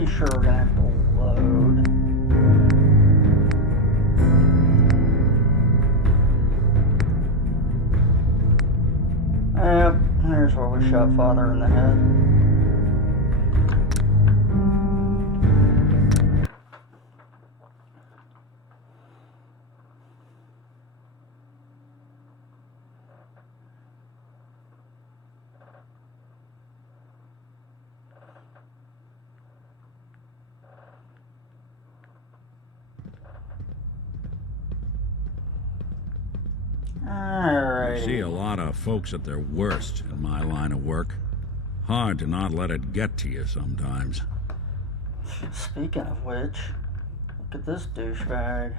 pretty sure we're gonna have to load. Yep, here's where we shot Father in the head. I see a lot of folks at their worst in my line of work. Hard to not let it get to you sometimes. Speaking of which, look at this douchebag.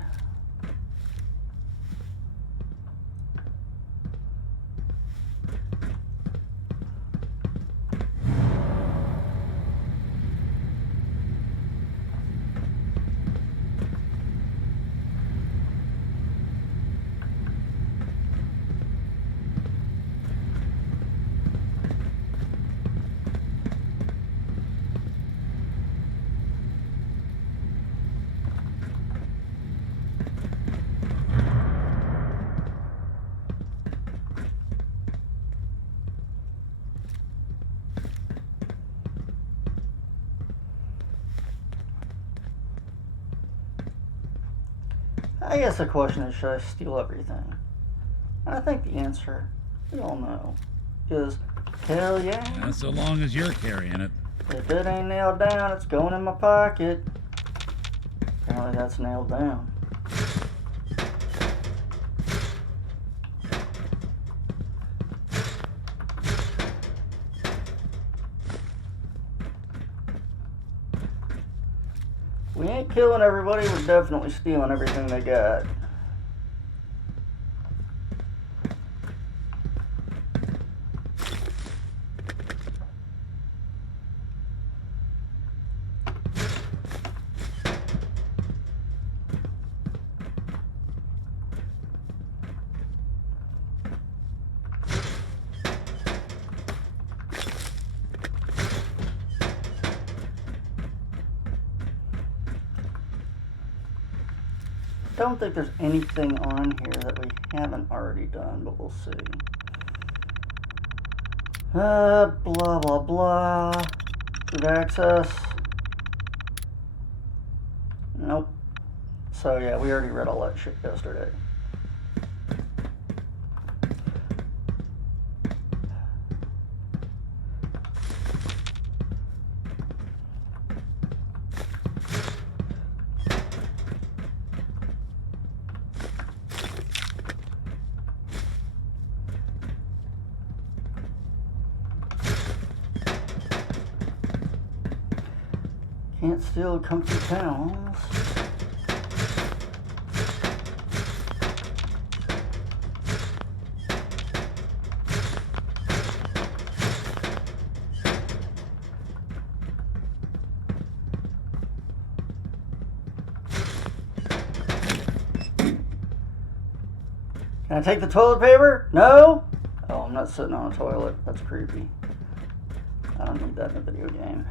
I guess the question is, should I steal everything? And I think the answer, we all know, is hell yeah. Yeah, so long as you're carrying it. If it ain't nailed down, it's going in my pocket. Apparently that's nailed down. We ain't killing everybody, we're definitely stealing everything they got. I don't think there's anything on here that we haven't already done, but we'll see. Blah, blah, blah. Good access. Nope. So yeah, we already read all that shit yesterday. Can't steal comfy towels. Can I take the toilet paper? No? Oh, I'm not sitting on a toilet. That's creepy. I don't need that in a video game.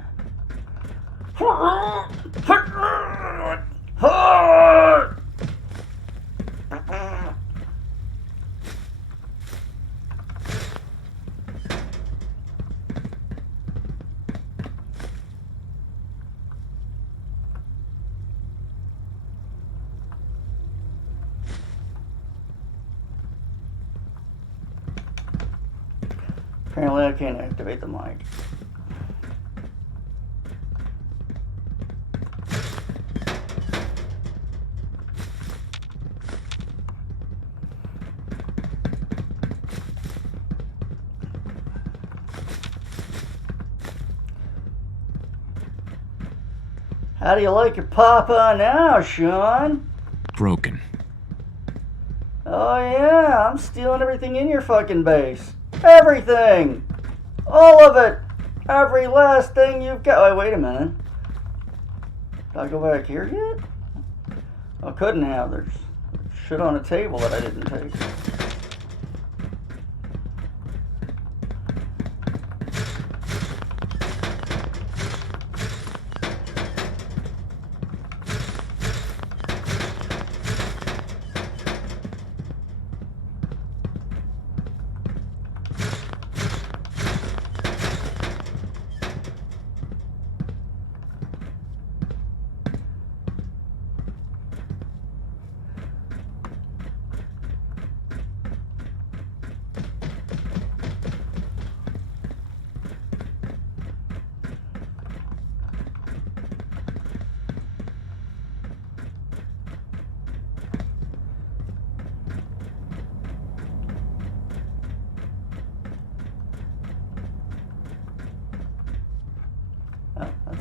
Apparently I can't activate the mic. How do you like your papa now, Sean? Broken. Oh yeah, I'm stealing everything in your fucking base. Everything! All of it! Every last thing you've got. Oh, wait a minute. Did I go back here yet? I couldn't have. There's shit on a table that I didn't take.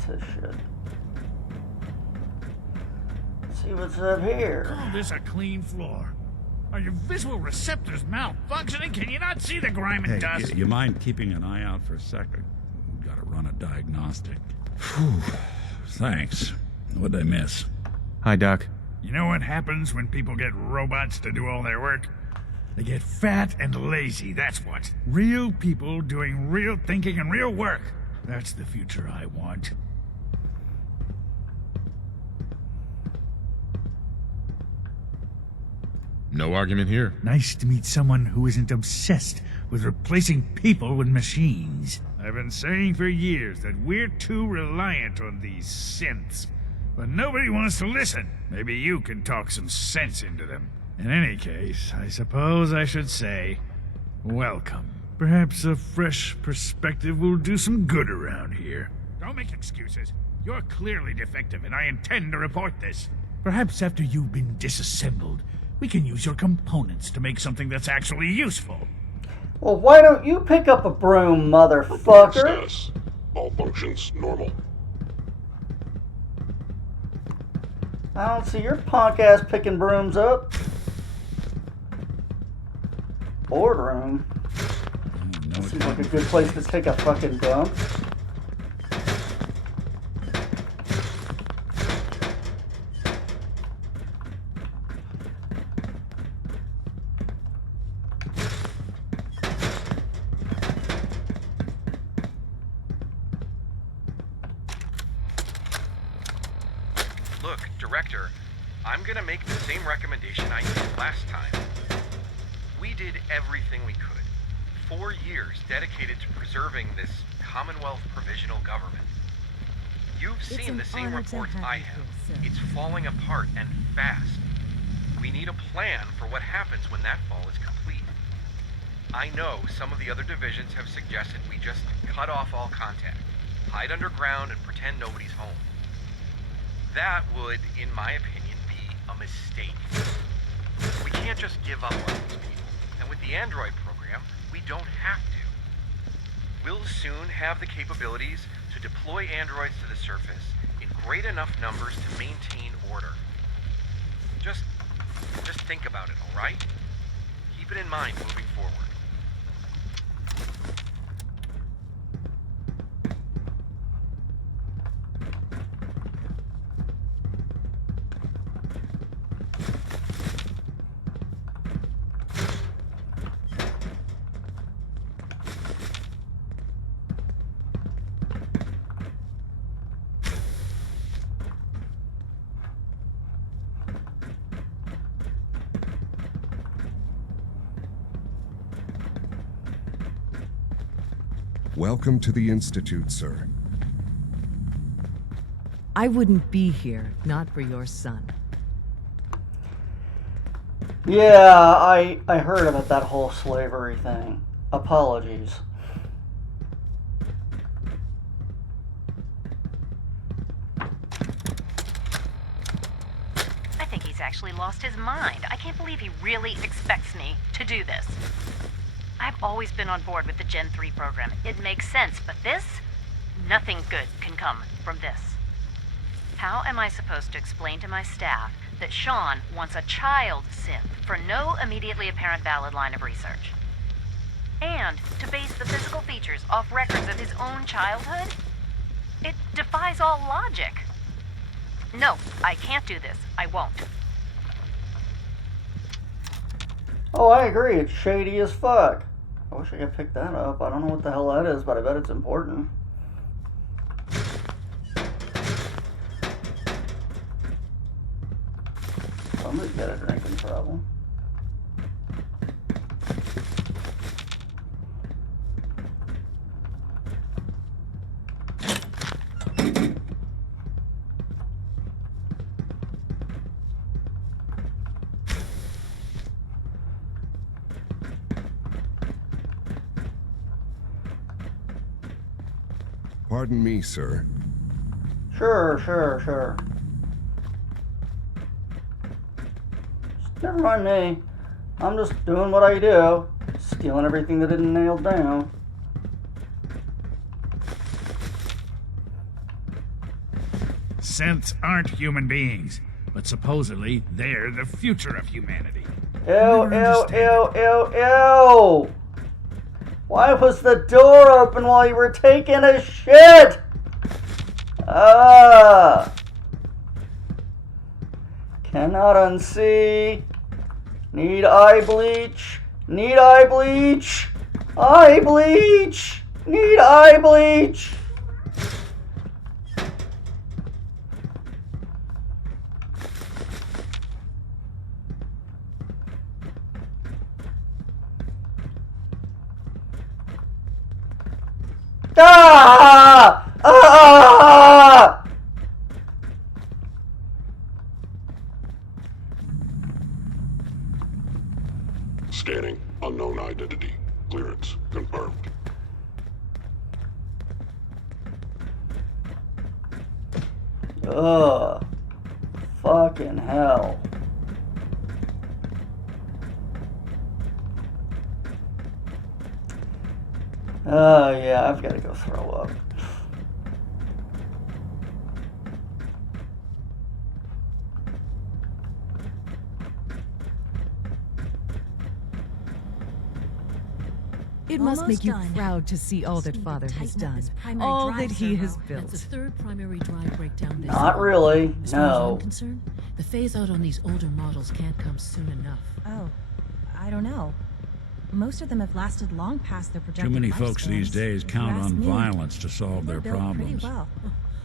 this shit. Let's see what's up here. Call this a clean floor. Are your visual receptors malfunctioning? Can you not see the grime and dust? You mind keeping an eye out for a second? Gotta run a diagnostic. Whew. Thanks. What'd I miss? Hi, Doc. You know what happens when people get robots to do all their work? They get fat and lazy, that's what. Real people doing real thinking and real work. That's the future I want. No argument here. Nice to meet someone who isn't obsessed with replacing people with machines. I've been saying for years that we're too reliant on these synths. But nobody wants to listen. Maybe you can talk some sense into them. In any case, I suppose I should say, welcome. Perhaps a fresh perspective will do some good around here. Don't make excuses. You're clearly defective, and I intend to report this. Perhaps after you've been disassembled, we can use your components to make something that's actually useful. Well, why don't you pick up a broom, motherfucker? Status. All functions normal. I don't see your punk ass picking brooms up. Boardroom. Seems like a good place to take a fucking dump. Look, Director, I'm gonna make the same recommendation I did last time. We did everything we could. 4 years dedicated to preserving this Commonwealth provisional government. You've seen the same reports I have. It's falling apart and fast. We need a plan for what happens when that fall is complete. I know some of the other divisions have suggested we just cut off all contact, hide underground, and pretend nobody's home. That would, in my opinion, be a mistake. We can't just give up on these people, and with the android program, we don't have to. We'll soon have the capabilities to deploy androids to the surface in great enough numbers to maintain order. Just think about it, all right? Keep it in mind moving forward. Welcome to the Institute, sir. I wouldn't be here, not for your son. Yeah, I heard about that whole slavery thing. Apologies. I think he's actually lost his mind. I can't believe he really expects me to do this. I've always been on board with the Gen 3 program. It makes sense, but this? Nothing good can come from this. How am I supposed to explain to my staff that Sean wants a child synth for no immediately apparent valid line of research? And to base the physical features off records of his own childhood? It defies all logic. No, I can't do this. I won't. Oh, I agree. It's shady as fuck. I wish I could pick that up. I don't know what the hell that is, but I bet it's important. Somebody's got a drinking problem. Pardon me, sir. Sure. Never mind me. I'm just doing what I do. Stealing everything that isn't nailed down. synths aren't human beings, but supposedly they're the future of humanity. Ew. Why was the door open while you were taking a shit? Cannot unsee. Need eye bleach. Need eye bleach. Eye bleach. Need eye bleach. Ah! Ah! Scanning. Unknown identity. Clearance confirmed. Ugh. Fucking hell. Oh yeah, I've got to go throw up. It must make you proud to see all that Father has done, all that he has built. That's the third primary drive breakdown. Not really, as far as I'm no. concerned, the phase out on these older models can't come soon enough. Oh, I don't know. Most of them have lasted long past their projected Too many folks these lifespans. days If you count ask on me, violence to solve they their were built pretty problems. well.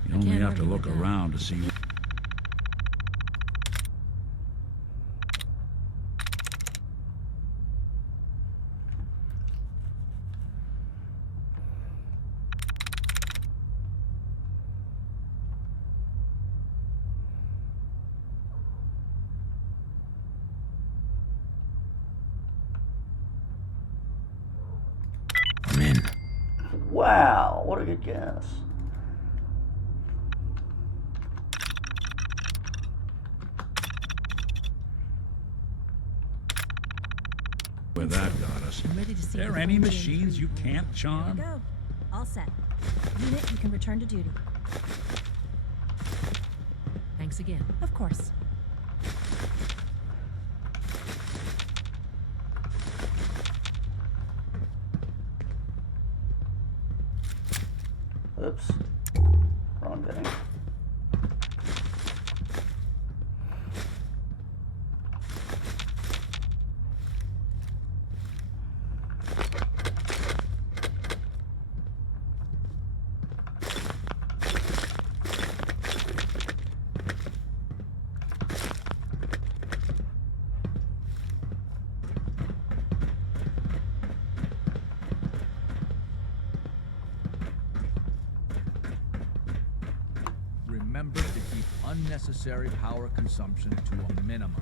You only can't have to argue look with that. around to see. I'm in. Wow, what a good guess. Where that got us. I'm ready to see. There the any whole machines Gen you 3 can't There charm? you go. All set. Unit, you can return to duty. Thanks again. Of course. Oops. Wrong thing. Remember to keep unnecessary power consumption to a minimum.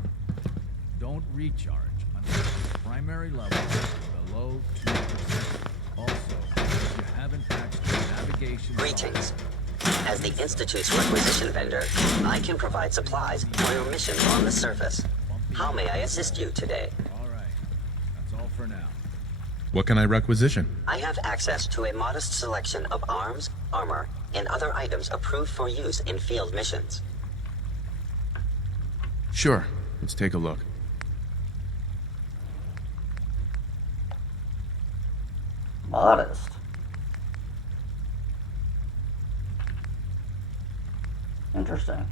Don't recharge unless your primary level is below 2%. Also, if you haven't patched your navigation... Greetings. As the Institute's requisition vendor, I can provide supplies for your missions on the surface. How may I assist you today? All right. That's all for now. What can I requisition? I have access to a modest selection of arms, armor, and other items approved for use in field missions. Sure. Let's take a look. Modest. Interesting.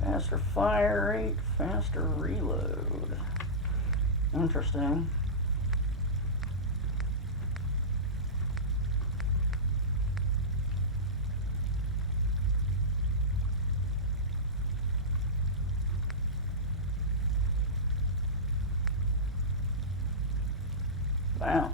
Faster fire rate, faster reload. Interesting. Wow.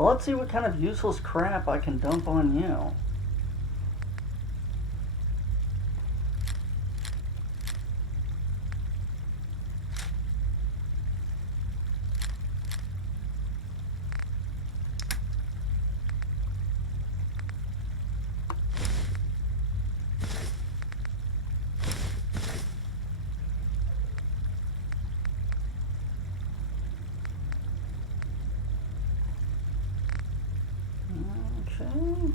Well, let's see what kind of useless crap I can dump on you. Okay.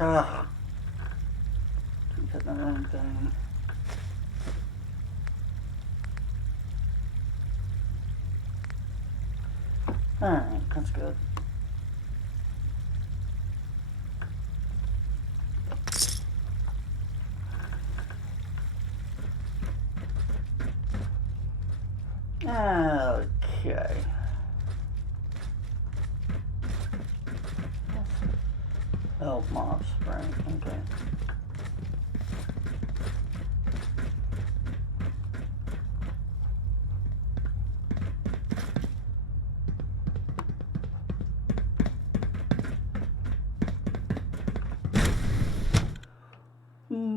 Ugh. Keep hitting the wrong thing. Alright, that's good. Okay. Oh, mob spray. Okay.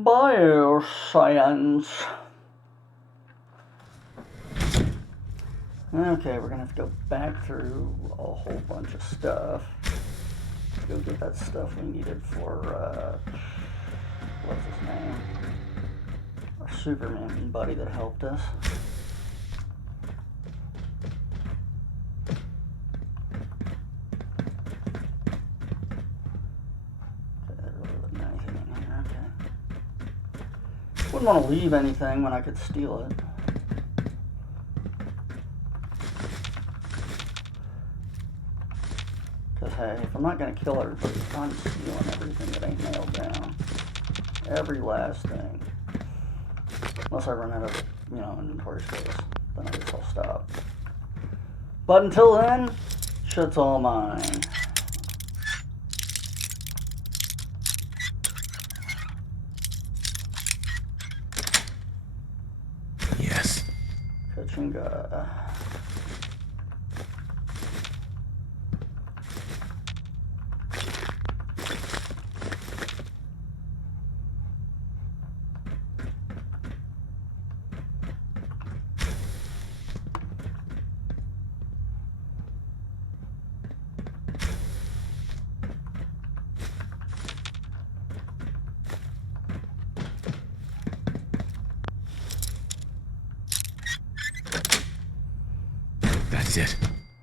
Bioscience. Okay, we're gonna have to go back through a whole bunch of stuff. Go get that stuff we needed for, what's his name? Our Superman buddy that helped us. Okay, there really wasn't anything in here, okay. Wouldn't want to leave anything when I could steal it. Because, hey, if I'm not going to kill everybody, I'm stealing everything that ain't nailed down. Every last thing. Unless I run out of, inventory space. Then I guess I'll stop. But until then, shit's all mine. Yes. Kachinga. That's it.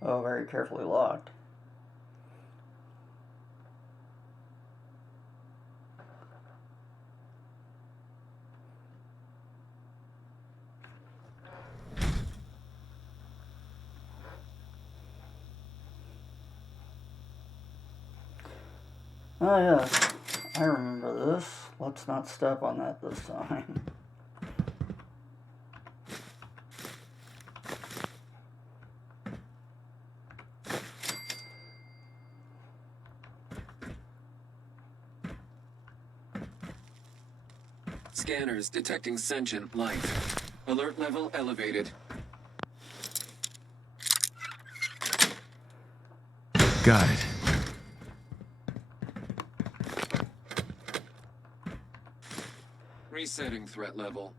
Oh, very carefully locked. Oh yeah, I remember this. Let's not step on that this time. Scanners detecting sentient life. Alert level elevated. Got it. Resetting threat level.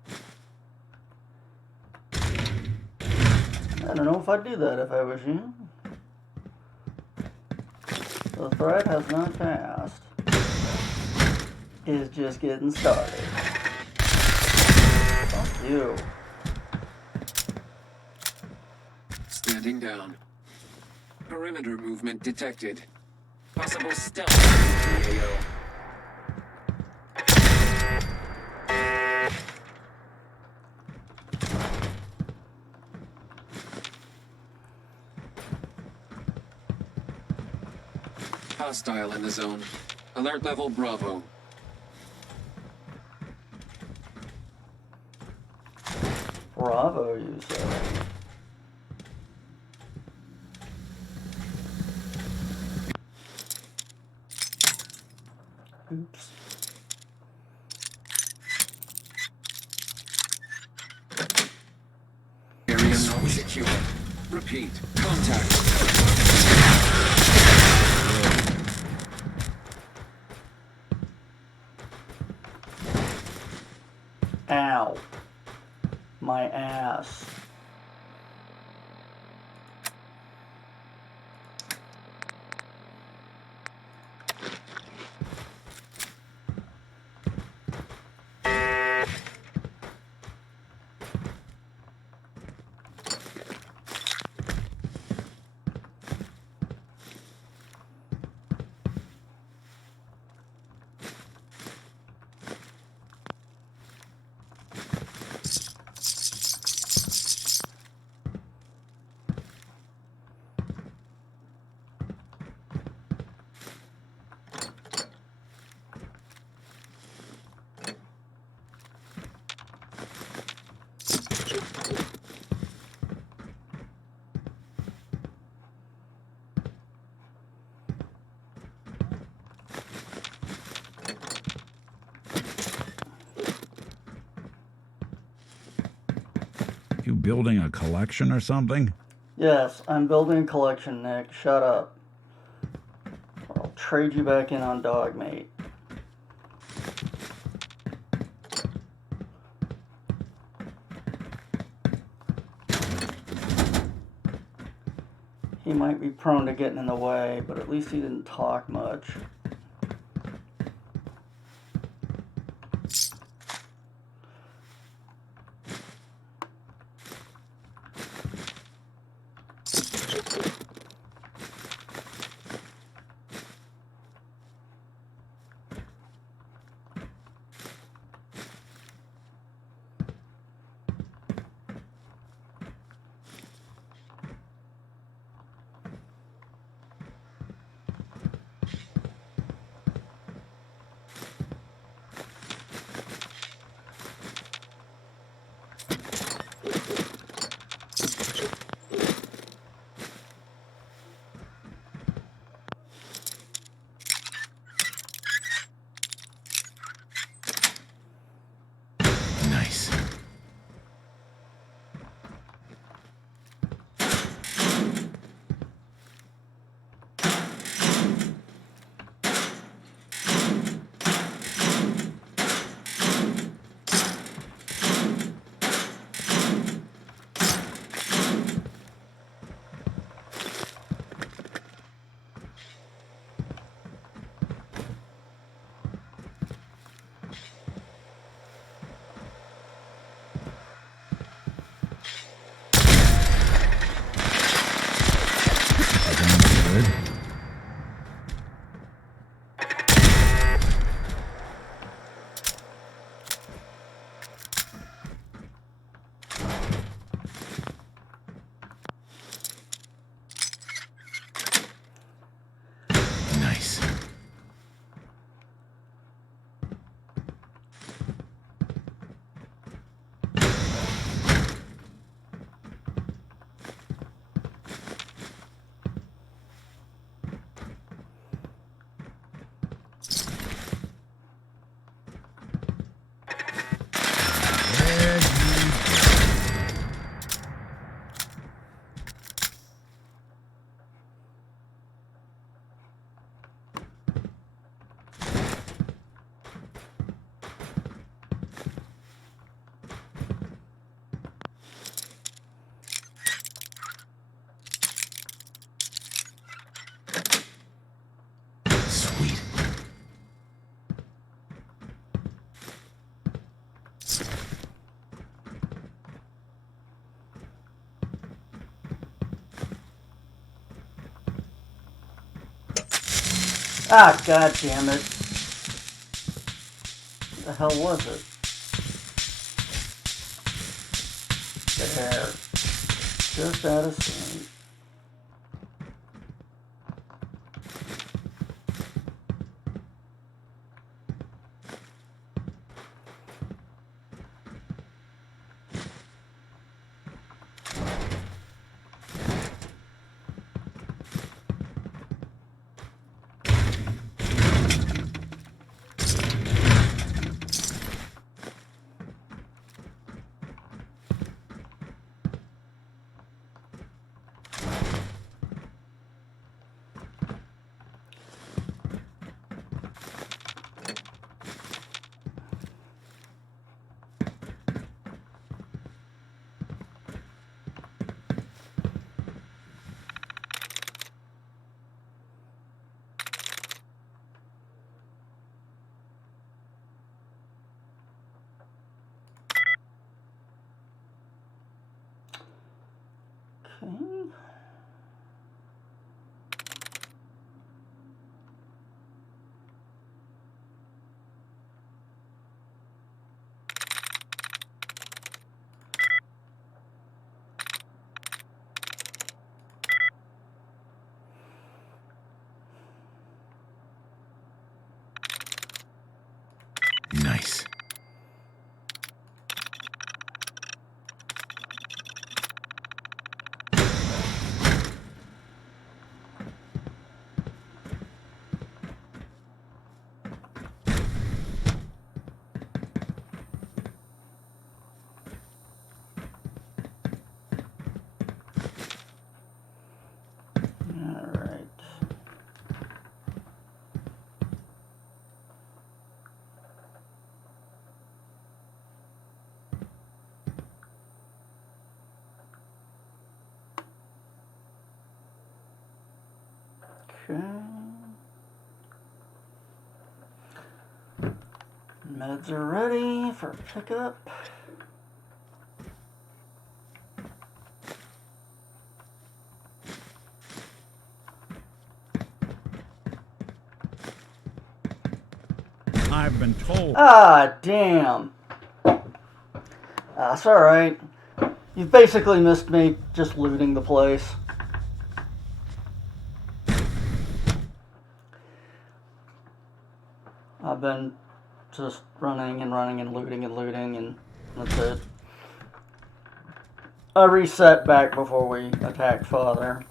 I don't know if I'd do that if I was you. The threat has not passed. It's just getting started. Fuck you. Standing down. Perimeter movement detected. Possible stealth AO. hostile in the zone. Alert level Bravo. Bravo, you say? Oops. Area not secure. Repeat. Contact. Ow. My ass. You building a collection or something? Yes, I'm building a collection, Nick. Shut up. Or I'll trade you back in on Dogmate. He might be prone to getting in the way, but at least he didn't talk much. Nice. Nice. Sweet. Ah, god damn it. What the hell was it? There. Just out of sight. Meds are ready for pickup. I've been told. Ah, damn. That's alright. You've basically missed me just looting the place. I've been just running and looting and that's it. I reset back before we attacked Father.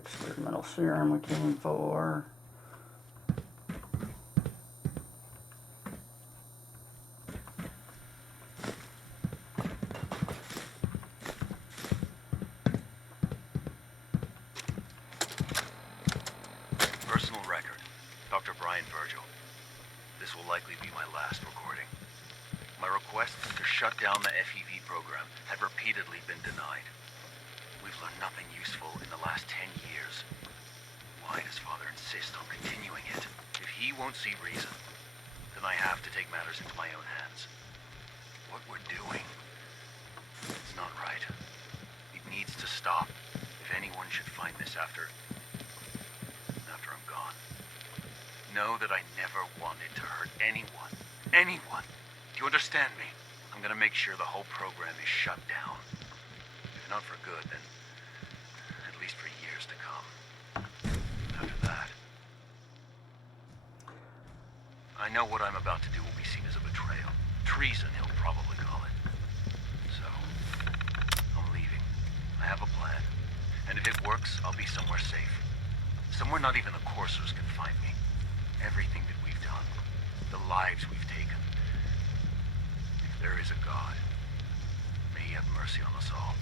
Experimental serum we came for. Personal record, Dr. Brian Virgil. This will likely be my last recording. My requests to shut down the FEV program have repeatedly been denied. We've learned nothing useful in the last 10 years. Why does Father insist on continuing it? If he won't see reason, then I have to take matters into my own hands. What we're doing, it's not right. It needs to stop. If anyone should find this after I'm gone, know that I never wanted to hurt anyone. Anyone. Do you understand me? I'm gonna make sure the whole program is shut down. If not for good, then at least for years to come. After that, I know what I'm about to do will be seen as a betrayal. Treason, he'll probably call it. So, I'm leaving. I have a plan. And if it works, I'll be somewhere safe. Somewhere not even the coursers can find me. Everything that we've done, the lives we've taken. If there is a God, may he have mercy on us all.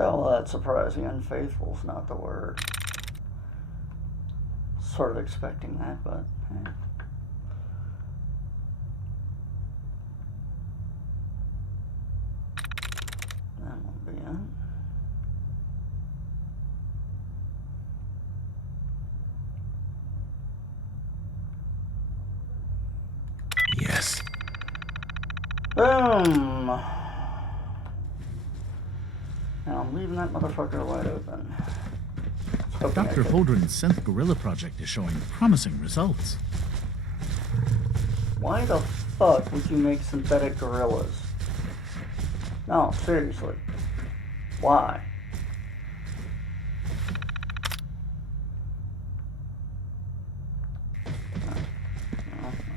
Oh, well, that's surprising. Unfaithful's not the word. Sort of expecting that, but hey. That won't be it. Yes. Boom! Now I'm leaving that motherfucker wide open. Dr. Holdren's synth gorilla project is showing promising results. Why the fuck would you make synthetic gorillas? No, seriously. Why?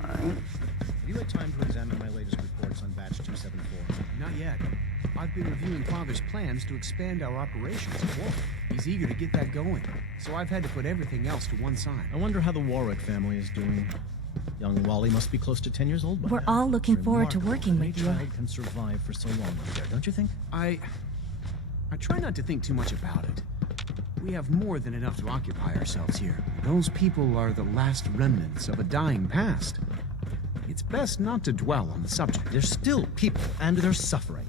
Alright. Have you had time to examine my latest reports on batch 274? Not yet. I've been reviewing Father's plans to expand our operations at Warwick. He's eager to get that going, so I've had to put everything else to one side. I wonder how the Warwick family is doing. Young Wally must be close to 10 years old by We're now. all looking forward to working Any with you. child can survive for so long up there, don't you think? I try not to think too much about it. We have more than enough to occupy ourselves here. Those people are the last remnants of a dying past. It's best not to dwell on the subject. They're still people, and they're suffering.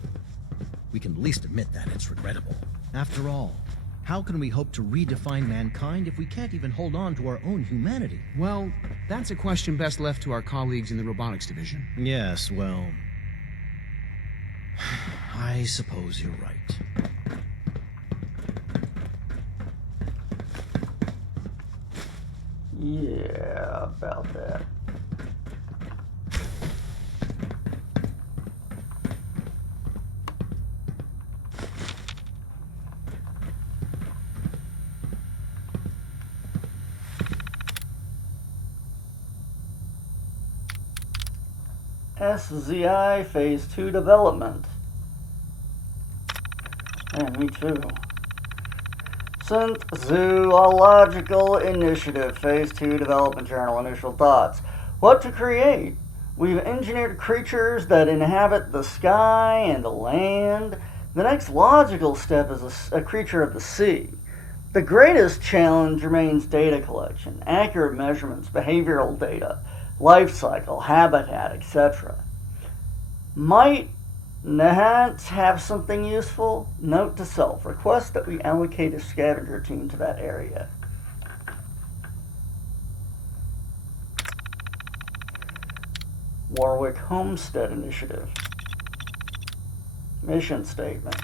We can at least admit that it's regrettable. After all, how can we hope to redefine mankind if we can't even hold on to our own humanity? Well, that's a question best left to our colleagues in the robotics division. Yes, well, I suppose you're right. Yeah, about that. SZI Phase 2 development. And me too. Synth Zoological Initiative Phase 2 Development Journal. Initial thoughts. What to create? We've engineered creatures that inhabit the sky and the land. The next logical step is a creature of the sea. The greatest challenge remains data collection, accurate measurements, behavioral data, life cycle, habitat, etc. Might Nahant have something useful? Note to self, request that we allocate a scavenger team to that area. Warwick Homestead Initiative. Mission statement.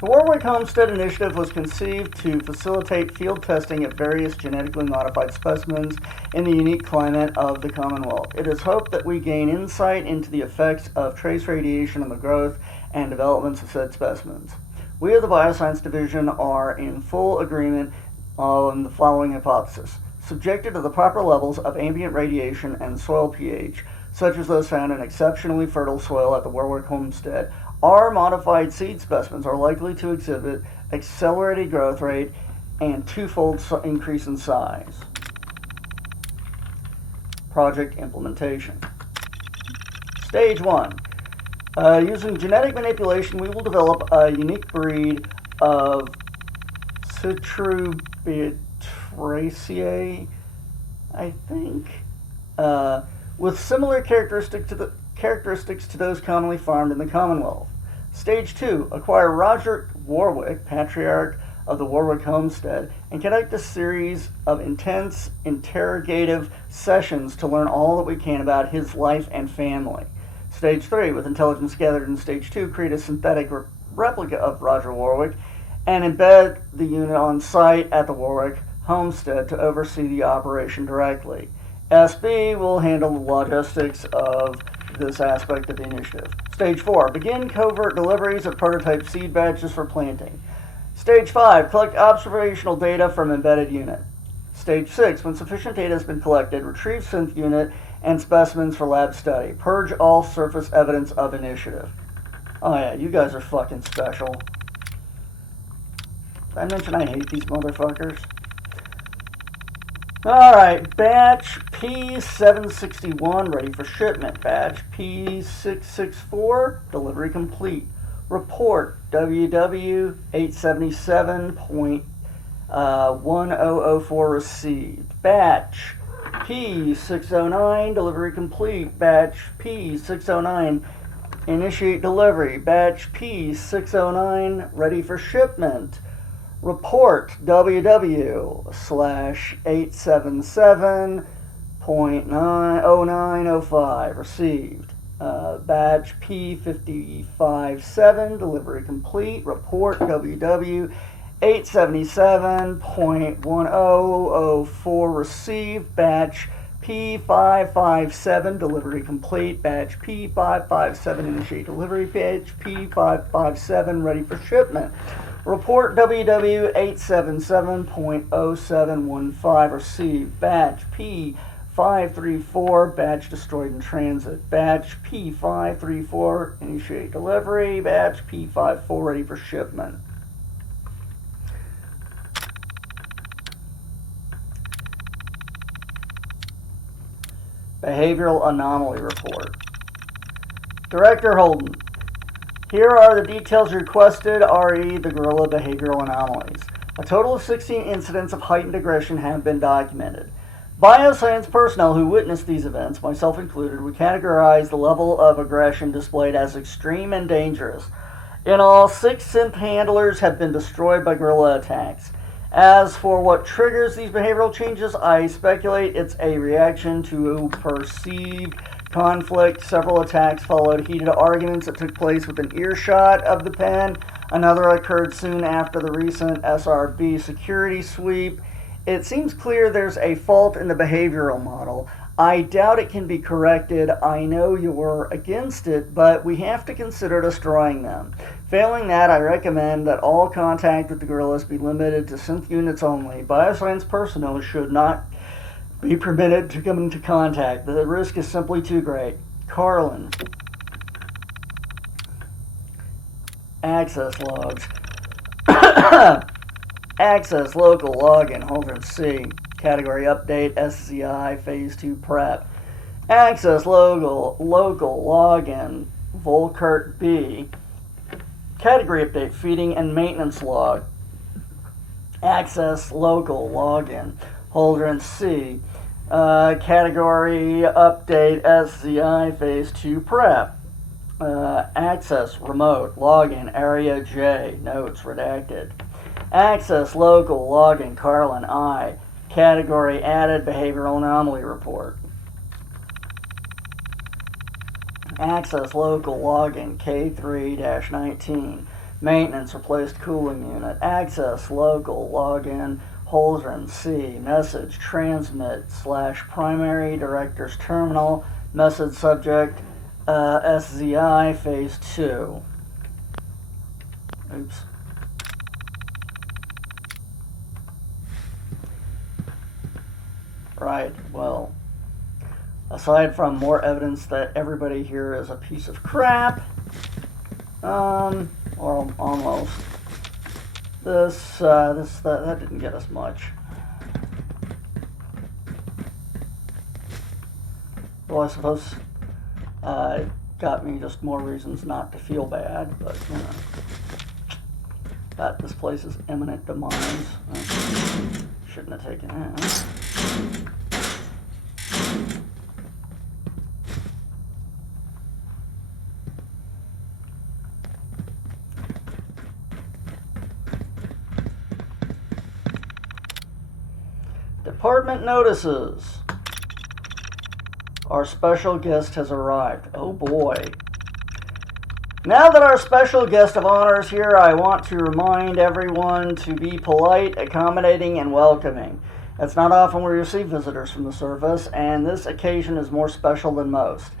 The Warwick Homestead Initiative was conceived to facilitate field testing of various genetically modified specimens in the unique climate of the Commonwealth. It is hoped that we gain insight into the effects of trace radiation on the growth and developments of said specimens. We of the Bioscience Division are in full agreement on the following hypothesis. Subjected to the proper levels of ambient radiation and soil pH, such as those found in exceptionally fertile soil at the Warwick Homestead, our modified seed specimens are likely to exhibit accelerated growth rate and twofold increase in size. Project implementation. Stage 1. Using genetic manipulation, we will develop a unique breed of Citrobacteriaceae, I think, with similar characteristics to those commonly farmed in the Commonwealth. Stage 2. Acquire Roger Warwick, Patriarch of the Warwick Homestead, and conduct a series of intense interrogative sessions to learn all that we can about his life and family. Stage 3. With intelligence gathered in Stage 2, create a synthetic replica of Roger Warwick and embed the unit on site at the Warwick Homestead to oversee the operation directly. SB will handle the logistics of this aspect of the initiative. Stage 4. Begin covert deliveries of prototype seed batches for planting. Stage 5. Collect observational data from embedded unit. Stage 6. When sufficient data has been collected, retrieve synth unit and specimens for lab study. Purge all surface evidence of initiative. Oh yeah, you guys are fucking special. Did I mention I hate these motherfuckers? Alright, batch P761 ready for shipment. Batch P664 delivery complete. Report WW877.1004 received. Batch P609 delivery complete. Batch P609 initiate delivery. Batch P609 ready for shipment. Report WW/877.0905 received. Batch P557 delivery complete. Report WW877.1004 received. Batch P557 delivery complete. Batch P557 initiate delivery. Batch P557 ready for shipment. Report WW877.0715 received. Batch P534 batch destroyed in transit. Batch P534 initiate delivery. Batch P54 ready for shipment. Behavioral Anomaly Report. Director Holden. Here are the details requested, re the gorilla behavioral anomalies. A total of 16 incidents of heightened aggression have been documented. Bioscience personnel who witnessed these events, myself included, would categorize the level of aggression displayed as extreme and dangerous. In all, 6 synth handlers have been destroyed by gorilla attacks. As for what triggers these behavioral changes, I speculate it's a reaction to perceived conflict. Several attacks followed heated arguments that took place within earshot of the pen. Another occurred soon after the recent SRB security sweep. It seems clear there's a fault in the behavioral model. I doubt it can be corrected. I know you're against it, but we have to consider destroying them. Failing that, I recommend that all contact with the gorillas be limited to synth units only. Bioscience personnel should not be permitted to come into contact. The risk is simply too great. Carlin. Access logs. Access local login, Holder C. Category update, SCI, Phase 2 prep. Access local login, Volkert B. category update, feeding and maintenance log. Access local login. Holdren C. Category update SCI phase 2 prep. Access remote login area J. Notes redacted. Access local login Carlin I. Category added behavioral anomaly report. Access local login K3-19. Maintenance replaced cooling unit. Access local login Holdren C. Message transmit / primary director's terminal. Message subject SZI phase 2. Oops. Right, well, aside from more evidence that everybody here is a piece of crap, or almost, that didn't get us much. Well, I suppose got me just more reasons not to feel bad, but you know, that this place is imminent demise. Shouldn't have taken that. Department notices. Our special guest has arrived. Oh boy. Now that our special guest of honor is here, I want to remind everyone to be polite, accommodating, and welcoming. It's not often we receive visitors from the surface, and this occasion is more special than most.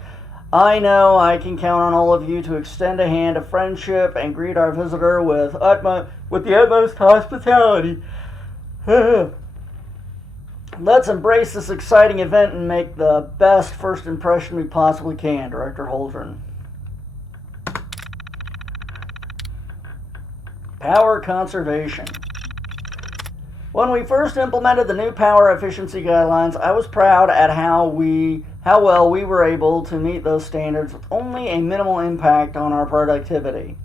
I know I can count on all of you to extend a hand of friendship and greet our visitor with the utmost hospitality. Let's embrace this exciting event and make the best first impression we possibly can, Director Holdren. Power conservation. When we first implemented the new power efficiency guidelines, I was proud at how well we were able to meet those standards with only a minimal impact on our productivity.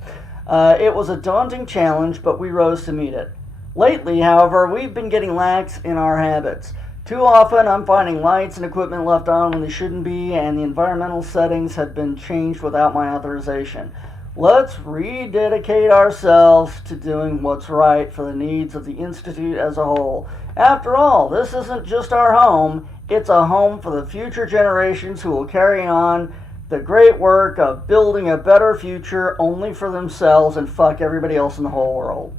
It was a daunting challenge, but we rose to meet it. Lately, however, we've been getting lax in our habits. Too often, I'm finding lights and equipment left on when they shouldn't be, and the environmental settings have been changed without my authorization. Let's rededicate ourselves to doing what's right for the needs of the Institute as a whole. After all, this isn't just our home, it's a home for the future generations who will carry on the great work of building a better future only for themselves and fuck everybody else in the whole world.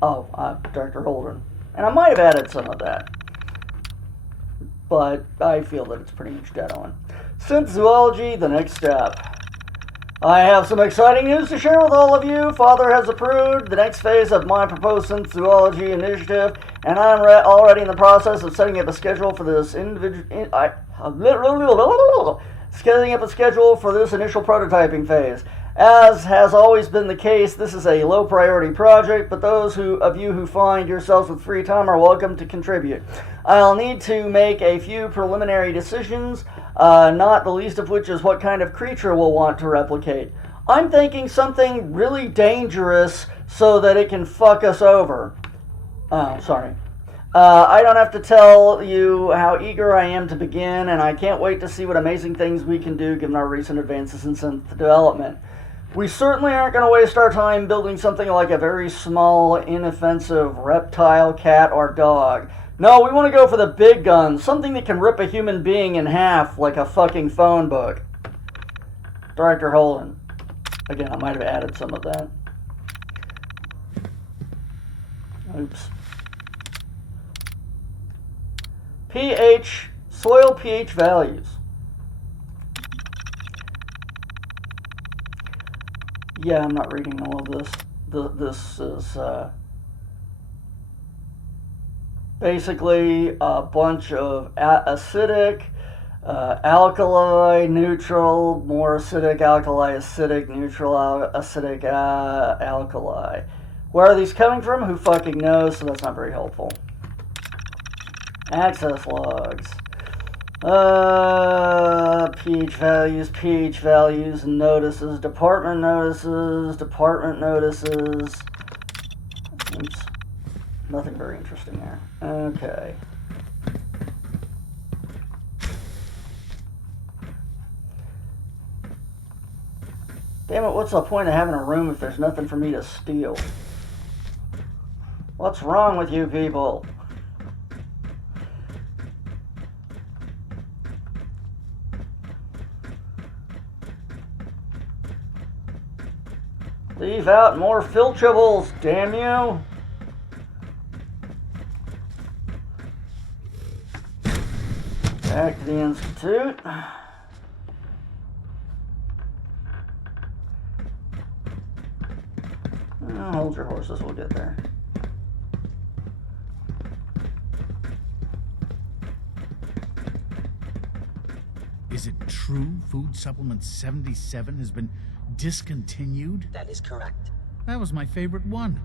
Oh, Dr. Holdren. And I might have added some of that, but I feel that it's pretty much dead on. Synth zoology, the next step. I have some exciting news to share with all of you. Father has approved the next phase of my proposed synth zoology initiative, and I'm already in the process of setting up a schedule for this initial prototyping phase. As has always been the case, this is a low priority project, but those of you who find yourselves with free time are welcome to contribute. I'll need to make a few preliminary decisions, not the least of which is what kind of creature we'll want to replicate. I'm thinking something really dangerous so that it can fuck us over. Oh, sorry. I don't have to tell you how eager I am to begin, and I can't wait to see what amazing things we can do given our recent advances in synth development. We certainly aren't going to waste our time building something like a very small, inoffensive reptile, cat, or dog. No, we want to go for the big guns, something that can rip a human being in half like a fucking phone book. Director Holden. Again, I might have added some of that. Oops. pH, soil pH values. Yeah, I'm not reading all of this. This is basically a bunch of acidic, alkali, neutral, more acidic, alkali, acidic, neutral, acidic, alkali. Where are these coming from? Who fucking knows? So that's not very helpful. Access logs. pH values, notices, department notices. Oops. Nothing very interesting there. Okay. Damn it, what's the point of having a room if there's nothing for me to steal? What's wrong with you people? Leave out more filtrables, damn you! Back to the Institute. Hold your horses, we'll get there. Is it true food supplement 77 has been discontinued? That is correct. That was my favorite one.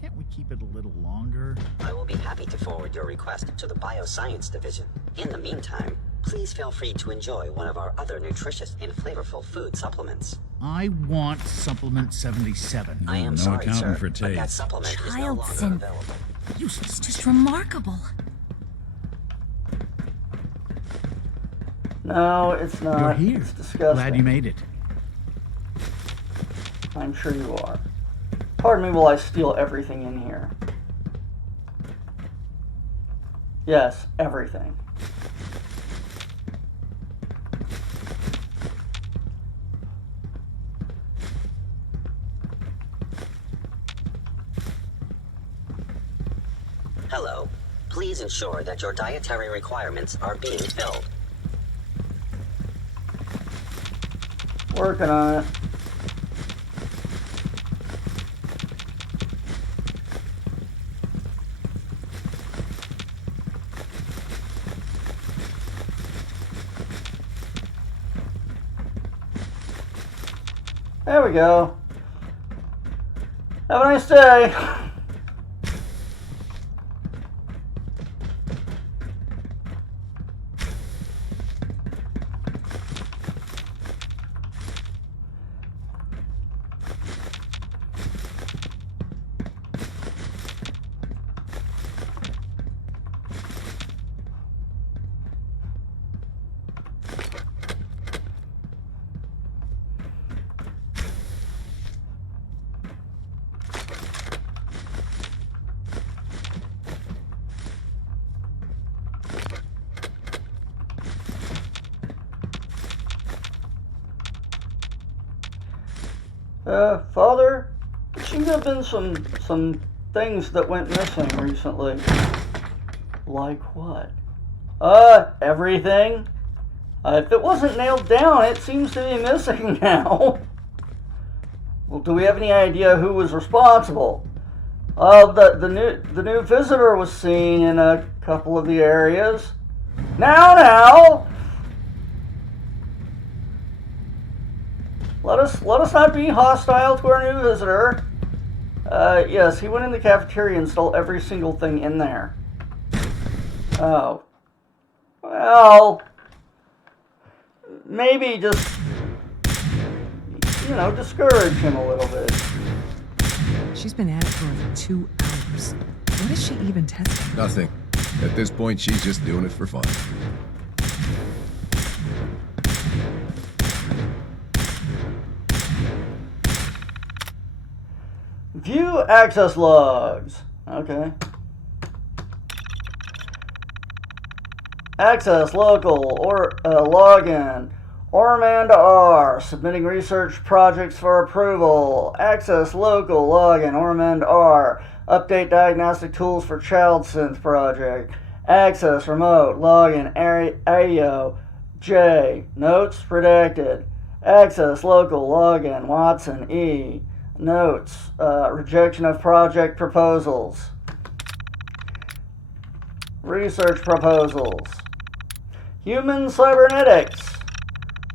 Can't we keep it a little longer? I will be happy to forward your request to the Bioscience Division. In the meantime, please feel free to enjoy one of our other nutritious and flavorful food supplements. I want supplement 77. I am no sorry, accounting sir, for but taste. that supplement is no Child longer sin. available. It's just remarkable. No, it's not. You're here. It's disgusting. Glad you made it. I'm sure you are. Pardon me while I steal everything in here. Yes, everything. Hello. Please ensure that your dietary requirements are being filled. Working on it. There we go. Have a nice day. Father, there seem to have been some things that went missing recently. Like what? Everything. If it wasn't nailed down, it seems to be missing now. Well, do we have any idea who was responsible? The new visitor was seen in a couple of the areas. Now! Let us not be hostile to our new visitor. Yes, he went in the cafeteria and stole every single thing in there. Oh. Well, maybe just, discourage him a little bit. She's been at it for over 2 hours. What is she even testing? Nothing. At this point, she's just doing it for fun. View access logs. Okay. Access local or login. Ormand R. Submitting research projects for approval. Access local login. Ormand R. Update diagnostic tools for child synth project. Access remote login. Ayo J. Notes redacted. Access local login. Watson E. Notes, rejection of project proposals. Research proposals. Human cybernetics.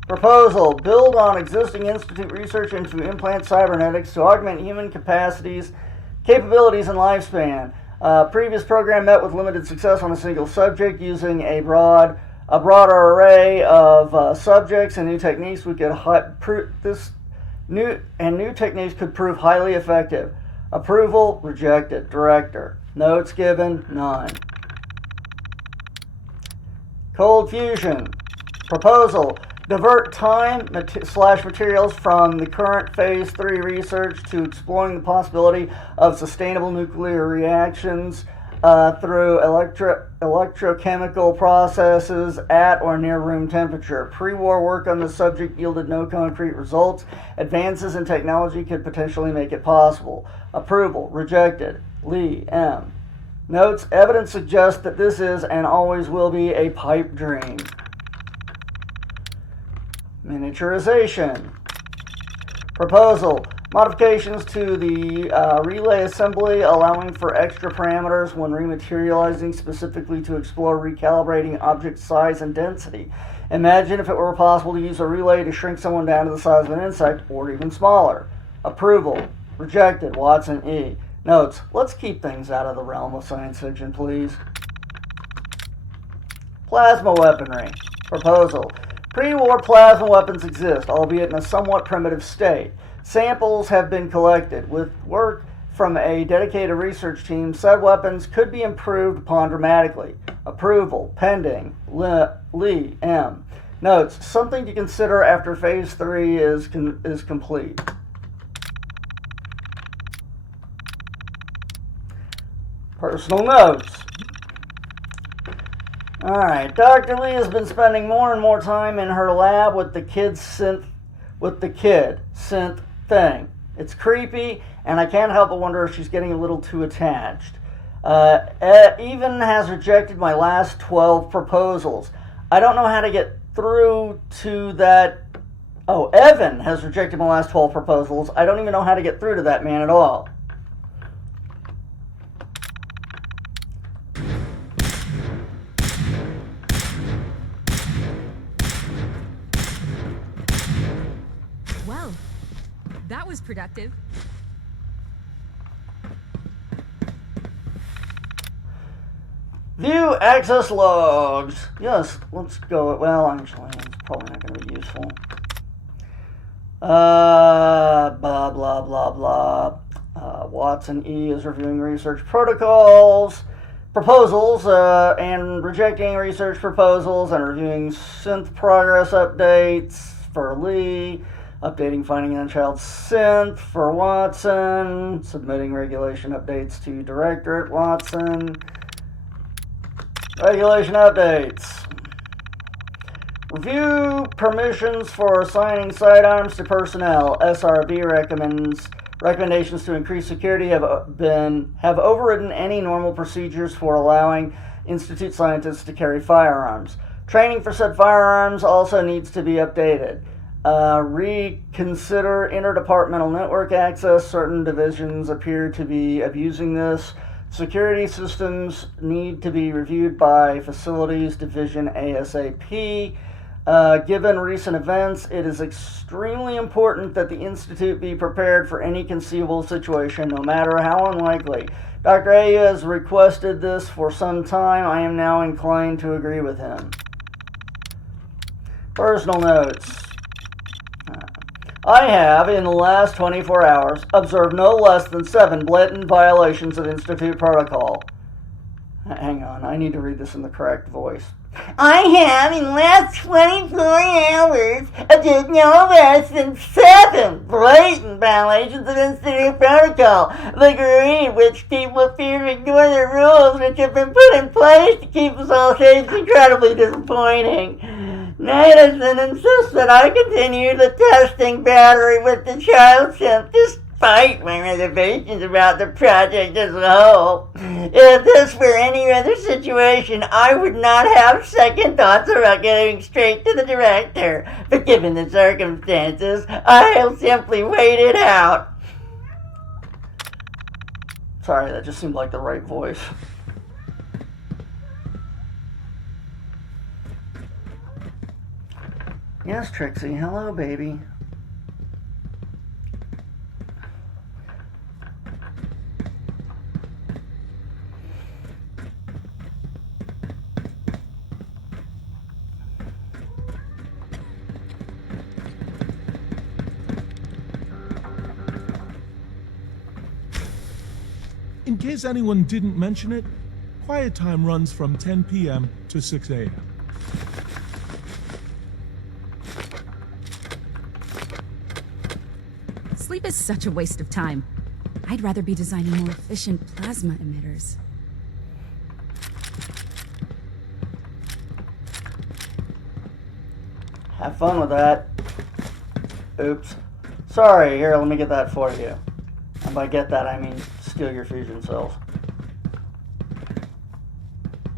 Proposal, build on existing institute research into implant cybernetics to augment human capacities, capabilities, and lifespan. Previous program met with limited success on a single subject using a broad a broader array of subjects and new techniques new techniques could prove highly effective. Approval, rejected. Director. Notes given, none. Cold fusion. Proposal. Divert time / materials from the current Phase 3 research to exploring the possibility of sustainable nuclear reactions through electrochemical processes at or near room temperature. Pre-war work on the subject yielded no concrete results. Advances in technology could potentially make it possible. Approval. Rejected. Lee, M. Notes. Evidence suggests that this is and always will be a pipe dream. Miniaturization. Proposal. Modifications to the relay assembly allowing for extra parameters when rematerializing, specifically to explore recalibrating object size and density. Imagine if it were possible to use a relay to shrink someone down to the size of an insect or even smaller. Approval. Rejected. Watson, E. Notes. Let's keep things out of the realm of science fiction, please. Plasma weaponry. Proposal. Pre-war plasma weapons exist, albeit in a somewhat primitive state. Samples have been collected. With work from a dedicated research team, said weapons could be improved upon dramatically. Approval. Pending. Lee, M. Notes. Something to consider after Phase 3 is complete. Personal notes. Alright, Dr. Lee has been spending more and more time in her lab with the kid synth thing. It's creepy, and I can't help but wonder if she's getting a little too attached. Even has rejected my last 12 proposals. I don't know how to get through to that. Oh, Evan has rejected my last 12 proposals. I don't even know how to get through to that man at all. Well, that was productive. View access logs. Yes, let's go. Well, actually, it's probably not going to be useful. Blah, blah, blah, blah. Watson E. is reviewing research protocols, proposals, and rejecting research proposals, and reviewing synth progress updates for Lee. Updating Finding Untitled Synth for Watson. Submitting regulation updates to Director at Watson. Regulation updates. Review permissions for assigning sidearms to personnel. SRB recommendations to increase security have overridden any normal procedures for allowing Institute scientists to carry firearms. Training for said firearms also needs to be updated. Reconsider interdepartmental network access. Certain divisions appear to be abusing this. Security systems need to be reviewed by Facilities Division ASAP. Given recent events, it is extremely important that the Institute be prepared for any conceivable situation, no matter how unlikely. Dr. A has requested this for some time. I am now inclined to agree with him. Personal notes. I have, in the last 24 hours, observed no less than 7 blatant violations of Institute protocol. Hang on, I need to read this in the correct voice. I have, in the last 24 hours, observed no less than 7 blatant violations of Institute protocol. The degree in which people appear to ignore the rules which have been put in place to keep us all safe is incredibly disappointing. Madison insists that I continue the testing battery with the child synth despite my reservations about the project as a whole. If this were any other situation, I would not have second thoughts about getting straight to the director. But given the circumstances, I'll simply wait it out. Sorry, that just seemed like the right voice. Yes, Trixie. Hello, baby. case anyone didn't mention it, quiet time runs from 10 p.m. to 6 a.m. Sleep is such a waste of time. I'd rather be designing more efficient plasma emitters. Have fun with that. Oops. Sorry, here, let me get that for you. And by get that, I mean steal your fusion cells.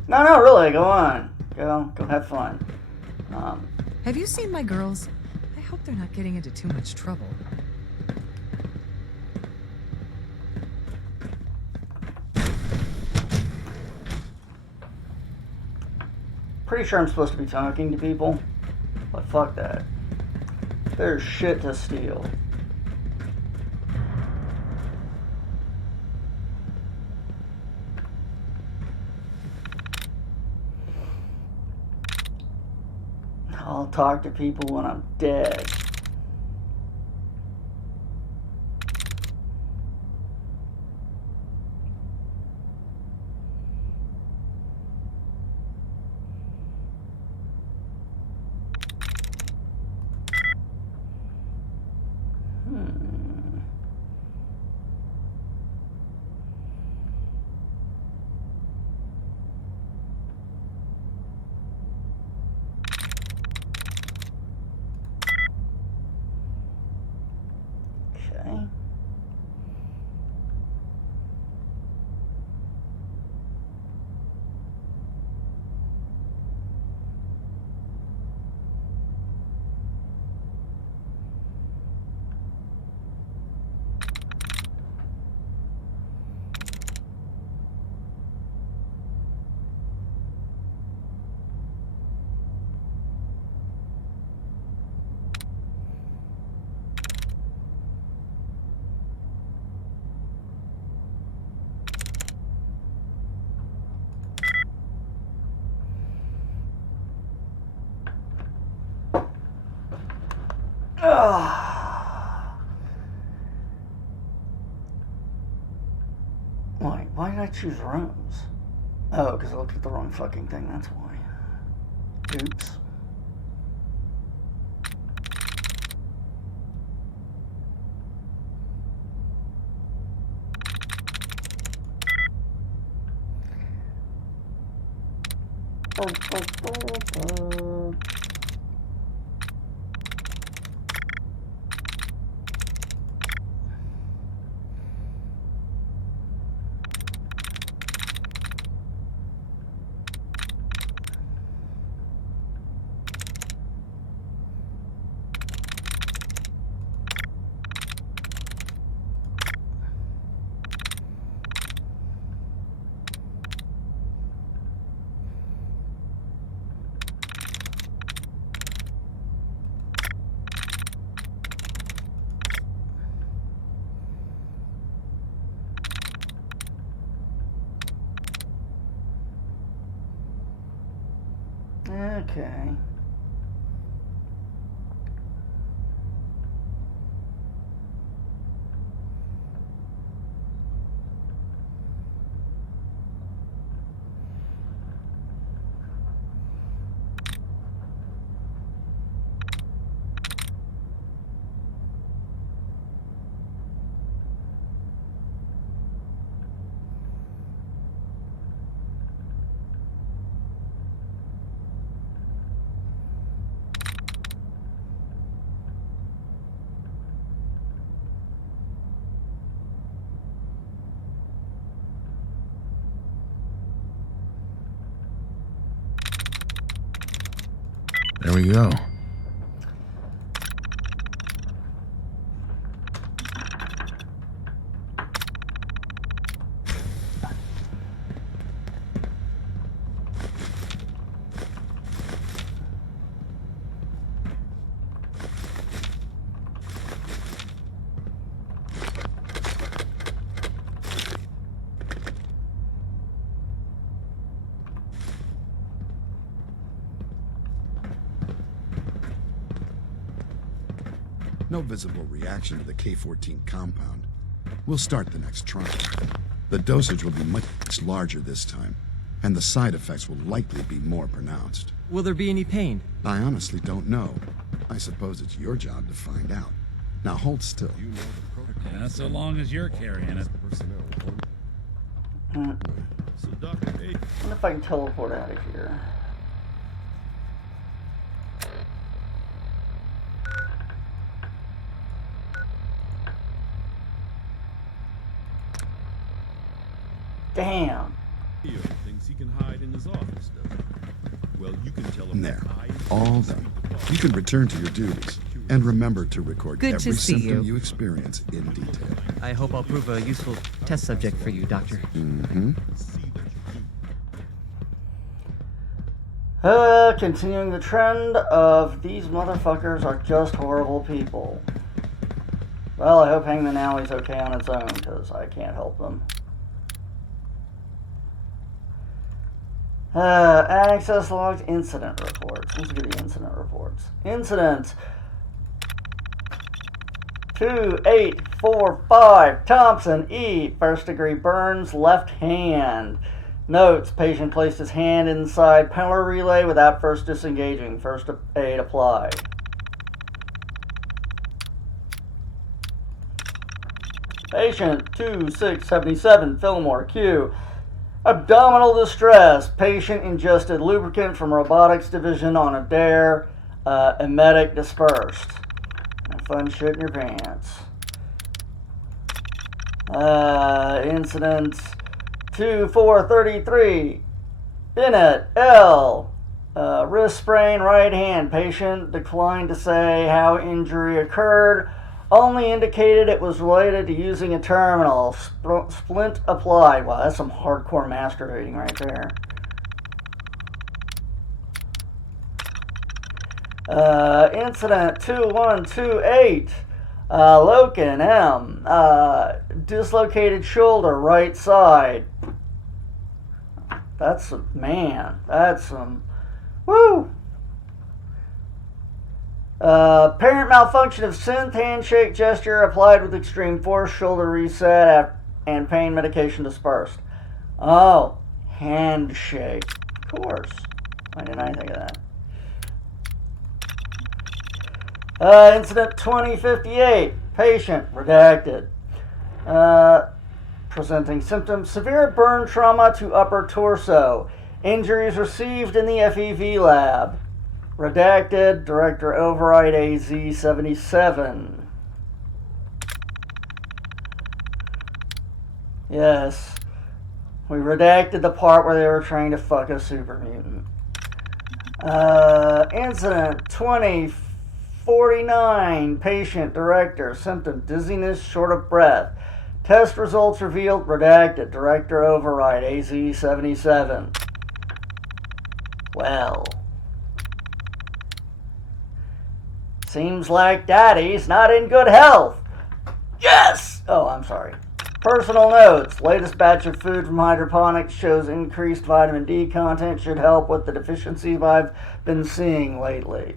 No, really, go on. Go have fun. Have you seen my girls? I hope they're not getting into too much trouble. Pretty sure I'm supposed to be talking to people, but fuck that. There's shit to steal. I'll talk to people when I'm dead. Okay. Why did I choose rooms? Oh, because I looked at the wrong fucking thing, that's why. Oops. Okay. There we go. No visible reaction to the K-14 compound. We'll start the next trial. The dosage will be much larger this time, and the side effects will likely be more pronounced. Will there be any pain? I honestly don't know. I suppose it's your job to find out. Now hold still. Yeah, so long as you're carrying it. So, Dr. A. I wonder if I can teleport out of here. Damn. Theo thinks he can hide in his office, doesn't he? Well, you can tell him. There. All done. You can return to your duties. And remember to record Good every to see symptom you. you experience in detail. I hope I'll prove a useful test subject for you, Doctor. Mm-hmm. Continuing the trend of these motherfuckers are just horrible people. Well, I hope Hangman Alley's okay on its own, because I can't help them. Access logs, incident reports. Let's get the incident reports. Incident 2845 Thompson E. First degree burns, left hand. Notes, patient placed his hand inside power relay without first disengaging. First aid applied. Patient 2677 Fillmore Q. Abdominal distress. Patient ingested lubricant from robotics division on a dare. Emetic dispersed. Fun shit in your pants. Incident 2433. Bennett L. Wrist sprain, right hand. Patient declined to say how injury occurred. Only indicated it was related to using a terminal. Splint applied. Wow, that's some hardcore masturbating right there. Incident 2128. Loken M. Dislocated shoulder, right side. That's some, man. That's some. Woo! Apparent malfunction of synth handshake gesture applied with extreme force, shoulder reset, and pain medication dispersed. Oh, handshake. Of course. I didn't think of that. Incident 2058. Patient, redacted. Presenting symptoms, severe burn trauma to upper torso. Injuries received in the FEV lab. Redacted, Director Override AZ-77. Yes. We redacted the part where they were trying to fuck a super mutant. Incident 2049. Patient, Director, symptom, dizziness, short of breath. Test results revealed, redacted, Director Override AZ-77. Well. Seems like Daddy's not in good health. Yes! Oh, I'm sorry. Personal notes. Latest batch of food from hydroponics shows increased vitamin D content. Should help with the deficiencies I've been seeing lately.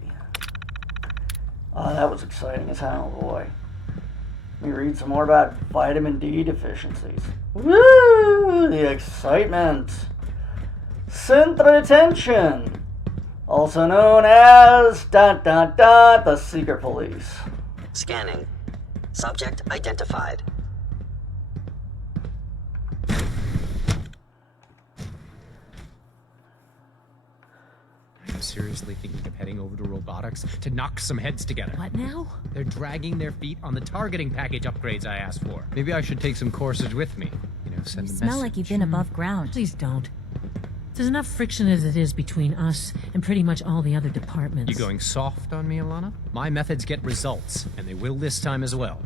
Oh, that was exciting as hell, boy. Let me read some more about vitamin D deficiencies. Woo! The excitement. Synth retention. Also known as the secret police. Scanning. Subject identified. I'm seriously thinking of heading over to robotics to knock some heads together. What now? They're dragging their feet on the targeting package upgrades I asked for. Maybe I should take some courses with me. You know, send You a smell message. like you've been above ground. Please don't. There's enough friction as it is between us and pretty much all the other departments. You going soft on me, Alana? My methods get results, and they will this time as well.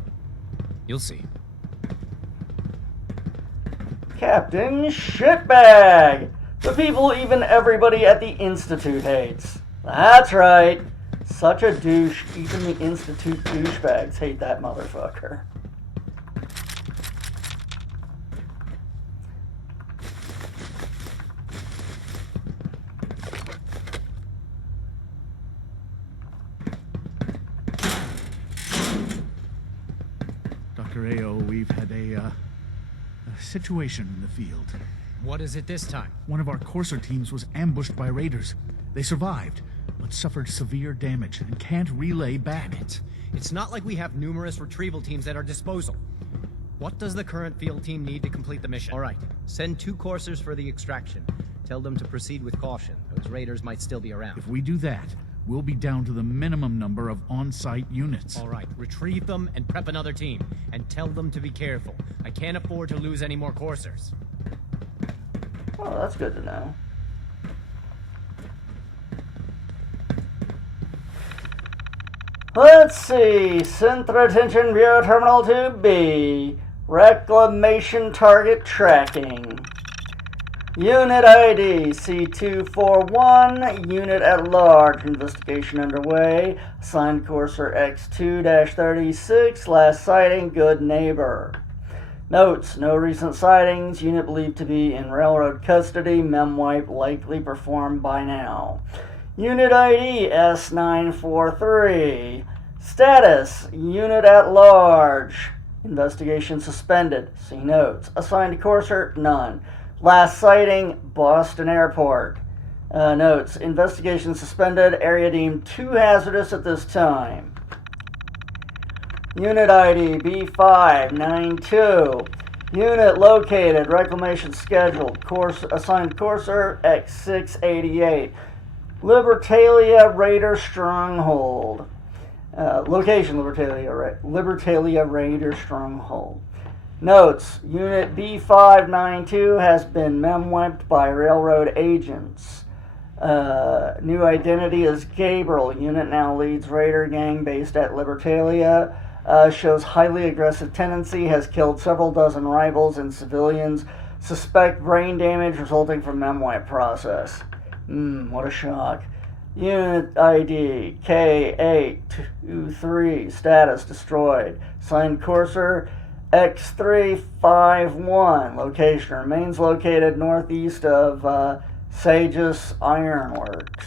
You'll see. Captain Shitbag. The people even everybody at the Institute hates. That's right. Such a douche. Even the Institute douchebags hate that motherfucker. Dr. AO, we've had a situation in the field. What is it this time? One of our courser teams was ambushed by raiders. They survived, but suffered severe damage and can't relay back. It's not like we have numerous retrieval teams at our disposal. What does the current field team need to complete the mission? All right, send 2 coursers for the extraction. Tell them to proceed with caution. Those raiders might still be around. If we do that, we'll be down to the minimum number of on-site units. All right, retrieve them and prep another team. And tell them to be careful. I can't afford to lose any more coursers. Well, that's good to know. Let's see. Center Attention Bureau Terminal 2B. Reclamation Target Tracking. Unit ID C241. Unit at large. Investigation underway. Assigned Courser X2-36. Last sighting, good neighbor. Notes, no recent sightings. Unit believed to be in railroad custody. Mem wipe likely performed by now. Unit ID S943. Status, unit at large. Investigation suspended. See notes. Assigned courser, none. Last sighting, Boston Airport. Notes, investigation suspended. Area deemed too hazardous at this time. Unit ID B592. Unit located. Reclamation scheduled. Course assigned courser X688. Libertalia Raider Stronghold. Location Libertalia Raider Stronghold. Notes, Unit B592 has been mem-wiped by railroad agents. New identity is Gabriel. Unit now leads Raider gang based at Libertalia. Shows highly aggressive tendency, has killed several dozen rivals and civilians. Suspect brain damage resulting from mem-wipe process. What a shock. Unit ID K823. Status destroyed. Signed courser X351. Location remains located northeast of Sages Ironworks.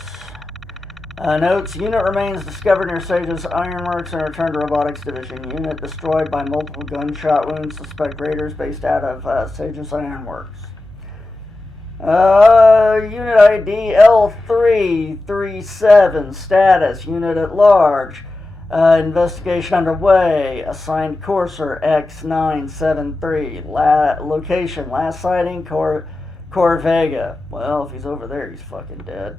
Notes, unit remains discovered near Sages Ironworks and returned to Robotics Division. Unit destroyed by multiple gunshot wounds. Suspect raiders based out of Sages Ironworks. Unit ID L337. Status, unit at large. Investigation underway. Assigned courser X973. Location, last sighting, Corvega. Well, if he's over there, he's fucking dead.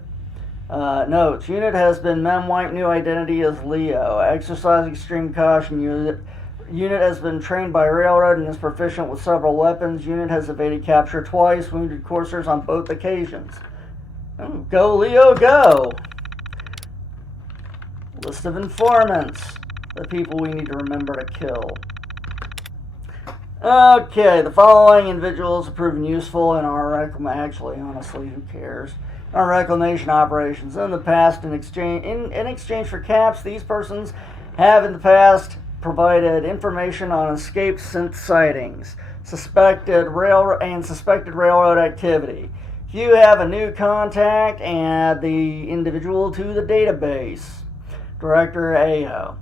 Notes, unit has been mem-wiped. New identity is Leo. Exercise extreme caution. Unit has been trained by railroad and is proficient with several weapons. Unit has evaded capture twice. Wounded coursers on both occasions. Go, Leo, go! List of informants. The people we need to remember to kill. Okay, the following individuals have proven useful in our actually, honestly, who cares? Our reclamation operations. In the past, in exchange for caps, these persons have in the past provided information on escaped synth sightings, suspected railroad activity. If you have a new contact, add the individual to the database. Director Aho.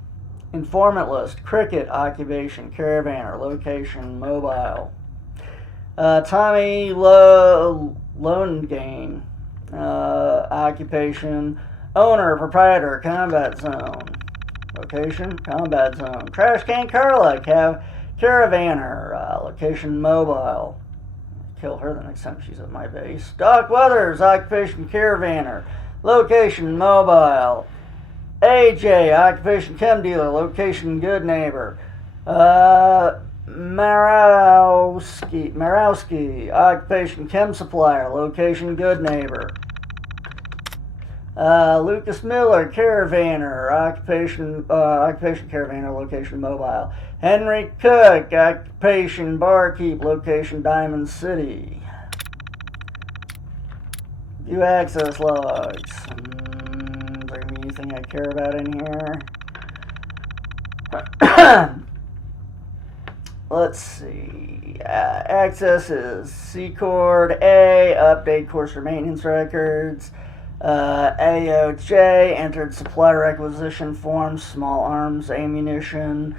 Informant list: Cricket, occupation, caravaner, location, mobile. Tommy Lonegain, occupation, owner, proprietor, combat zone. Location, combat zone. Trash Can Carla, caravaner, location, mobile. Kill her the next time she's at my base. Doc Weathers, occupation, caravaner, location, mobile. AJ, occupation, chem dealer, location, good neighbor. Marowski, occupation, chem supplier, location, good neighbor. Lucas Miller, caravaner, occupation, caravaner, location, mobile. Henry Cook, occupation, barkeep, location, Diamond City. View access logs. Bring me anything I care about in here. Let's see. Access is C-Cord A, update course maintenance records. AOJ, entered supply requisition forms, small arms, ammunition.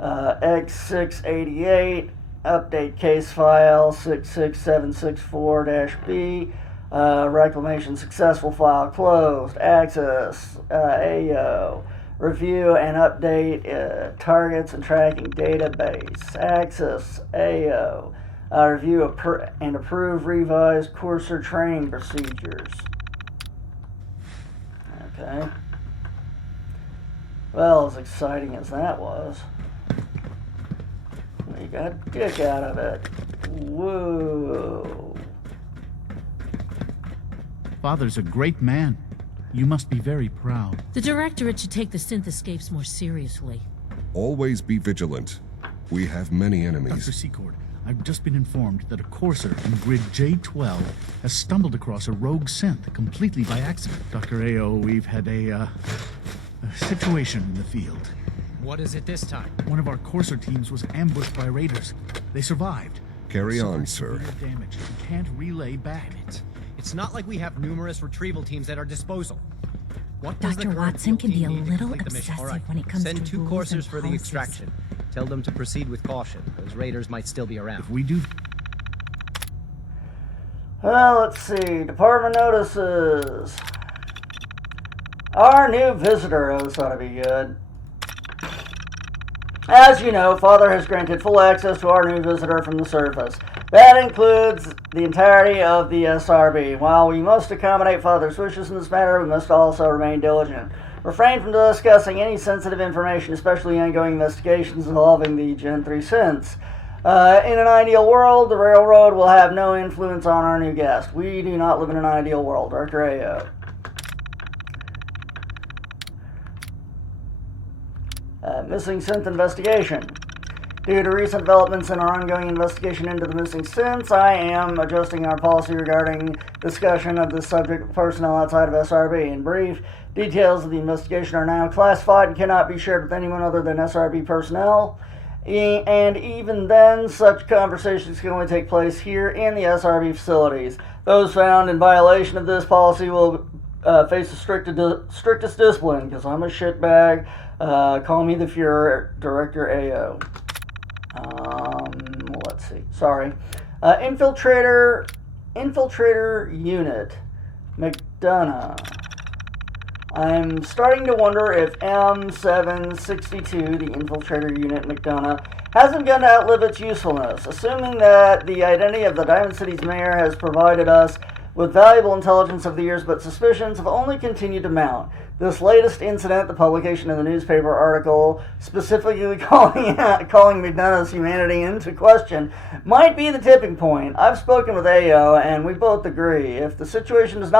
X688, update case file 66764-B. Reclamation successful, file closed. Access AO. Review and update targets and tracking database. Access AO. Review and approve revised courser training procedures. Okay. Well, as exciting as that was, we got a dick out of it. Whoa. Father's a great man. You must be very proud. The Directorate should take the synth escapes more seriously. Always be vigilant. We have many enemies. Dr. Secord, I've just been informed that a courser in grid J12 has stumbled across a rogue synth completely by accident. Dr. AO, we've had a situation in the field. What is it this time? One of our courser teams was ambushed by raiders. They survived. Carry on, sir. Damage. We can't relay back. It's not like we have numerous retrieval teams at our disposal. What does Dr. the current Watson can be a field team need to little complete the mission? obsessive All right, when it comes send to 2 rules coursers and for the policies. extraction. Tell them to proceed with caution. Those raiders might still be around. If we do... Well, let's see. Department notices. Our new visitor. Oh, this ought to be good. As you know, Father has granted full access to our new visitor from the surface. That includes the entirety of the SRB. While we must accommodate Father's wishes in this matter, we must also remain diligent. Refrain from discussing any sensitive information, especially ongoing investigations involving the Gen 3 synths. In an ideal world, the Railroad will have no influence on our new guest. We do not live in an ideal world. Dr. AO. Missing synth investigation. Due to recent developments in our ongoing investigation into the missing synths, I am adjusting our policy regarding discussion of the subject with personnel outside of SRB. In brief, details of the investigation are now classified and cannot be shared with anyone other than SRB personnel. And even then, such conversations can only take place here in the SRB facilities. Those found in violation of this policy will face the strictest discipline, because I'm a shitbag. Call me the Fuhrer, Director AO. Let's see. Sorry. Infiltrator Unit. McDonough. I'm starting to wonder if M762, the Infiltrator Unit McDonough, hasn't begun to outlive its usefulness. Assuming that the identity of the Diamond City's mayor has provided us with valuable intelligence over the years, but suspicions have only continued to mount. This latest incident, the publication of the newspaper article specifically calling McDonough's humanity into question, might be the tipping point. I've spoken with AO, and we both agree. If the situation does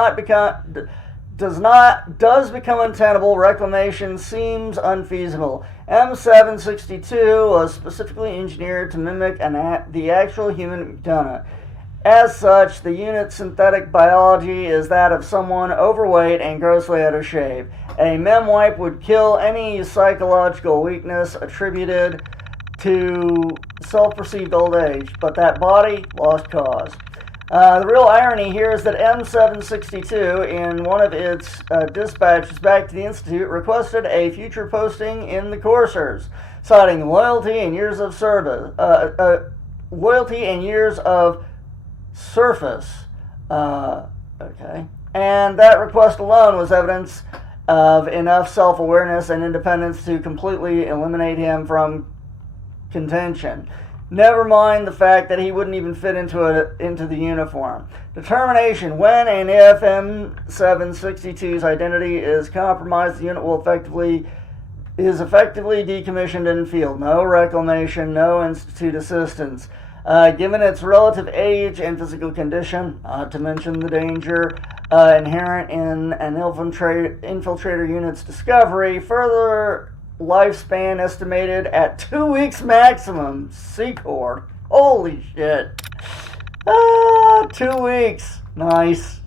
become untenable, reclamation seems unfeasible. M762 was specifically engineered to mimic the actual human McDonough. As such, the unit's synthetic biology is that of someone overweight and grossly out of shape. A mem wipe would kill any psychological weakness attributed to self-perceived old age, but that body, lost cause. The real irony here is that M762, in one of its dispatches back to the Institute, requested a future posting in the coursers, citing loyalty and years of service. Surface. Okay. And that request alone was evidence of enough self-awareness and independence to completely eliminate him from contention. Never mind the fact that he wouldn't even fit into the uniform. Determination. When and if M762's identity is compromised, the unit will effectively decommissioned in field. No reclamation, no institute assistance. Given its relative age and physical condition, not to mention the danger inherent in an infiltrator unit's discovery, further lifespan estimated at 2 weeks maximum. Secord. Holy shit. 2 weeks. Nice.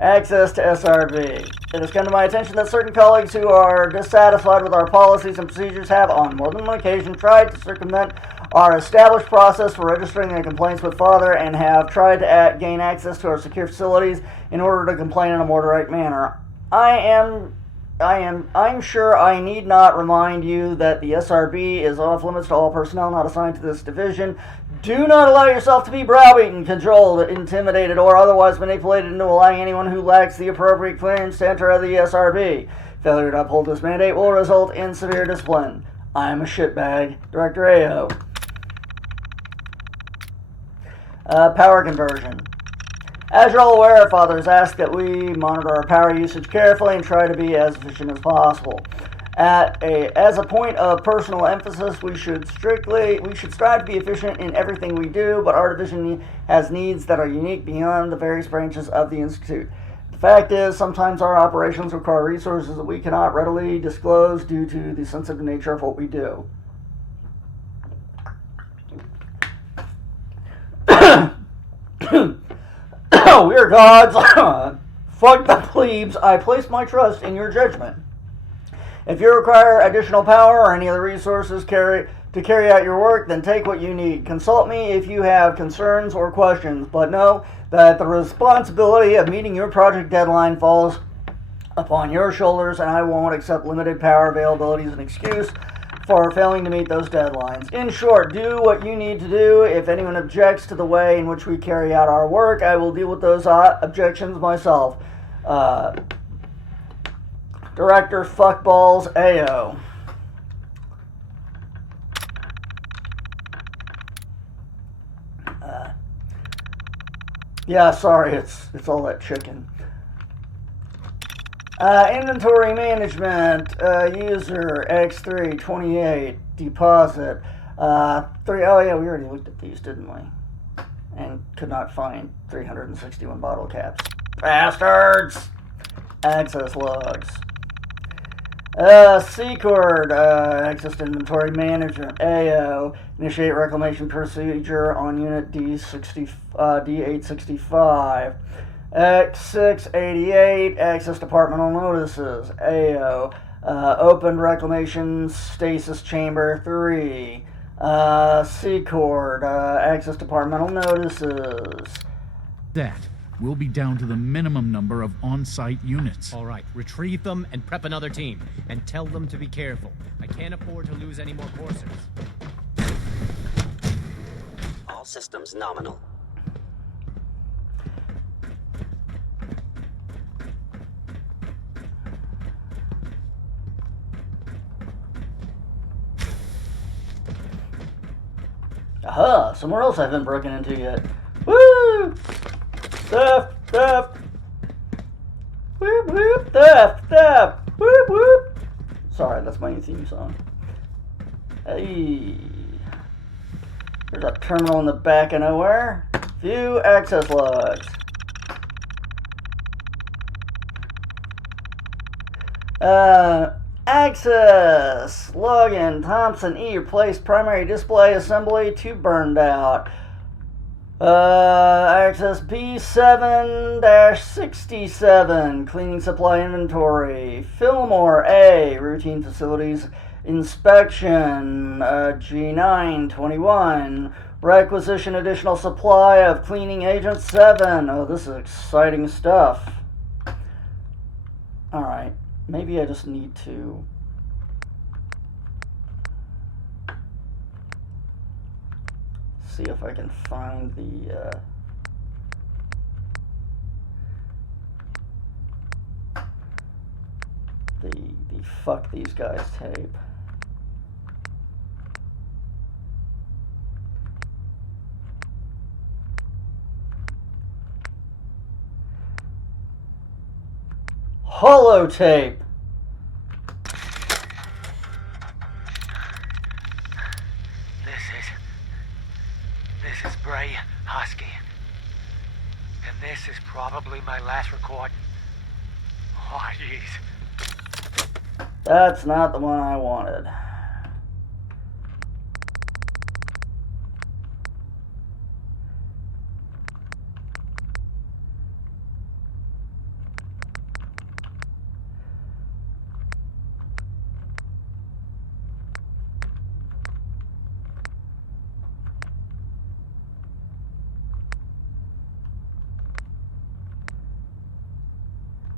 Access to SRB. It has come to my attention that certain colleagues who are dissatisfied with our policies and procedures have, on more than one occasion, tried to circumvent our established process for registering their complaints with Father and have tried to gain access to our secure facilities in order to complain in a more direct manner. I am I'm sure I need not remind you that the SRB is off limits to all personnel not assigned to this division. Do not allow yourself to be browbeaten, controlled, intimidated, or otherwise manipulated into allowing anyone who lacks the appropriate clearance to enter the SRB. Failure to uphold this mandate will result in severe discipline. I am a shitbag. Director AO. Power conversion. As you're all aware, Fathers ask that we monitor our power usage carefully and try to be as efficient as possible. As a point of personal emphasis, we should strive to be efficient in everything we do, but our division has needs that are unique beyond the various branches of the Institute. The fact is, sometimes our operations require resources that we cannot readily disclose due to the sensitive nature of what we do. We're gods. Fuck the plebes. I place my trust in your judgment. If you require additional power or any other resources to carry out your work, then take what you need. Consult me if you have concerns or questions, but know that the responsibility of meeting your project deadline falls upon your shoulders, and I won't accept limited power availability as an excuse for failing to meet those deadlines. In short, do what you need to do. If anyone objects to the way in which we carry out our work, I will deal with those objections myself. Director Fuckballs AO. Yeah, sorry, it's all that chicken. Inventory management, user X328, deposit, 3, oh yeah, we already looked at these, didn't we? And could not find 361 bottle caps. Bastards! Access logs. Secord, access to inventory management, AO, initiate reclamation procedure on unit D865. X688, access departmental notices, AO, opened reclamation stasis chamber 3, Secord, access departmental notices. That will be down to the minimum number of on-site units. All right, retrieve them and prep another team, and tell them to be careful. I can't afford to lose any more coursers. All systems nominal. Aha, somewhere else I haven't broken into yet. Woo! Theft, theft. Whoop, whoop, theft, theft. Whoop, whoop. Sorry, that's my new theme song. Hey. There's a terminal in the back of nowhere. View access logs. Access. Login. Thompson E. Replaced primary display assembly to burned out. Access B7-67. Cleaning supply inventory. Fillmore A. Routine facilities inspection. G9-21. Requisition additional supply of cleaning agent 7. Oh, this is exciting stuff. Alright. Maybe I just need to see if I can find the fuck these guys tape. Holotape. This is Bray Husky. And this is probably my last recording. Oh, jeez. That's not the one I wanted.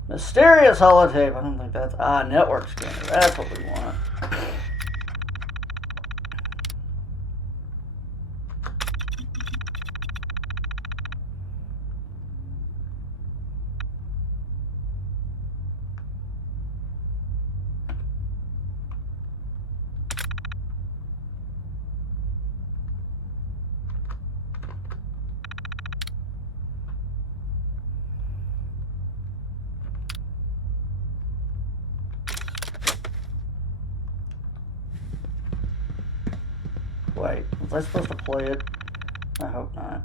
Mysterious holotape. I don't think that's... network scanner. That's what we want. Wait, was I supposed to play it? I hope not.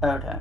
Okay.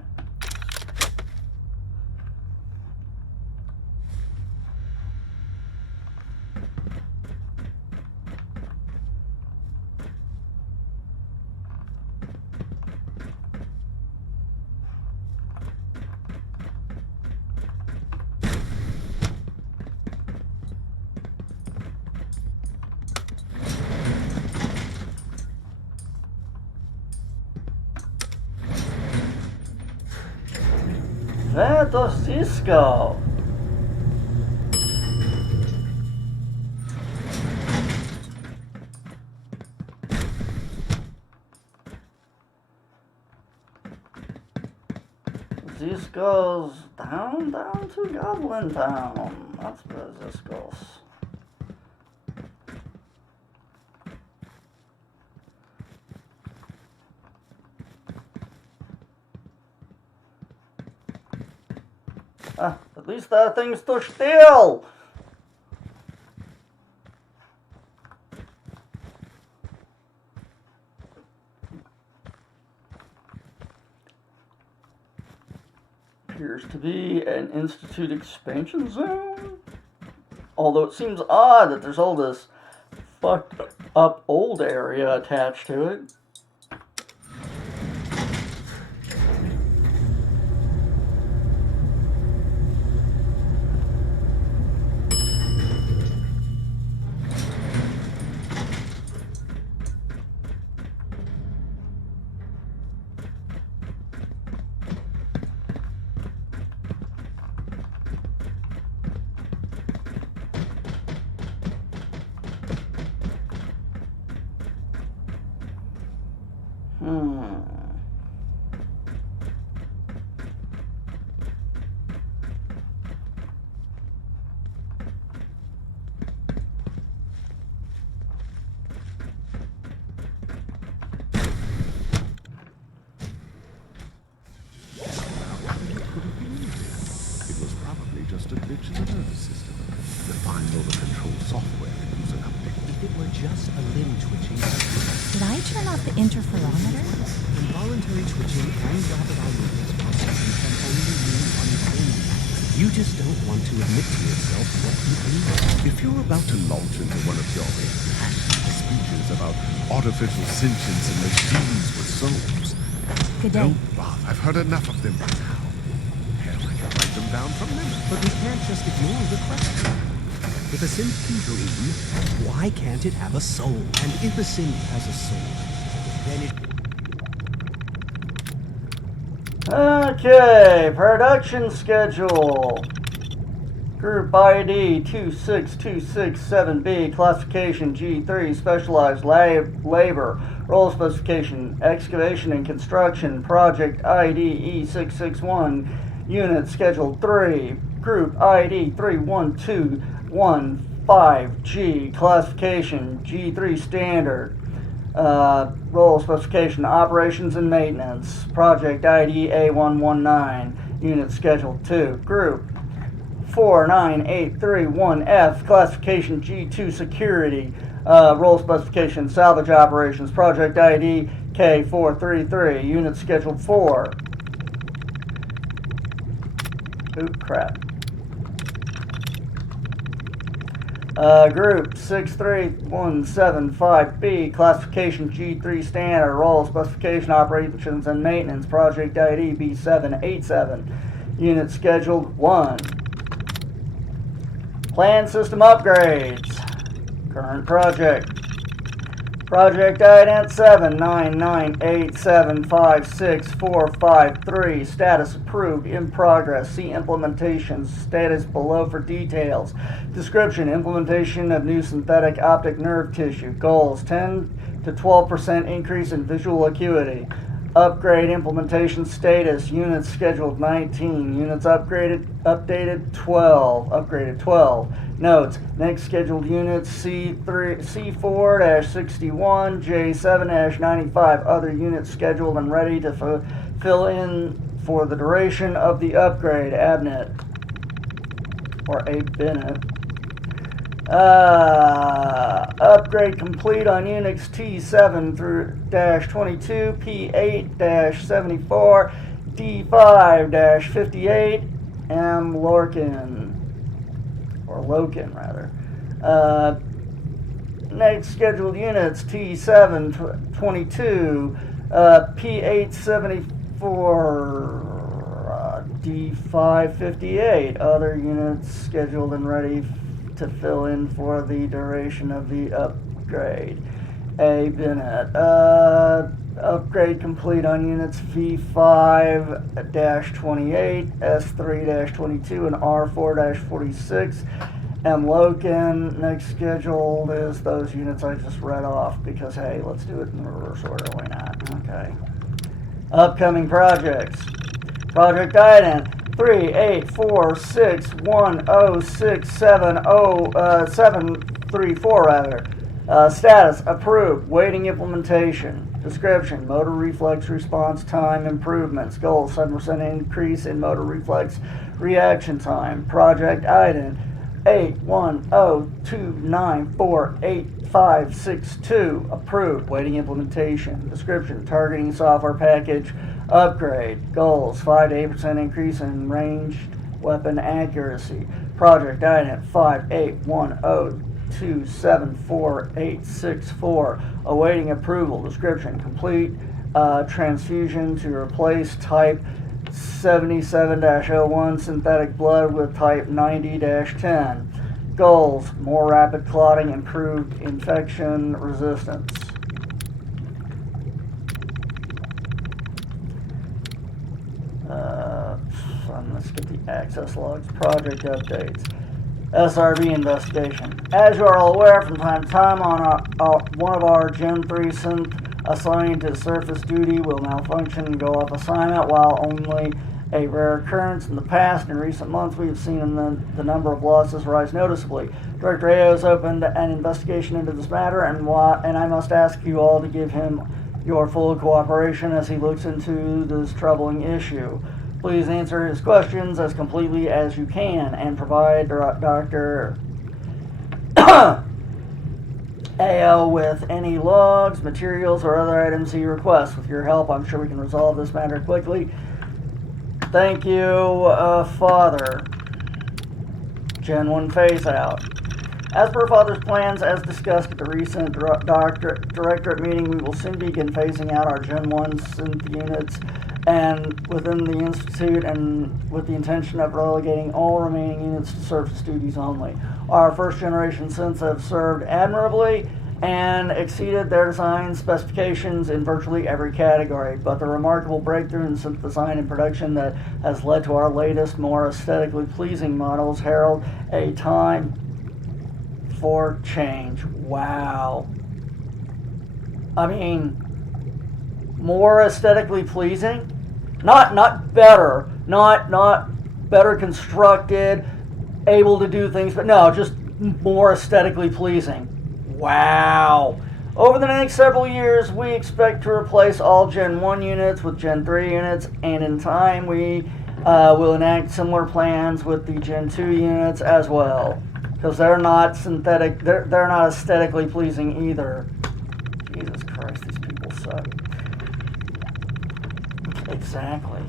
Vedo Cisco. This goes down to Goblin Town. That's where this goes. At least that thing stood still. Appears to be an Institute expansion zone. Although it seems odd that there's all this fucked up old area attached to it. just a glitch in the nervous system. Refined over control software and user update. If it were just a limb twitching... Did I turn off the interferometer? Involuntary twitching and rapid eye movements processing can only mean one thing. You just don't want to admit to yourself what you believe. If you're about to launch into one of your passionate speeches about artificial sentience and machines with souls, Good day. don't bother. I've heard enough of them by now. Hell, I can write them down from memory. But we can't just ignore the question. If a synth can dream, why can't it have a soul? And if a synth has a soul, then it... Okay, production schedule. Group ID 26267B, classification G3, specialized labor, role specification, excavation and construction, project ID E661, unit schedule 3, group ID 31215G, classification G3 standard. Role specification, operations and maintenance, project ID A119, unit schedule 2, group 49831F, classification G2 security, role specification, salvage operations, project ID K433, unit scheduled 4. Oop, crap. Group 63175B, classification G3 standard, role, specification, operations and maintenance, project ID B787, unit scheduled 1. Plan system upgrades, current project. Project ident 79987564553. Status approved. In progress. See implementation status below for details. Description: implementation of new synthetic optic nerve tissue. Goals: 10 to 12% increase in visual acuity. Upgrade implementation status: units scheduled 19, units updated 12, upgraded 12. Notes: next scheduled units C4-61, J7-95. Other units scheduled and ready to fill in for the duration of the upgrade. Abnet or A Bennett. Upgrade complete on Unix T7-22, P8-74, D5-58, M. Lorcan, or Loken rather. Next scheduled units T7-22, P8-74, D5-58. Other units scheduled and ready to fill in for the duration of the upgrade. A Bennett. Upgrade complete on units V5-28, S3-22, and R4-46. M. Loken. Next scheduled is those units I just read off because, hey, let's do it in reverse order. Why not? Okay. Upcoming projects. Project ident 384610670 rather. Status approved. Waiting implementation. Description: motor reflex response time improvements. Goal: 7% increase in motor reflex reaction time. Project ident 81029485562. Approved. Waiting implementation. Description: targeting software package upgrade. Goals: 5 to 8% increase in ranged weapon accuracy. Project ident 58102744864. Awaiting approval. Description: complete transfusion to replace type 77-01 synthetic blood with type 90-10. Goals: more rapid clotting, improved infection resistance. Let's get the access logs. Project updates. SRB investigation. As you are all aware, from time to time on one of our Gen 3 synth assigned to surface duty will malfunction and go off assignment. While only a rare occurrence in the past, in recent months we have seen the number of losses rise noticeably. Director AO has opened an investigation into this matter, and I must ask you all to give him your full cooperation as he looks into this troubling issue. Please answer his questions as completely as you can and provide Dr. AO with any logs, materials, or other items he requests. With your help, I'm sure we can resolve this matter quickly. Thank you, Father. Gen 1 phase out. As per Father's plans, as discussed at the recent Directorate meeting, we will soon begin phasing out our Gen 1 synth units and within the Institute, and with the intention of relegating all remaining units to surface duties only. Our first generation synths have served admirably and exceeded their design specifications in virtually every category, but the remarkable breakthrough in synth design and production that has led to our latest, more aesthetically pleasing models herald a time for change. Wow. I mean, more aesthetically pleasing? Not better, not better constructed, able to do things, but no, just more aesthetically pleasing. Wow. Over the next several years, we expect to replace all Gen 1 units with Gen 3 units, and in time we will enact similar plans with the Gen 2 units as well, because they're not synthetic, they're not aesthetically pleasing either. Jesus Christ, these people suck. Exactly.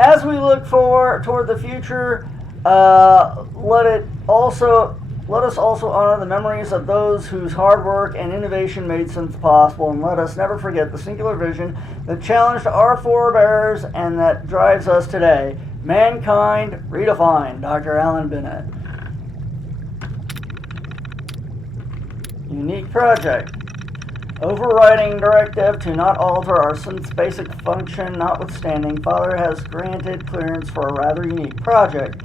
As we look toward the future, let it also Let us also honor the memories of those whose hard work and innovation made synths possible, and let us never forget the singular vision that challenged our forebears and that drives us today. Mankind redefined. Dr. Alan Bennett. Unique project. Overriding directive to not alter our synth's basic function notwithstanding, Father has granted clearance for a rather unique project.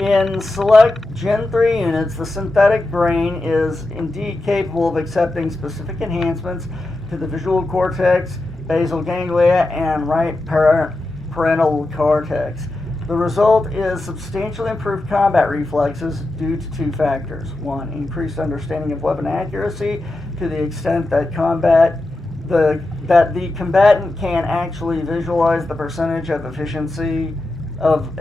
In select Gen 3 units, the synthetic brain is indeed capable of accepting specific enhancements to the visual cortex, basal ganglia, and right parental cortex. The result is substantially improved combat reflexes due to two factors. One, increased understanding of weapon accuracy to the extent that the combatant can actually visualize the percentage of efficiency of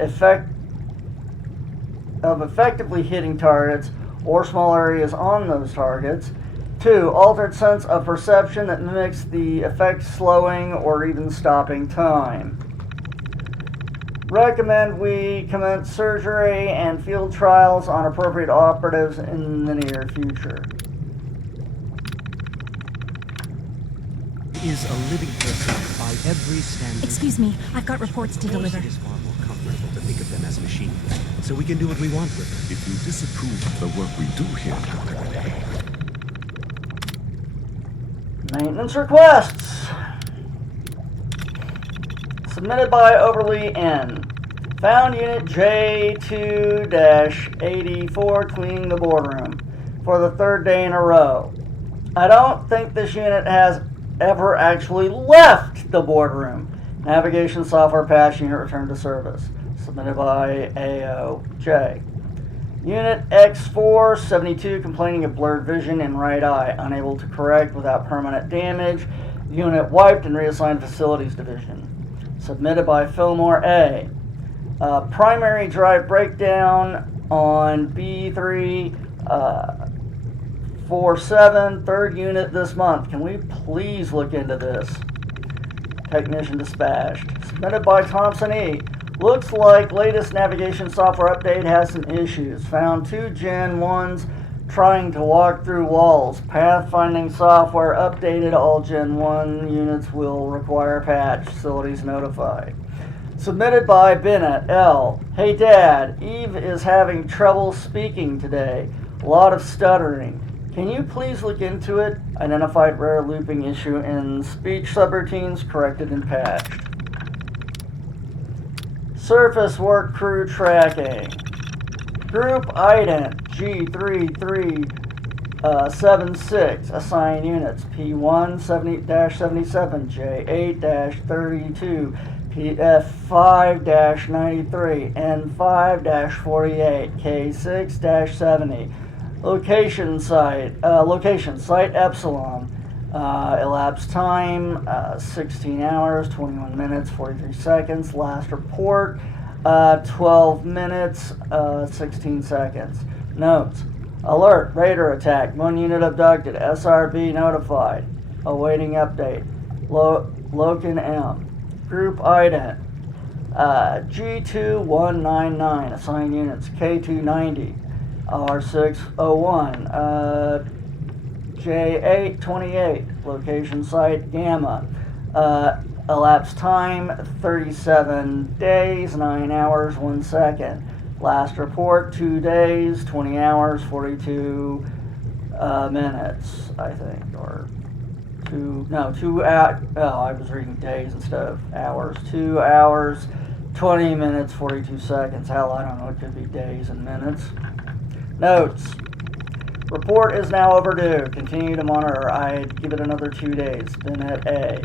effectively hitting targets or small areas on those targets. Two, altered sense of perception that mimics the effect slowing or even stopping time. Recommend we commence surgery and field trials on appropriate operatives in the near future. Is a living person by every standard. Excuse me, I've got reports to deliver. It is far more comfortable to think of them as machines, so we can do what we want with them. If you disapprove of the work we do here, Dr. Renee. Maintenance requests. Submitted by Overly N. Found Unit J2-84 cleaning the boardroom for the third day in a row. I don't think this unit has ever actually left the boardroom. Navigation software patch unit returned to service. Submitted by AOJ. Unit X472 complaining of blurred vision in right eye, unable to correct without permanent damage. Unit wiped and reassigned Facilities Division. Submitted by Fillmore A. Primary drive breakdown on B347, third unit this month. Can we please look into this? Technician dispatched. Submitted by Thompson E. Looks like latest navigation software update has some issues. Found 2 Gen 1s trying to walk through walls. Pathfinding software updated. All Gen 1 units will require patch. Facilities notified. Submitted by Bennett L. Hey Dad, Eve is having trouble speaking today. A lot of stuttering. Can you please look into it? Identified rare looping issue in speech subroutines, corrected and patched. Surface work crew tracking. Group ident G3376. Assign units P1 70-77, J8-32, PF5-93, N5-48, K6-70. Location site Epsilon. Elapsed time 16 hours, 21 minutes, 43 seconds. Last report 12 minutes, 16 seconds. Notes. Alert, raider attack. 1 unit abducted. SRB notified. Awaiting update. Locan M. Group ident G2199. Assigned units K290. R601. J828. Location site Gamma. Elapsed time 37 days, 9 hours, 1 second. Last report 2 days, 20 hours, 42 minutes, I think, or 2 hours. Oh, I was reading days instead of hours. 2 hours, 20 minutes, 42 seconds. Hell, I don't know. It could be days and minutes. Notes. Report is now overdue. Continue to monitor. I'd give it another 2 days. Bennett A.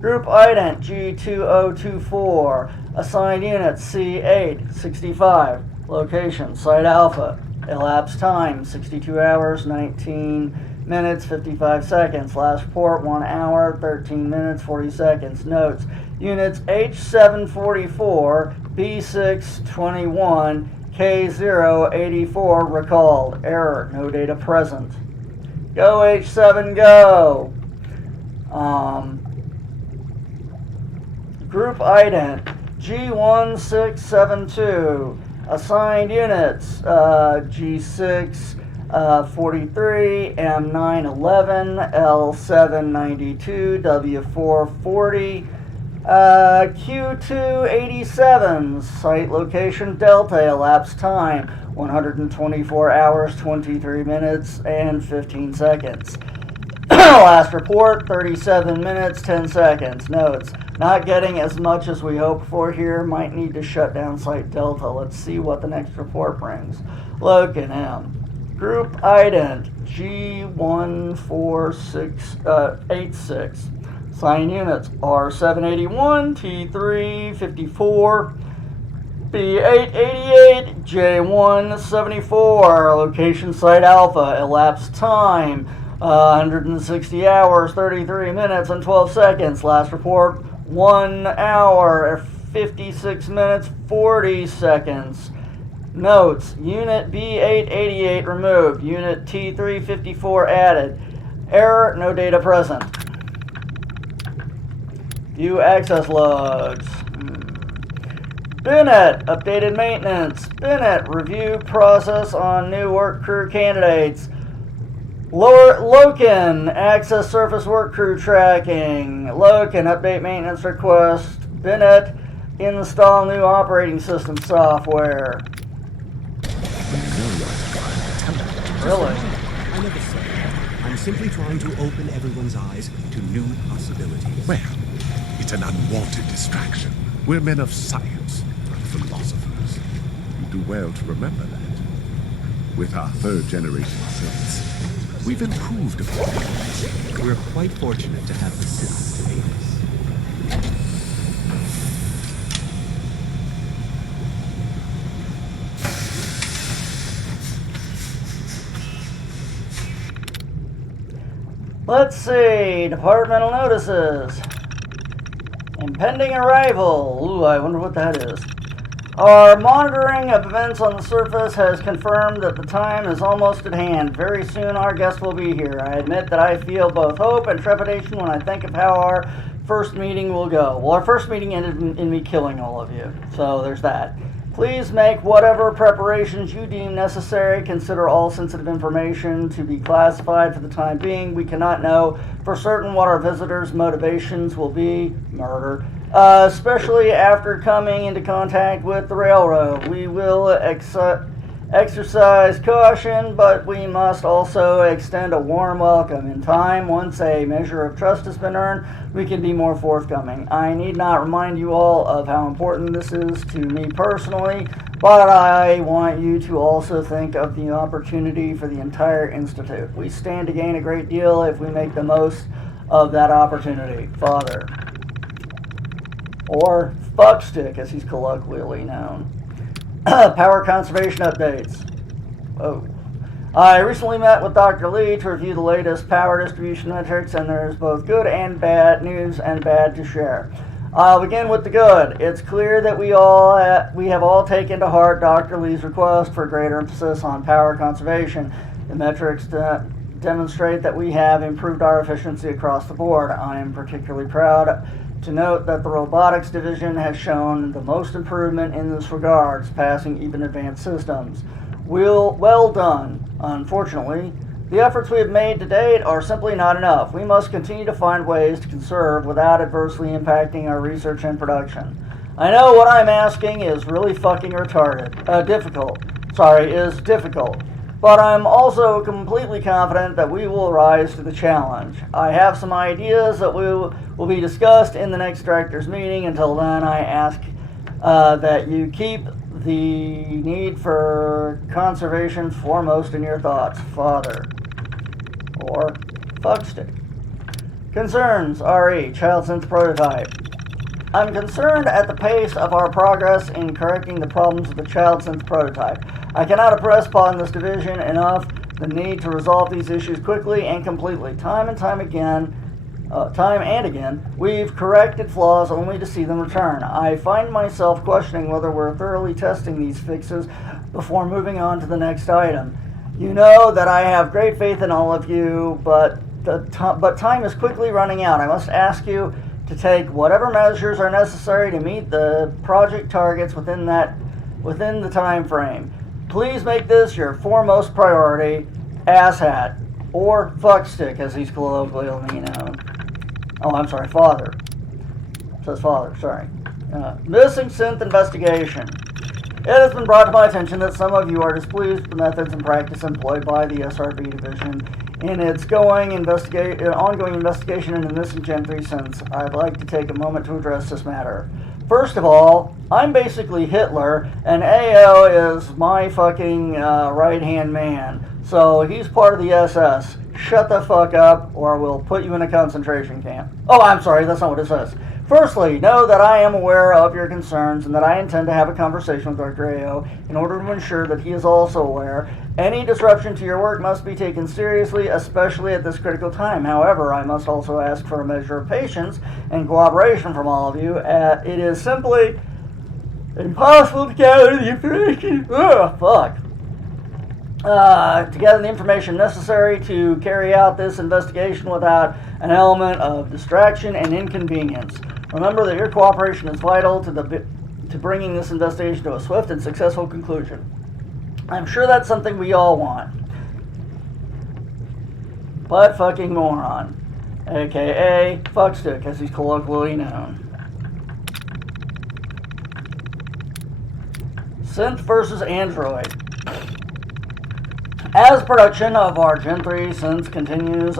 Group ident G2024. Assigned unit C865. Location Site Alpha. Elapsed time 62 hours, 19 minutes, 55 seconds. Last report 1 hour, 13 minutes, 40 seconds. Notes. Units H744, B621, K084 recalled. Error. No data present. Go H7 go. Group ident G1672. Assigned units, G6 43, M911, L792, W440, Q287, site location Delta, elapsed time 124 hours, 23 minutes, and 15 seconds. Last report 37 minutes, 10 seconds. Notes, not getting as much as we hoped for here, might need to shut down site Delta. Let's see what the next report brings. Logan M. Group ident G14686. Sign units R781, T354, B888, J174. Location site Alpha. Elapsed time 160 hours, 33 minutes, and 12 seconds. Last report 1 hour, 56 minutes, 40 seconds. Notes, Unit B888 removed, Unit T354 added. Error, no data present. View access logs. Bennett, updated maintenance. Bennett, review process on new work crew candidates. Loken, access surface work crew tracking. Loken, update maintenance request. Bennett, install new operating system software. Really? I never said that. I'm simply trying to open everyone's eyes to new possibilities. Well, it's an unwanted distraction. We're men of science, not philosophers. You do well to remember that. With our third-generation synths, we've improved upon it. We're quite fortunate to have the synths to aid us. Let's see, departmental notices. Impending arrival. Ooh, I wonder what that is. Our monitoring of events on the surface has confirmed that the time is almost at hand. Very soon our guest will be here. I admit that I feel both hope and trepidation when I think of how our first meeting will go. Well, our first meeting ended in me killing all of you, so there's that. Please make whatever preparations you deem necessary. Consider all sensitive information to be classified for the time being. We cannot know for certain what our visitors' motivations will be. Murder. Especially after coming into contact with the railroad. We will exercise caution, but we must also extend a warm welcome. In time, once a measure of trust has been earned, we can be more forthcoming. I need not remind you all of how important this is to me personally, but I want you to also think of the opportunity for the entire Institute. We stand to gain a great deal if we make the most of that opportunity. Father. Or Fuckstick, as he's colloquially known. Power conservation updates. Oh. I recently met with Dr. Lee to review the latest power distribution metrics, and there's both good and bad news and bad to share. I'll begin with the good. It's clear that we have all taken to heart Dr. Lee's request for greater emphasis on power conservation. The metrics demonstrate that we have improved our efficiency across the board. I am particularly proud to note that the robotics division has shown the most improvement in this regard, passing even advanced systems. Well done. Unfortunately, the efforts we have made to date are simply not enough. We must continue to find ways to conserve without adversely impacting our research and production. I know what I'm asking is really fucking difficult. But I'm also completely confident that we will rise to the challenge. I have some ideas that will be discussed in the next director's meeting. Until then, I ask that you keep the need for conservation foremost in your thoughts. Father. Or Fuckstick. Concerns, RE, Child Synth Prototype. I'm concerned at the pace of our progress in correcting the problems of the Child Synth Prototype. I cannot impress upon this division enough the need to resolve these issues quickly and completely. Time and again, we've corrected flaws only to see them return. I find myself questioning whether we're thoroughly testing these fixes before moving on to the next item. You know that I have great faith in all of you, but time is quickly running out. I must ask you to take whatever measures are necessary to meet the project targets within that within the time frame. Please make this your foremost priority, asshat, or fuckstick, as he's colloquially known. Oh, I'm sorry, father. It says father, sorry. Missing synth investigation. It has been brought to my attention that some of you are displeased with the methods and practice employed by the SRB division in its ongoing investigation into the missing Gen 3 synths. I'd like to take a moment to address this matter. First of all, I'm basically Hitler, and AO is my fucking right-hand man. So he's part of the SS. Shut the fuck up, or we'll put you in a concentration camp. Oh, I'm sorry, that's not what it says. Firstly, know that I am aware of your concerns and that I intend to have a conversation with Dr. AO in order to ensure that he is also aware. Any disruption to your work must be taken seriously, especially at this critical time. However, I must also ask for a measure of patience and cooperation from all of you. It is simply impossible to gather the information. To gather the information necessary to carry out this investigation without an element of distraction and inconvenience. Remember that your cooperation is vital to bringing this investigation to a swift and successful conclusion. I'm sure that's something we all want. But fucking moron, aka fuckstick, as he's colloquially known. Synth versus Android. As production of our Gen 3 synths continues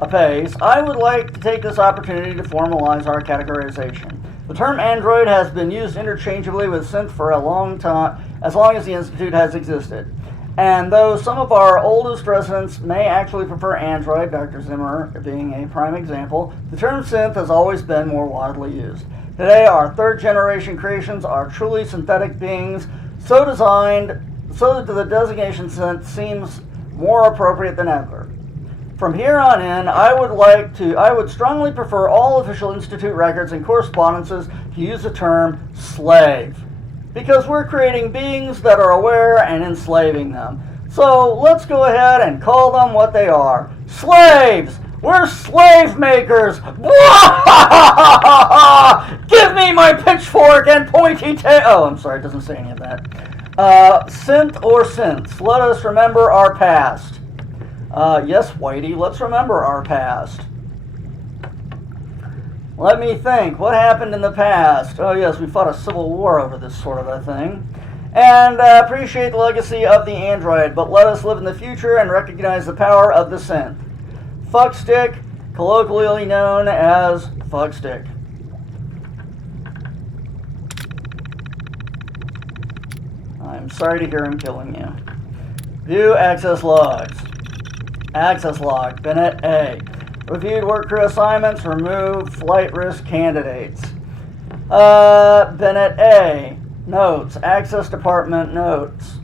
apace, I would like to take this opportunity to formalize our categorization. The term android has been used interchangeably with synth for a long time, as long as the Institute has existed. And though some of our oldest residents may actually prefer android, Dr. Zimmer being a prime example, the term synth has always been more widely used. Today, our third generation creations are truly synthetic beings, so designed so that the designation synth seems more appropriate than ever. From here on in, I would strongly prefer all official Institute records and correspondences to use the term slave, because we're creating beings that are aware and enslaving them. So let's go ahead and call them what they are. Slaves! We're slave makers! Give me my pitchfork and pointy tail! Oh, I'm sorry, it doesn't say any of that. Synth or synths, let us remember our past. Yes, Whitey, let's remember our past. Let me think, what happened in the past? Oh yes, we fought a civil war over this sort of a thing. And appreciate the legacy of the android, but let us live in the future and recognize the power of the synth. Fuckstick, colloquially known as fuckstick. I'm sorry to hear him killing you. View access logs. Access log, Bennett A. Reviewed work crew assignments, remove flight risk candidates. Bennett A. Notes, access department notes.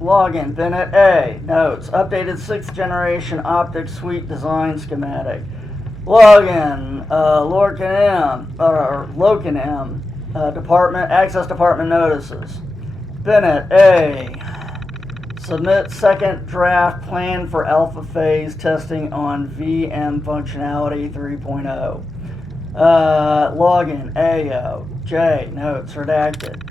Login, Bennett A. Notes, updated 6th generation optic suite design schematic. Login, Locan M. Department, access department notices. Bennett A. Submit second draft plan for alpha phase testing on VM functionality 3.0. Login, AO. J. Notes, redacted.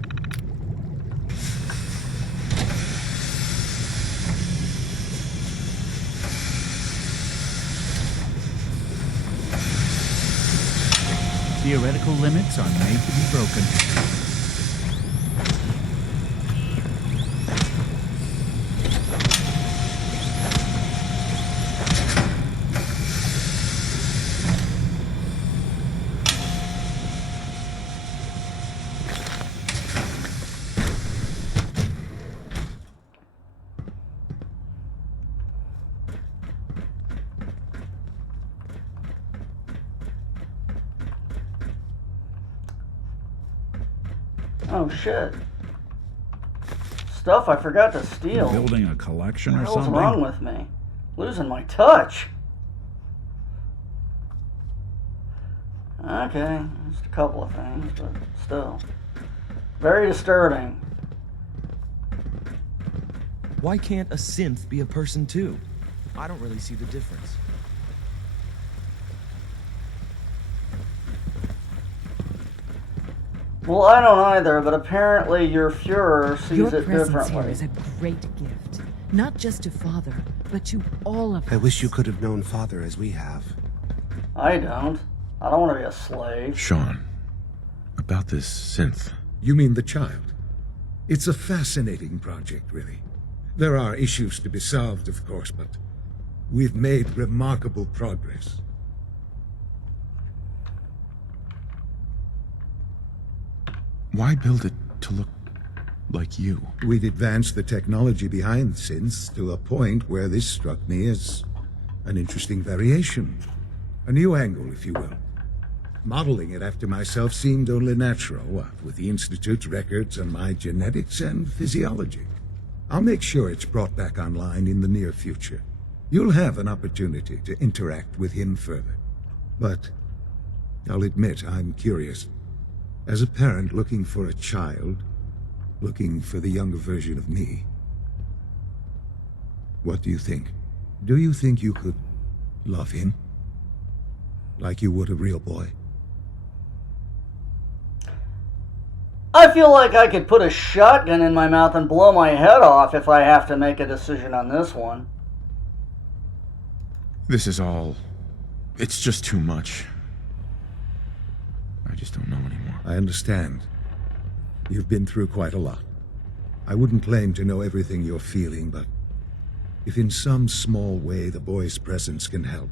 Theoretical limits are made to be broken. Oh shit. Stuff I forgot to steal. Building a collection or something? something? What's wrong with me? Losing my touch. Okay, just a couple of things, but still. Very disturbing. Why can't a synth be a person too? I don't really see the difference. Well, I don't either, but apparently your Fuhrer sees Your it presence here differently. is a great gift. Not just to Father, but to all of us. I wish you could have known Father as we have. I don't. I don't want to be a slave. Sean, about this synth. You mean the child? It's a fascinating project, really. There are issues to be solved, of course, but we've made remarkable progress. Why build it to look like you? We'd advanced the technology behind synths to a point where this struck me as an interesting variation. A new angle, if you will. Modeling it after myself seemed only natural, with the Institute's records on my genetics and physiology. I'll make sure it's brought back online in the near future. You'll have an opportunity to interact with him further. But I'll admit I'm curious. As a parent looking for a child, looking for the younger version of me, what do you think? Do you think you could love him? Like you would a real boy? I feel like I could put a shotgun in my mouth and blow my head off if I have to make a decision on this one. This is all... it's just too much. I just don't know anymore. I understand. You've been through quite a lot. I wouldn't claim to know everything you're feeling, but if in some small way the boy's presence can help,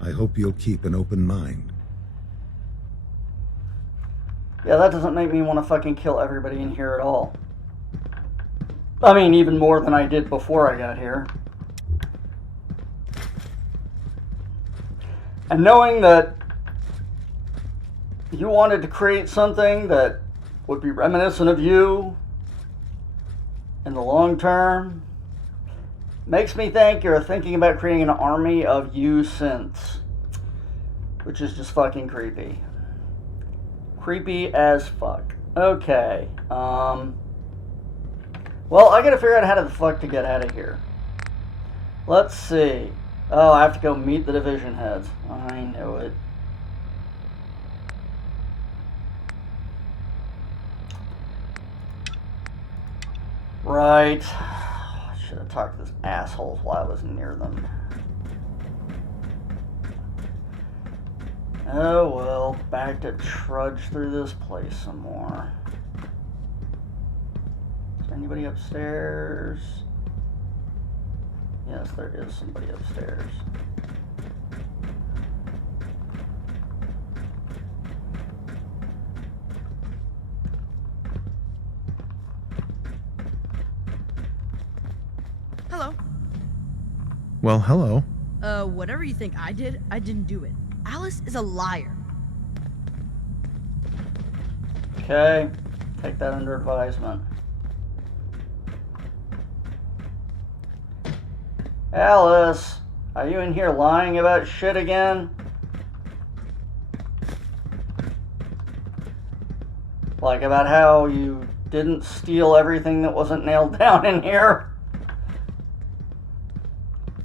I hope you'll keep an open mind. Yeah, that doesn't make me want to fucking kill everybody in here at all. I mean, even more than I did before I got here. And knowing that you wanted to create something that would be reminiscent of you in the long term makes me think you're thinking about creating an army of you synths, which is just fucking creepy. Creepy as fuck. Okay. Well, I gotta figure out how the fuck to get out of here. Let's see. Oh, I have to go meet the division heads. I knew it. Right. I should have talked to those assholes while I was near them. Oh well, back to trudge through this place some more. Is there anybody upstairs? Yes, there is somebody upstairs. Hello. Well, hello. Whatever you think I didn't do it. Alice is a liar. Okay, take that under advisement. Alice, are you in here lying about shit again? Like about how you didn't steal everything that wasn't nailed down in here?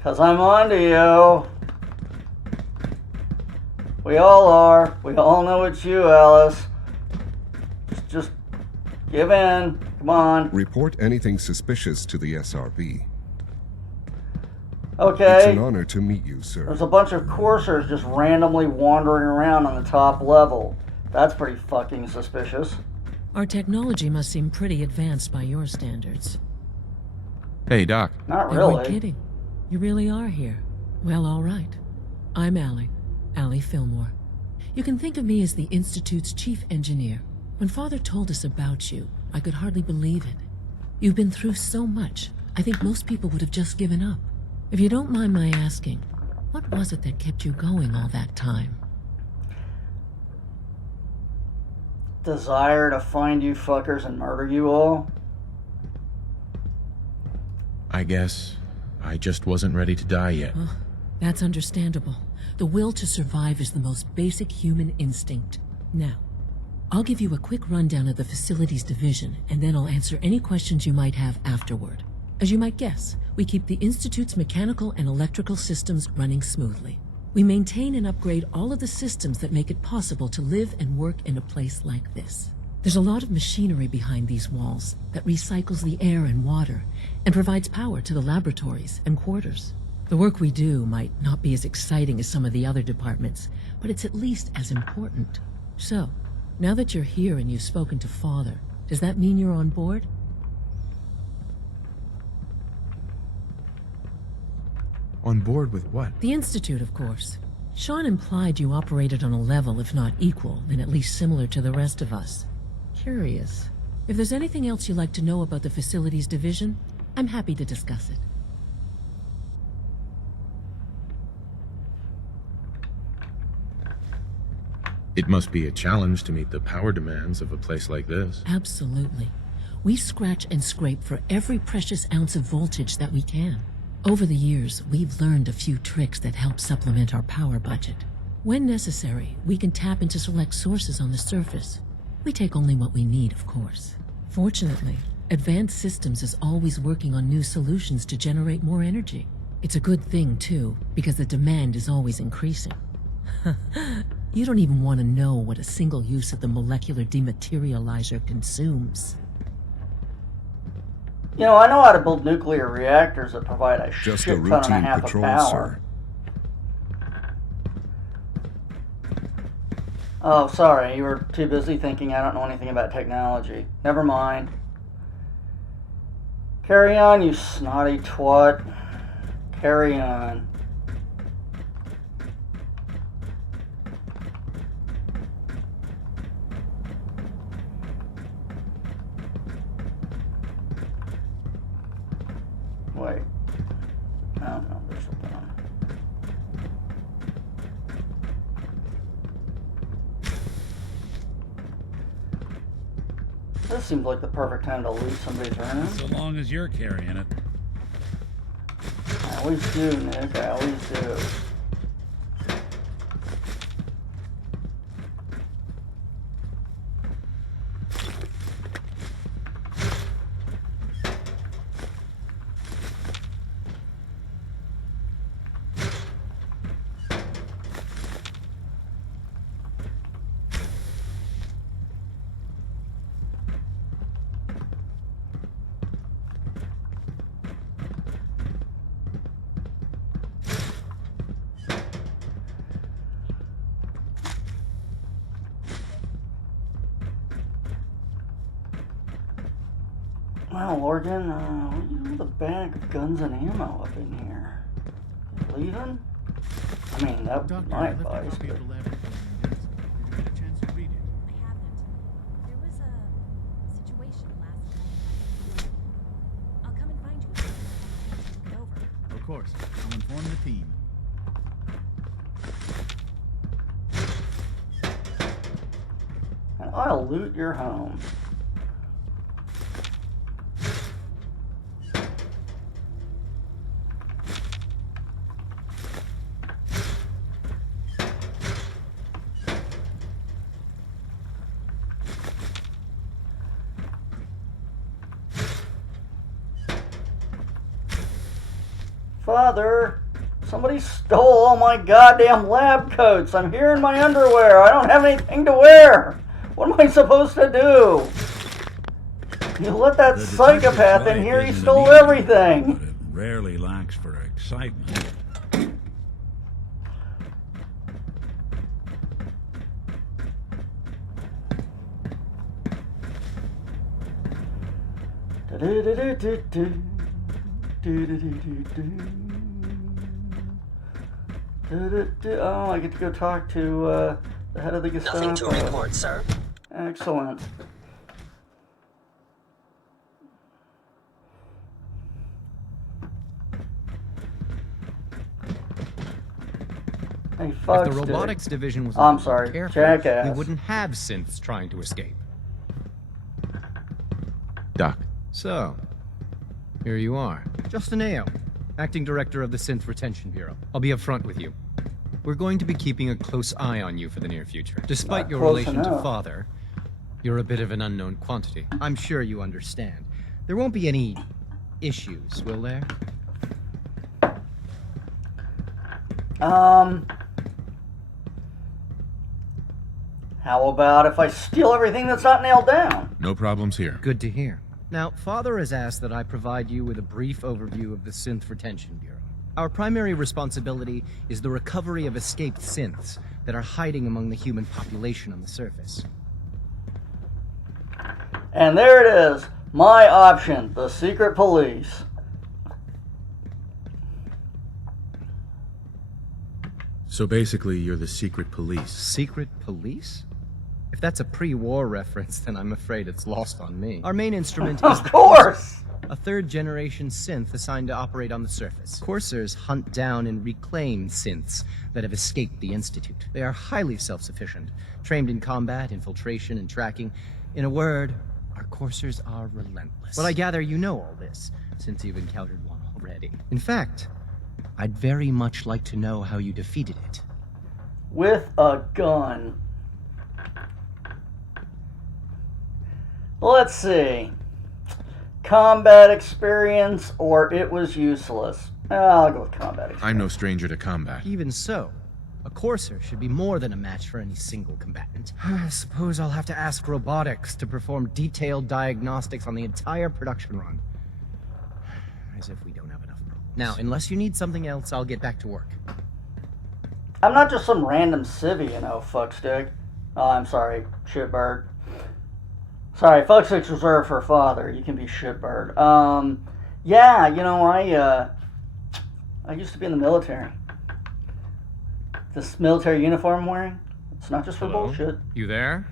'Cause I'm on to you. We all are. We all know it's you, Alice. Just give in. Come on. Report anything suspicious to the SRB. Okay. It's an honor to meet you, sir. There's a bunch of coursers just randomly wandering around on the top level. That's pretty fucking suspicious. Our technology must seem pretty advanced by your standards. Hey, Doc. Not You really. weren't kidding. You really are here. Well, all right. I'm Allie Fillmore. You can think of me as the Institute's chief engineer. When Father told us about you, I could hardly believe it. You've been through so much, I think most people would have just given up. If you don't mind my asking, what was it that kept you going all that time? Desire to find you fuckers and murder you all? I guess I just wasn't ready to die yet. That's understandable. The will to survive is the most basic human instinct. Now, I'll give you a quick rundown of the facilities division, and then I'll answer any questions you might have afterward. As you might guess, we keep the Institute's mechanical and electrical systems running smoothly. We maintain and upgrade all of the systems that make it possible to live and work in a place like this. There's a lot of machinery behind these walls that recycles the air and water and provides power to the laboratories and quarters. The work we do might not be as exciting as some of the other departments, but it's at least as important. So, now that you're here and you've spoken to Father, does that mean you're on board? On board with what? The Institute, of course. Sean implied you operated on a level, if not equal, then at least similar to the rest of us. Curious. If there's anything else you'd like to know about the Facilities Division, I'm happy to discuss it. It must be a challenge to meet the power demands of a place like this. Absolutely. We scratch and scrape for every precious ounce of voltage that we can. Over the years, we've learned a few tricks that help supplement our power budget. When necessary, we can tap into select sources on the surface. We take only what we need, of course. Fortunately, Advanced Systems is always working on new solutions to generate more energy. It's a good thing, too, because the demand is always increasing. You don't even want to know what a single use of the molecular dematerializer consumes. You know, I know how to build nuclear reactors that provide a Just shit a ton and a routine half patrol, of power. sir. Oh, sorry, you were too busy thinking I don't know anything about technology. Never mind. Carry on, you snotty twat. Carry on. Wait. Oh no, there's something on. This seems like the perfect time to loot somebody's room. So long as you're carrying it. I always do, Nick. I always do. Wow, Morgan, what do you do with a bag of guns and ammo up in here? You leaving? I mean, that would be my advice. But... I haven't. There was a situation last night. I'll come and find you if you look it over. Of course. I'll inform the team. And I'll loot your home. Father, somebody stole all my goddamn lab coats. I'm here in my underwear. I don't have anything to wear. What am I supposed to do? You let that psychopath in here. He stole everything. But it rarely lacks for excitement. Oh, I get to go talk to the head of the Gestapo. Nothing to report, sir. Excellent. Hey, fuck. If the robotics division was I'm sorry, careful, jackass. we wouldn't have synths trying to escape. Doc. So, here you are. Justin Ayo, Acting Director of the Synth Retention Bureau. I'll be upfront with you. We're going to be keeping a close eye on you for the near future. Despite your relation to Father, you're a bit of an unknown quantity. I'm sure you understand. There won't be any issues, will there? How about if I steal everything that's not nailed down? No problems here. Good to hear. Now, Father has asked that I provide you with a brief overview of the Synth Retention Bureau. Our primary responsibility is the recovery of escaped synths that are hiding among the human population on the surface. And there it is. My option, the secret police. So basically, you're the secret police. Secret police? If that's a pre-war reference, then I'm afraid it's lost on me. Our main instrument is Of course! a third-generation synth assigned to operate on the surface. Coursers hunt down and reclaim synths that have escaped the Institute. They are highly self-sufficient, trained in combat, infiltration, and tracking. In a word, our coursers are relentless. But I gather you know all this, since you've encountered one already. In fact, I'd very much like to know how you defeated it. With a gun. Let's see. Combat experience or it was useless. I'll go with combat experience. I'm no stranger to combat. Even so, a courser should be more than a match for any single combatant. I suppose I'll have to ask robotics to perform detailed diagnostics on the entire production run. As if we don't have enough problems. Now, unless you need something else, I'll get back to work. I'm not just some random civvy, fuckstick. Oh, I'm sorry, shitbird. Sorry, fuckstick's reserved for Father. You can be shitbird. Yeah, I used to be in the military. This military uniform I'm wearing, it's not just for bullshit. You there?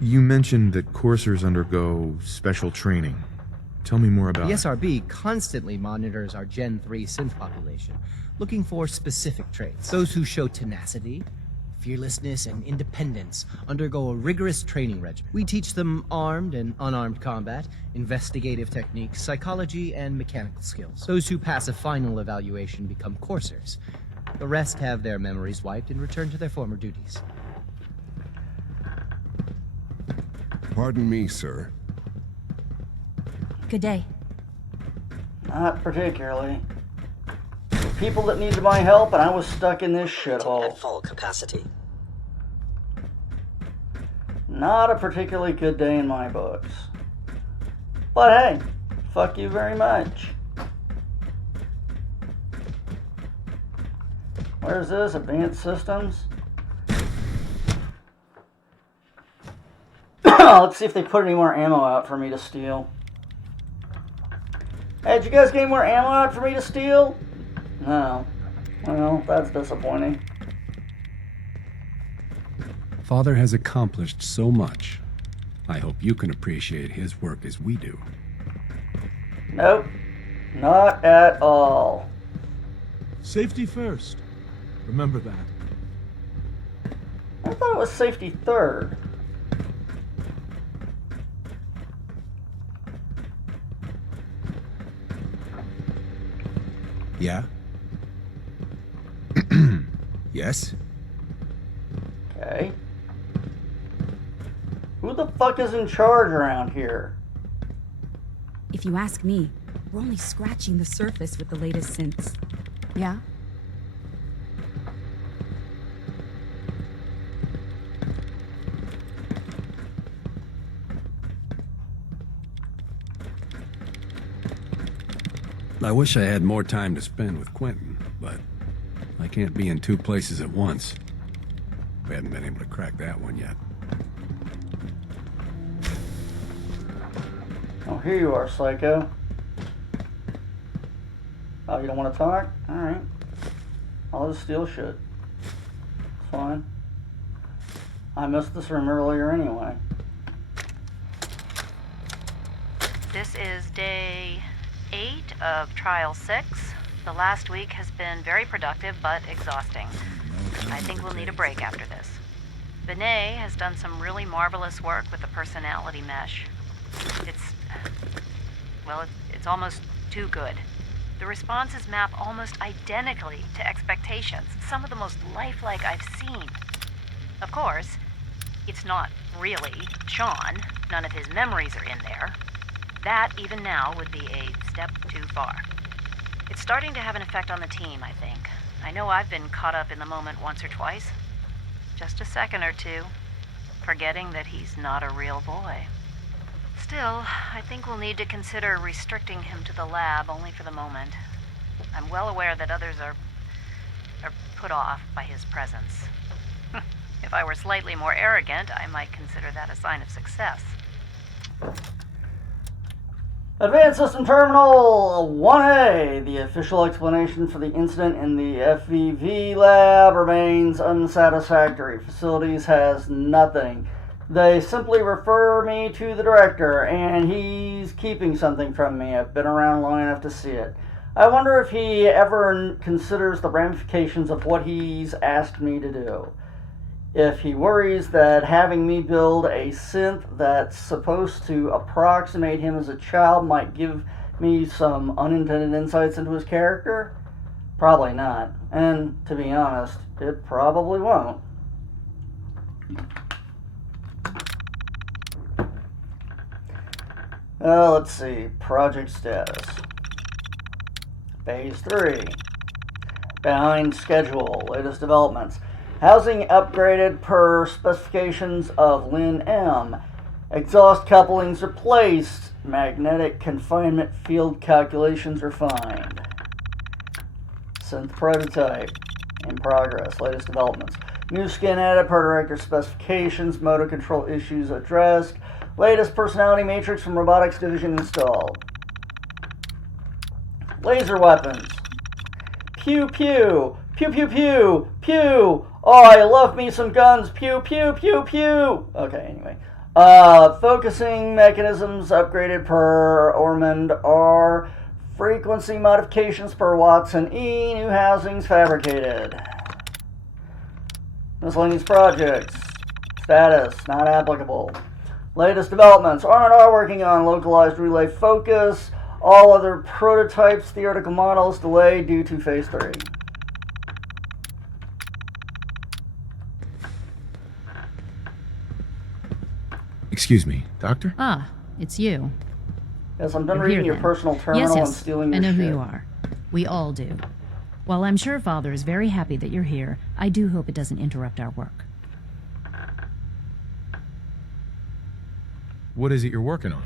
You mentioned that coursers undergo special training. Tell me more about The it. SRB constantly monitors our Gen 3 synth population, looking for specific traits. Those who show tenacity, fearlessness, and independence undergo a rigorous training regimen. We teach them armed and unarmed combat, investigative techniques, psychology, and mechanical skills. Those who pass a final evaluation become coursers. The rest have their memories wiped and return to their former duties. Pardon me, sir. Good day. Not particularly. People that needed my help, and I was stuck in this shithole. At full capacity. Not a particularly good day in my books. But hey, fuck you very much. Where's this? Advanced systems? Let's see if they put any more ammo out for me to steal. Hey, did you guys get any more ammo out for me to steal? No. Well, that's disappointing. Father has accomplished so much. I hope you can appreciate his work as we do. Nope. Not at all. Safety first. Remember that. I thought it was safety third. Yeah? Yes? Okay. Who the fuck is in charge around here? If you ask me, we're only scratching the surface with the latest synths. Yeah? I wish I had more time to spend with Quentin, but I can't be in two places at once. We haven't been able to crack that one yet. Oh, here you are, Psycho. Oh, you don't want to talk? Alright. I'll just steal shit. It's fine. I missed this room earlier anyway. This is day 8 of Trial 6. The last week has been very productive but exhausting. I think we'll need a break after this. Benet has done some really marvelous work with the personality mesh. It's almost too good. The responses map almost identically to expectations, some of the most lifelike I've seen. Of course, it's not really Sean. None of his memories are in there. That, even now, would be a step too far. It's starting to have an effect on the team, I think. I know I've been caught up in the moment once or twice. just a second or two, forgetting that he's not a real boy. Still, I think we'll need to consider restricting him to the lab only for the moment. I'm well aware that others are put off by his presence. If I were slightly more arrogant, I might consider that a sign of success. Advanced System Terminal 1A. The official explanation for the incident in the FEV lab remains unsatisfactory. Facilities has nothing. They simply refer me to the director, and he's keeping something from me. I've been around long enough to see it. I wonder if he ever considers the ramifications of what he's asked me to do. If he worries that having me build a synth that's supposed to approximate him as a child might give me some unintended insights into his character? Probably not. And, to be honest, it probably won't. Let's see. Project status. Phase 3. Behind schedule. Latest developments. Housing upgraded per specifications of Lin M. Exhaust couplings replaced. Magnetic confinement field calculations refined. Synth prototype in progress. Latest developments. New skin added per director specifications. Motor control issues addressed. Latest personality matrix from robotics division installed. Laser weapons. Pew pew. Pew pew pew. Pew. Oh, I love me some guns. Pew pew pew pew. Okay, anyway. Focusing mechanisms upgraded per Ormond R. Frequency modifications per Watson E. New housings fabricated. Miscellaneous projects. Status not applicable. Latest developments. R&R working on localized relay focus. All other prototypes, theoretical models delayed due to Phase 3. Excuse me, Doctor? Ah, it's you. Yes, I'm done You're reading here, your then. personal terminal yes, and stealing I your know shit. who you are. We all do. While I'm sure Father is very happy that you're here, I do hope it doesn't interrupt our work. What is it you're working on?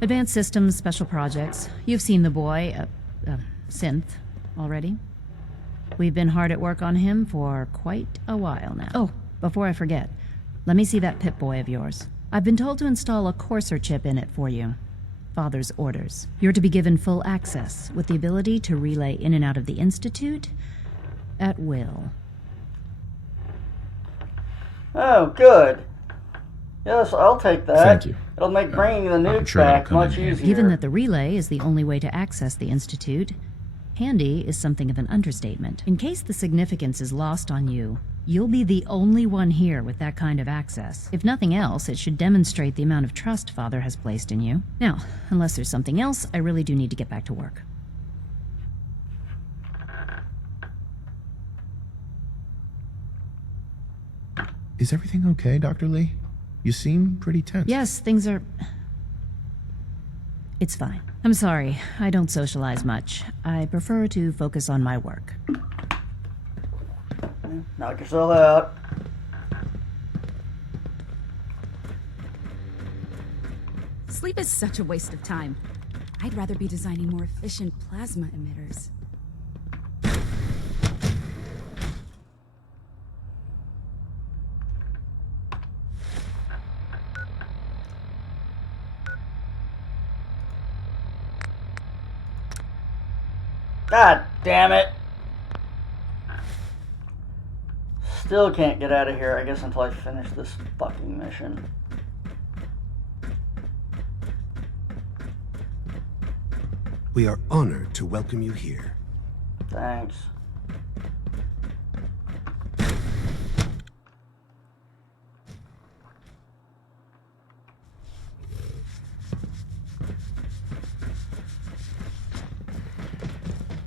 Advanced Systems, Special Projects. You've seen the boy, Synth, already. We've been hard at work on him for quite a while now. Oh, before I forget, let me see that Pip-Boy of yours. I've been told to install a Courser chip in it for you. Father's orders. You're to be given full access, with the ability to relay in and out of the Institute at will. Oh, good. Yes, I'll take that. Thank you. It'll make bringing the nuke sure that'll back come in much handy. easier. Given that the relay is the only way to access the Institute, handy is something of an understatement. In case the significance is lost on you, you'll be the only one here with that kind of access. If nothing else, it should demonstrate the amount of trust Father has placed in you. Now, unless there's something else, I really do need to get back to work. Is everything okay, Dr. Lee? You seem pretty tense. Yes, things are... It's fine. I'm sorry, I don't socialize much. I prefer to focus on my work. Knock yourself out. Sleep is such a waste of time. I'd rather be designing more efficient plasma emitters. God damn it. Still can't get out of here, I guess, until I finish this fucking mission. We are honored to welcome you here. Thanks.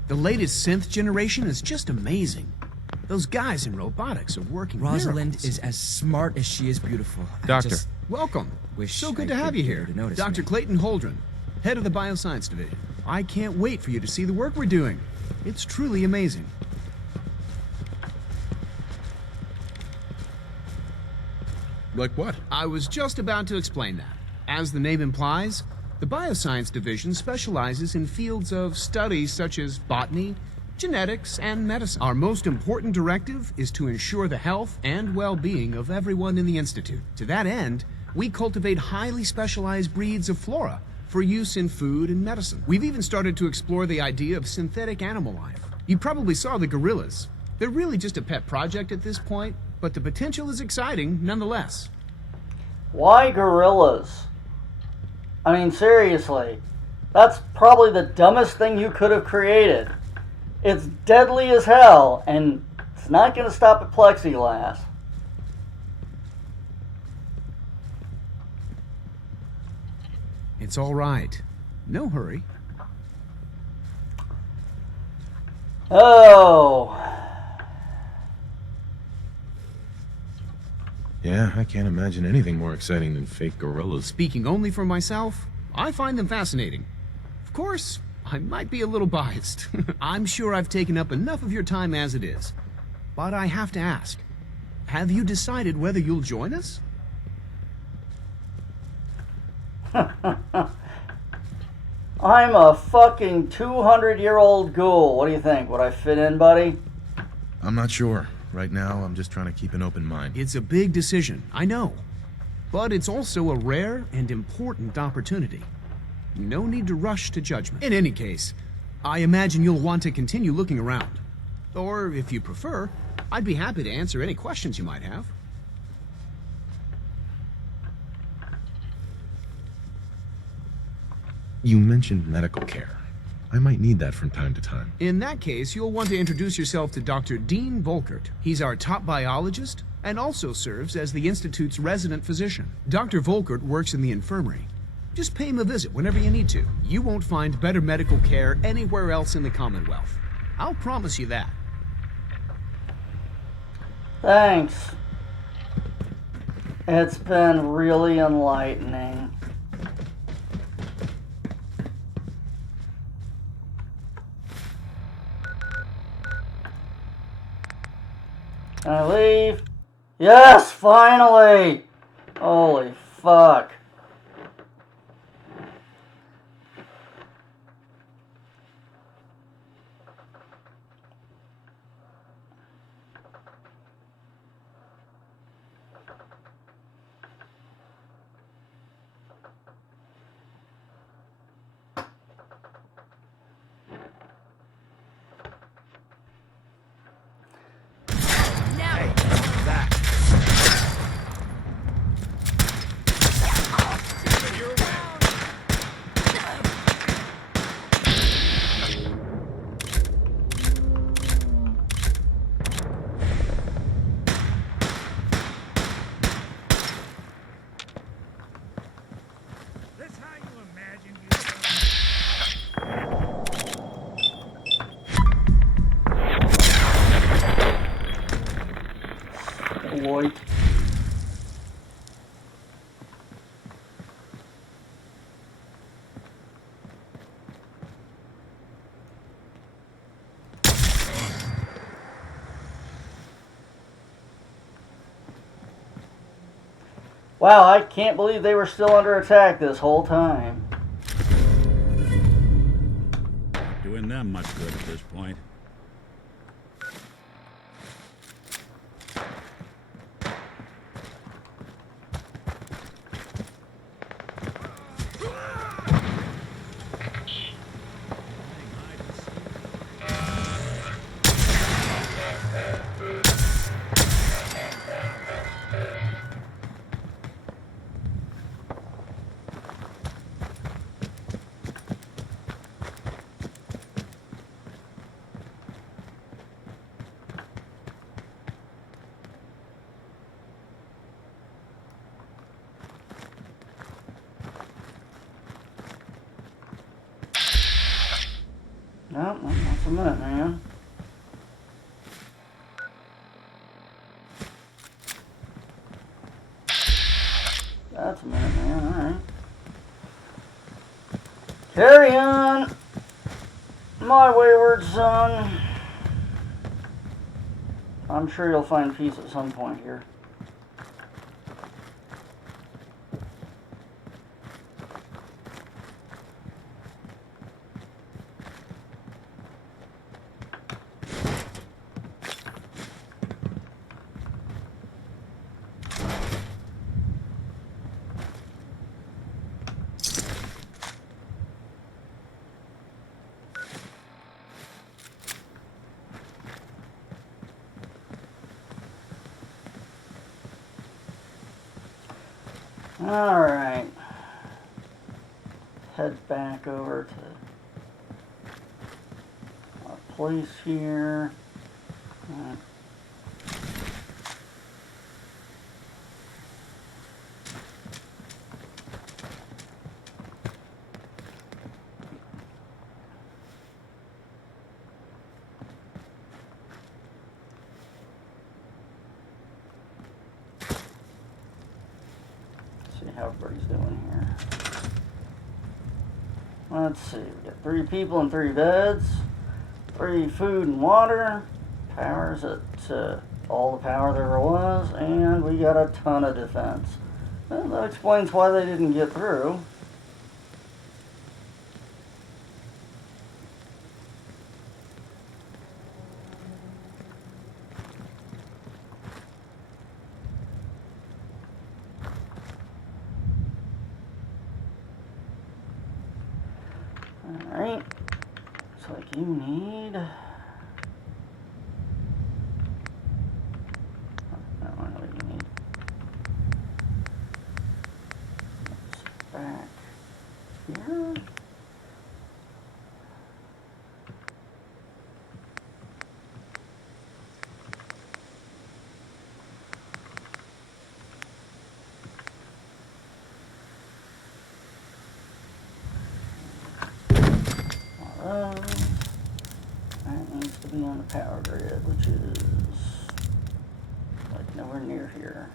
The latest synth generation is just amazing. Those guys in robotics are working Rosalind miracles. is as smart as she is beautiful. Doctor. Welcome. Wish So good I to have could you get here. her to notice Dr. me. Clayton Holdren, head of the Bioscience Division. I can't wait for you to see the work we're doing. It's truly amazing. Like what? I was just about to explain that. As the name implies, the Bioscience Division specializes in fields of study such as botany, genetics, and medicine. Our most important directive is to ensure the health and well-being of everyone in the Institute. To that end, we cultivate highly specialized breeds of flora for use in food and medicine. We've even started to explore the idea of synthetic animal life. You probably saw the gorillas. They're really just a pet project at this point, but the potential is exciting nonetheless. Why gorillas? I mean, seriously. That's probably the dumbest thing you could have created. It's deadly as hell, and it's not going to stop at plexiglass. It's all right. No hurry. Oh. Yeah, I can't imagine anything more exciting than fake gorillas. Speaking only for myself, I find them fascinating. Of course, I might be a little biased. I'm sure I've taken up enough of your time as it is. But I have to ask, have you decided whether you'll join us? I'm a fucking 200-year-old ghoul. What do you think? Would I fit in, buddy? I'm not sure. Right now, I'm just trying to keep an open mind. It's a big decision, I know. But it's also a rare and important opportunity. No need to rush to judgment. In any case, I imagine you'll want to continue looking around. Or, if you prefer, I'd be happy to answer any questions you might have. You mentioned medical care. I might need that from time to time. In that case, you'll want to introduce yourself to Dr. Dean Volkert. He's our top biologist and also serves as the Institute's resident physician. Dr. Volkert works in the infirmary. Just pay him a visit whenever you need to. You won't find better medical care anywhere else in the Commonwealth. I'll promise you that. Thanks. It's been really enlightening. Can I leave? Yes, finally! Holy fuck. Boy. Wow, I can't believe they were still under attack this whole time. Not doing them much good at this point. No, that's a minute, man. That's a minute, man. Alright. Carry on, my wayward son. I'm sure you'll find peace at some point here. Alright. Head back over to our place here. See how everybody's doing here. Let's see, we got 3 people and 3 beds, 3 food and water, power's at all the power there ever was, and we got a ton of defense. Well, that explains why they didn't get through. Alright, looks like you need... I don't know what you need. It's back here. That needs to be on the power grid, which is like nowhere near here.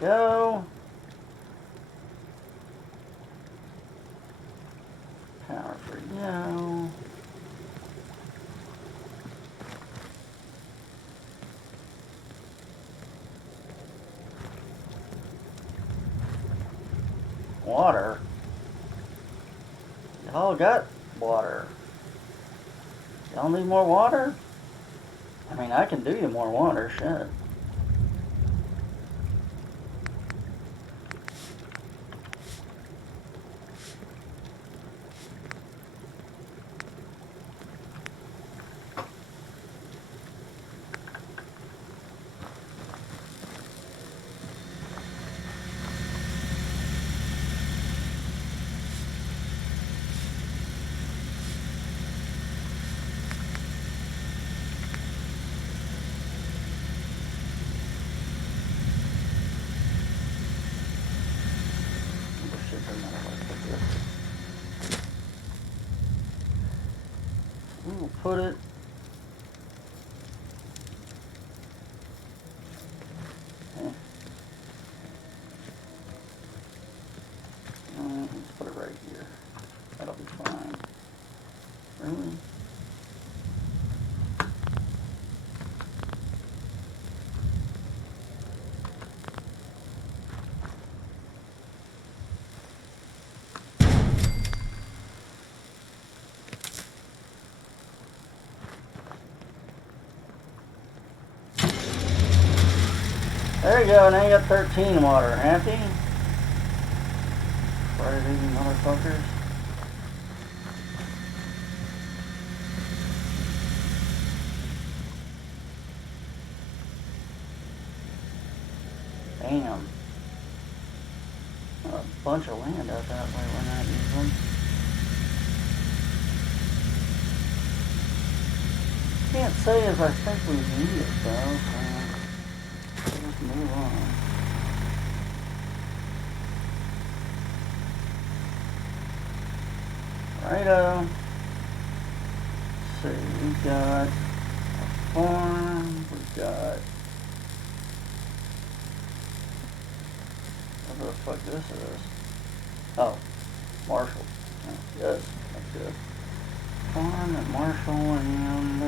Go. Power for you. Water. Y'all got water. Y'all need more water? I mean, I can do you more water, shit. We will put it let's put it right here. That'll be fine. Really? There you go, now you got 13 water. Happy? Friday, motherfuckers. Damn. A bunch of land out that way we're not using. Can't say as I think we need it though, so let's move on. Righto. Let's see, we got a farm, we got what the fuck this is. Oh, Marshall. Oh, yes, that's good. Farm at Marshall and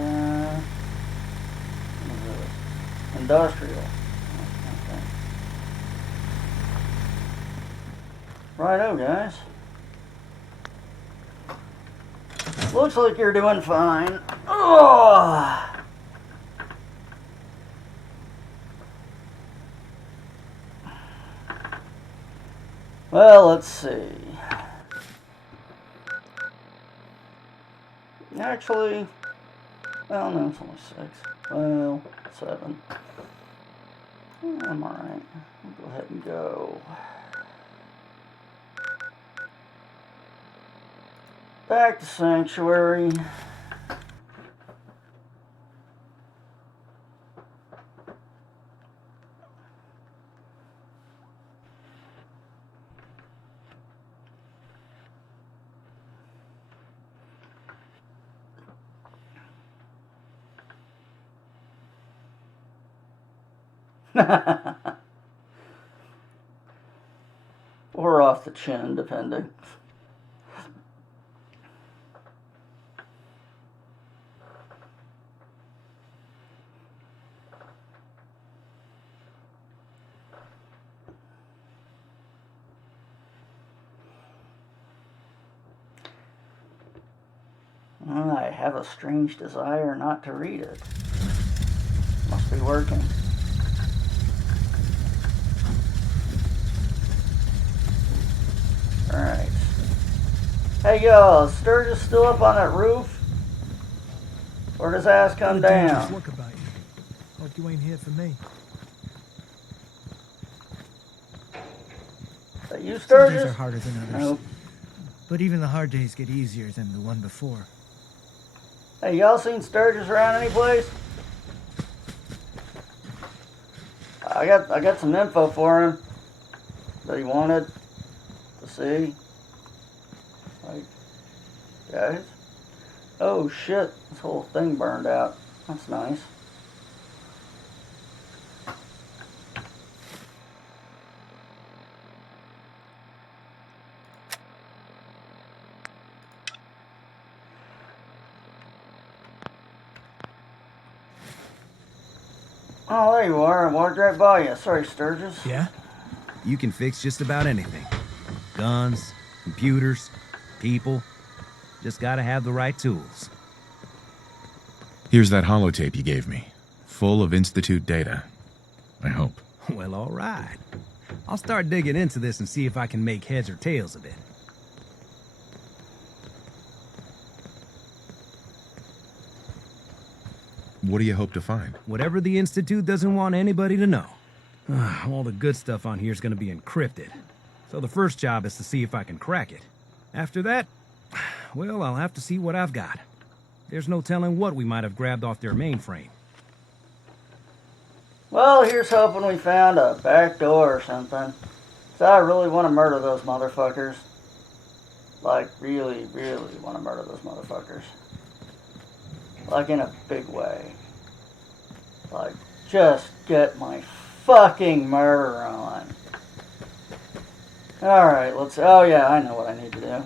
what is this? Industrial. Okay. Righto, guys. Looks like you're doing fine. Oh! Well, let's see. Actually, well, no, it's only 6. Well, 7. I'm alright. I'll go ahead and go. Back to Sanctuary. Or off the chin, depending. I have a strange desire not to read it. Must be working. Alright. Hey yo, is Sturgis still up on that roof? Or does ass come down? Look about you. Like you ain't here for me. Are you Some Sturgis? days are harder than others. Nope. But even the hard days get easier than the one before. Hey, y'all seen Sturgis around any place? I got some info for him that he wanted to see. Like, guys. Oh shit, this whole thing burned out. That's nice. Oh, there you are. I walked right by you. Sorry, Sturgis. Yeah? You can fix just about anything. Guns, computers, people. Just gotta have the right tools. Here's that holotape you gave me. Full of Institute data. I hope. Well, all right. I'll start digging into this and see if I can make heads or tails of it. What do you hope to find? Whatever the Institute doesn't want anybody to know. All the good stuff on here is going to be encrypted. So the first job is to see if I can crack it. After that, well, I'll have to see what I've got. There's no telling what we might have grabbed off their mainframe. Well, here's hoping we found a back door or something. So I really want to murder those motherfuckers. Like, really, really want to murder those motherfuckers. Like, in a big way. Like, just get my fucking murder on. Alright, let's... Oh, yeah, I know what I need to do.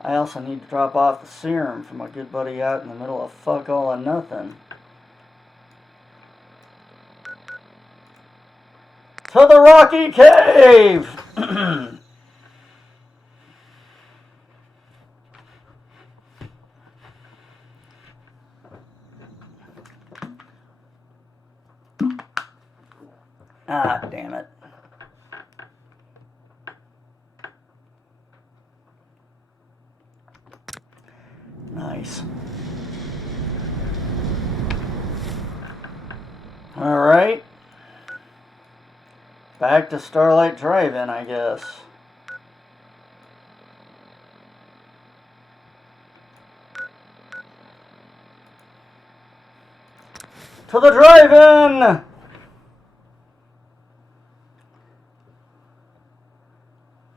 I also need to drop off the serum for my good buddy out in the middle of fuck all and nothing. To the Rocky Cave! Ah, damn it. Nice. Alright. Back to Starlight Drive-In, I guess. To the drive-in!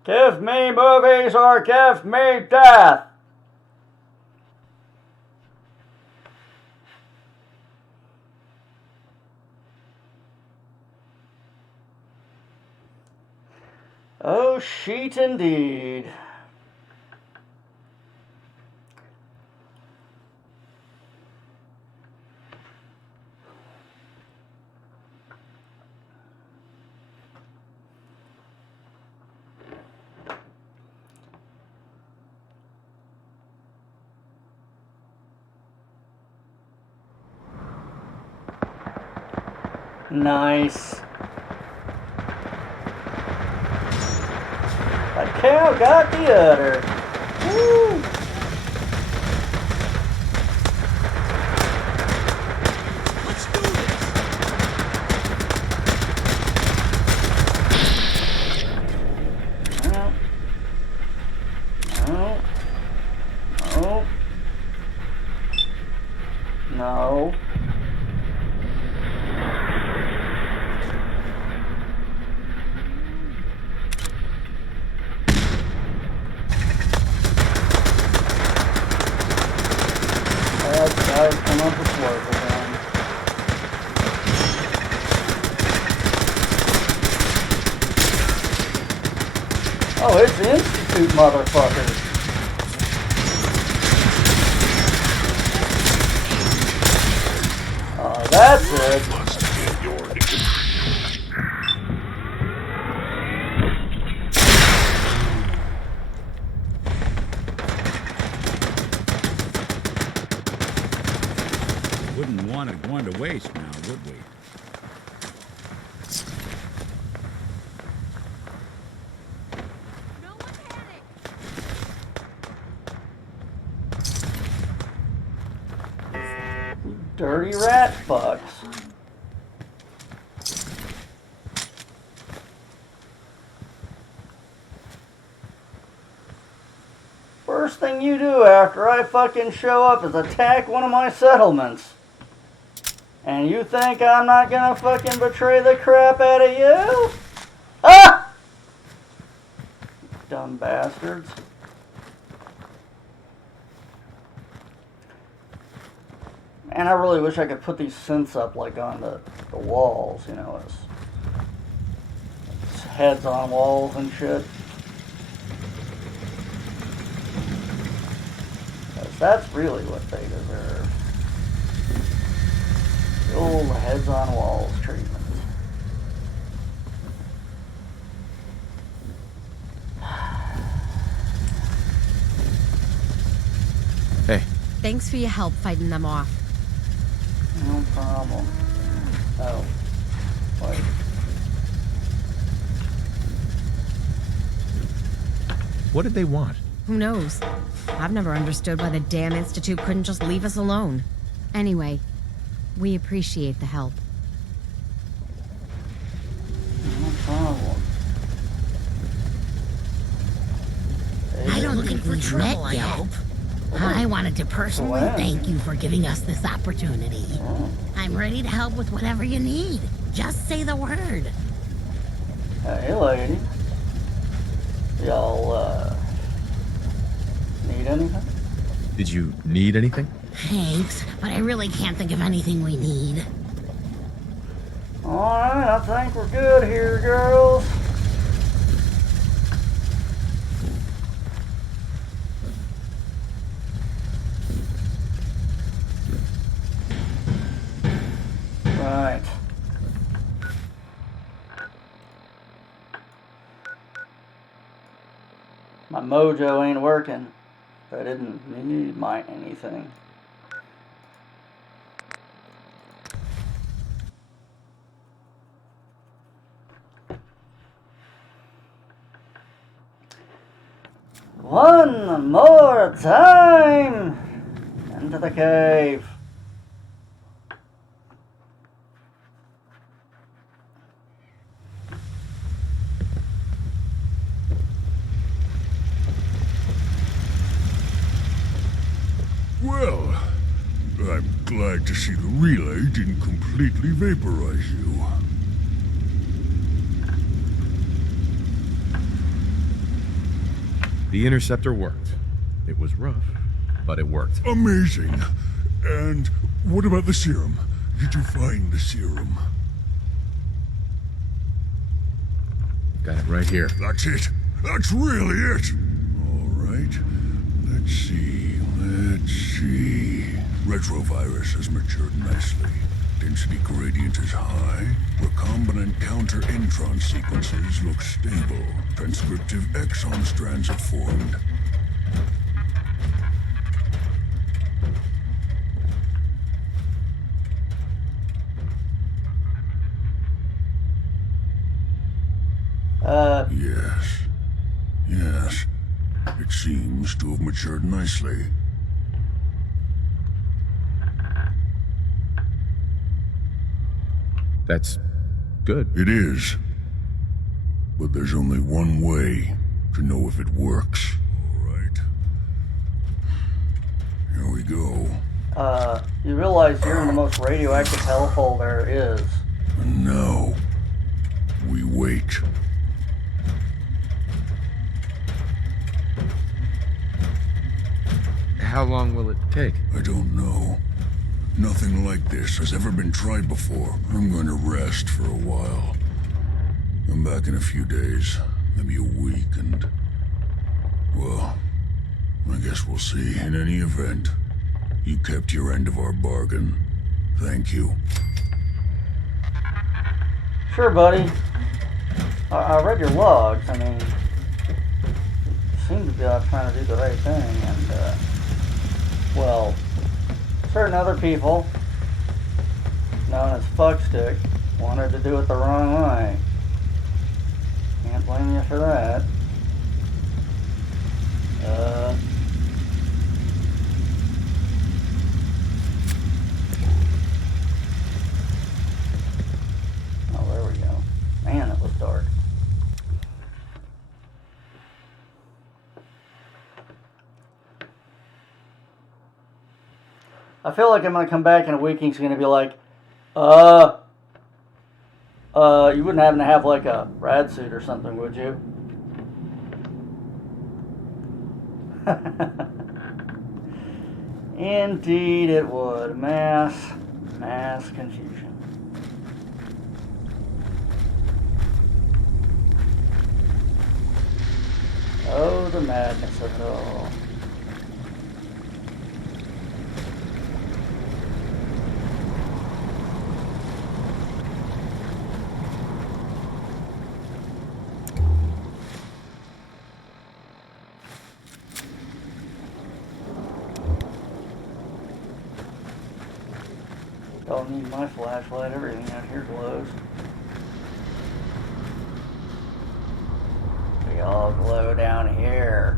Give me movies or give me death! Oh, sheet indeed. Nice. That cow got the udder. Woo! No. Guys, come up with work again. Oh, it's the Institute, motherfuckers. That's it. Wouldn't want it going to waste now, would we? Dirty rat fucks. First thing you do after I fucking show up is attack one of my settlements. And you think I'm not gonna fucking betray the crap out of you? Ah! Dumb bastards. And I really wish I could put these synths up like on the walls, you know, as heads on walls and shit. 'Cause that's really what they deserve. The old heads on walls treatment. Hey. Thanks for your help fighting them off. No problem. Oh. Wait. What did they want? Who knows? I've never understood why the damn Institute couldn't just leave us alone. Anyway, we appreciate the help. No problem. I don't looking for trouble, I hope. I wanted to personally thank you for giving us this opportunity. I'm ready to help with whatever you need. Just say the word. Hey, lady. Y'all, need anything? Did you need anything? Thanks, but I really can't think of anything we need. Alright, I think we're good here, girls. Right. My mojo ain't working. I didn't need my anything. One more time into the cave. Well, I'm glad to see the relay didn't completely vaporize you. The interceptor worked. It was rough, but it worked. Amazing. And what about the serum? Did you find the serum? Got it right here. That's it. That's really it. All right. Let's see. Retrovirus has matured nicely. Density gradient is high. Recombinant counter-intron sequences look stable. Transcriptive exon strands have formed. Yes. Yes. It seems to have matured nicely. That's good. It is. But there's only one way to know if it works. All right. Here we go. You realize you're in the most radioactive hellhole there is. And now, we wait. How long will it take? I don't know. Nothing like this has ever been tried before. I'm going to rest for a while. I'm back in a few days, maybe a week, and... well, I guess we'll see. In any event, you kept your end of our bargain. Thank you. Sure, buddy. I read your logs. I mean, you seem to be trying to do the right thing, and, well, certain other people, known as Fuckstick, wanted to do it the wrong way. Can't blame you for that. Oh, there we go. Man, it was dark. I feel like I'm gonna come back in a week and he's gonna be like, you wouldn't happen to have like a rad suit or something, would you? Indeed it would. Mass confusion. Oh, the madness of it all. Don't need my flashlight, everything out here glows. We all glow down here.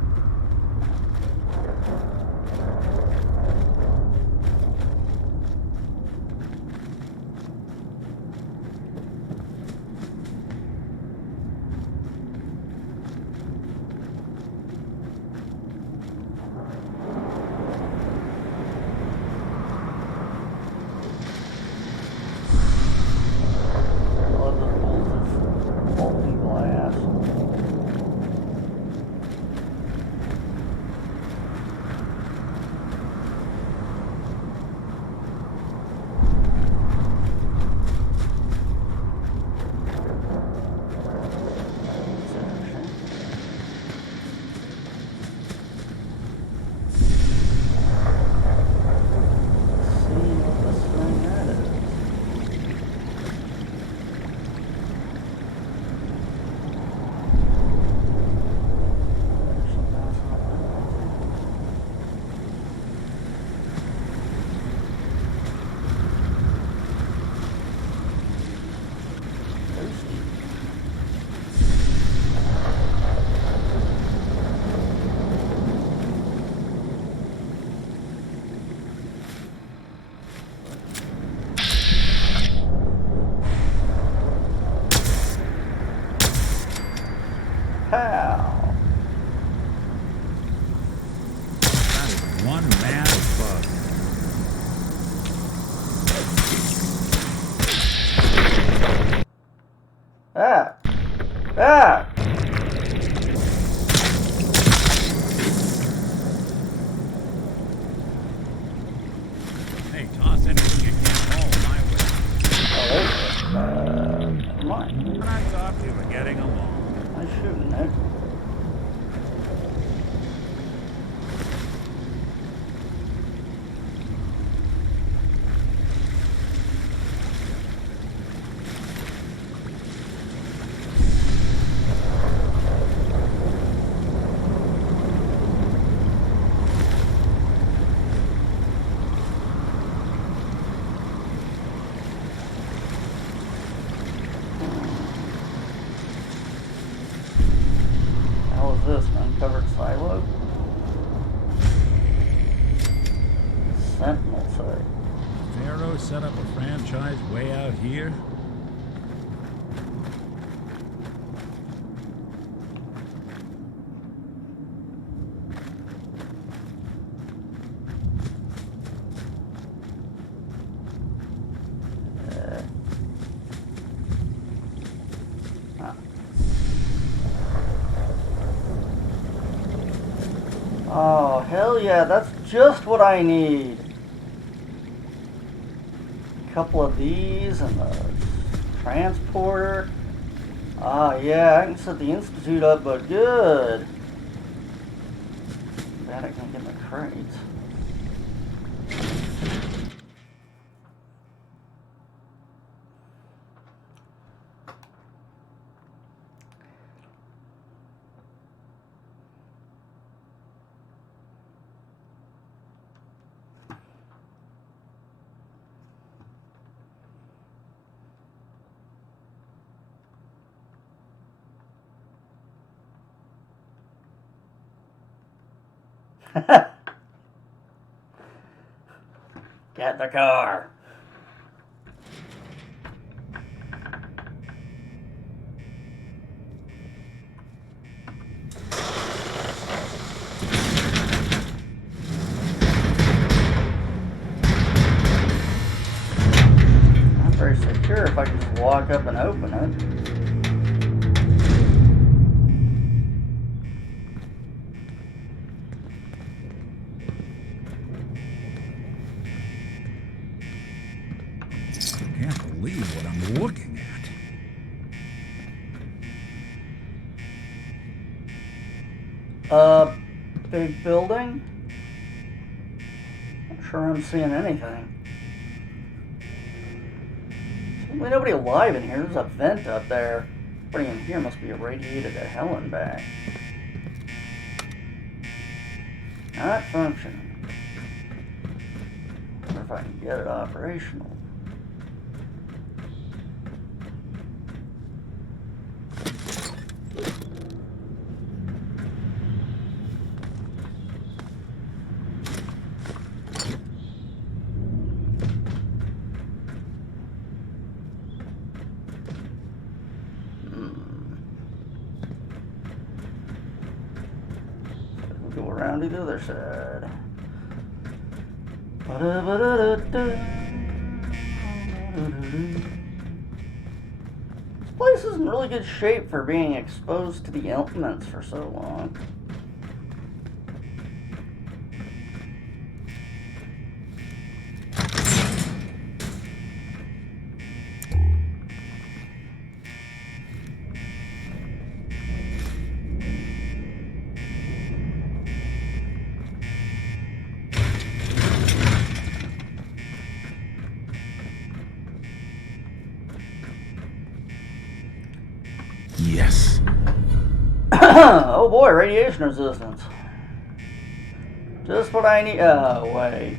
set up a franchise way out here? Oh, hell yeah, that's just what I need. A couple of these and the transporter. Ah, yeah, I can set the Institute up, but good. Bad I can't get my crates. Get in the car. Not very secure if I can just walk up and open it. Can't believe what I'm looking at. Big building? Not sure I'm seeing anything. Certainly nobody alive in here. There's a vent up there. Everybody in here must be irradiated to hell and back. Not functioning. Wonder if I can get it operational. Go around to the other side. This place is in really good shape for being exposed to the elements for so long. Yes. Oh boy, radiation resistance. Just what I need. Oh, wait.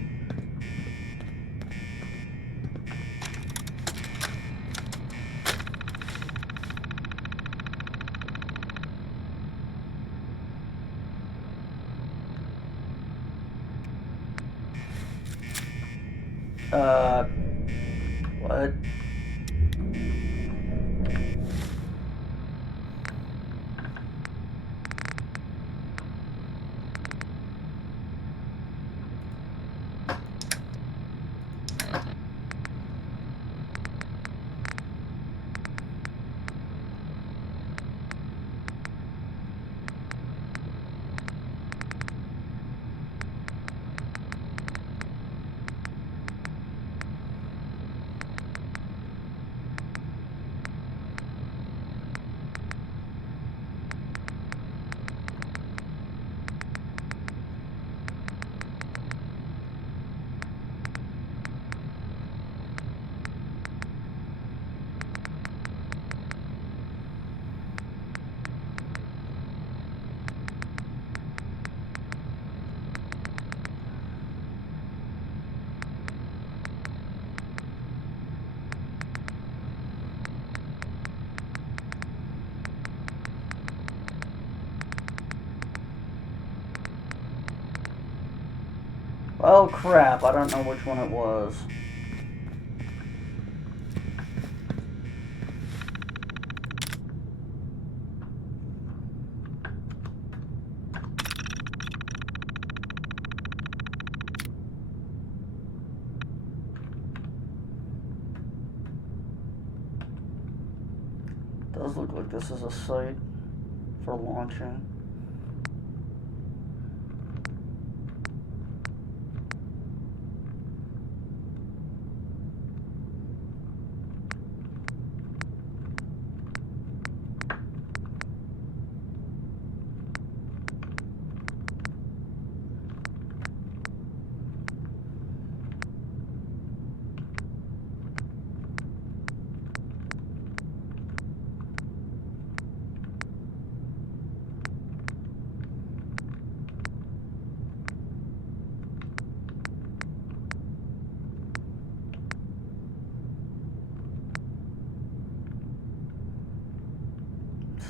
What? Oh crap, I don't know which one it was. does look like this is a site for launching.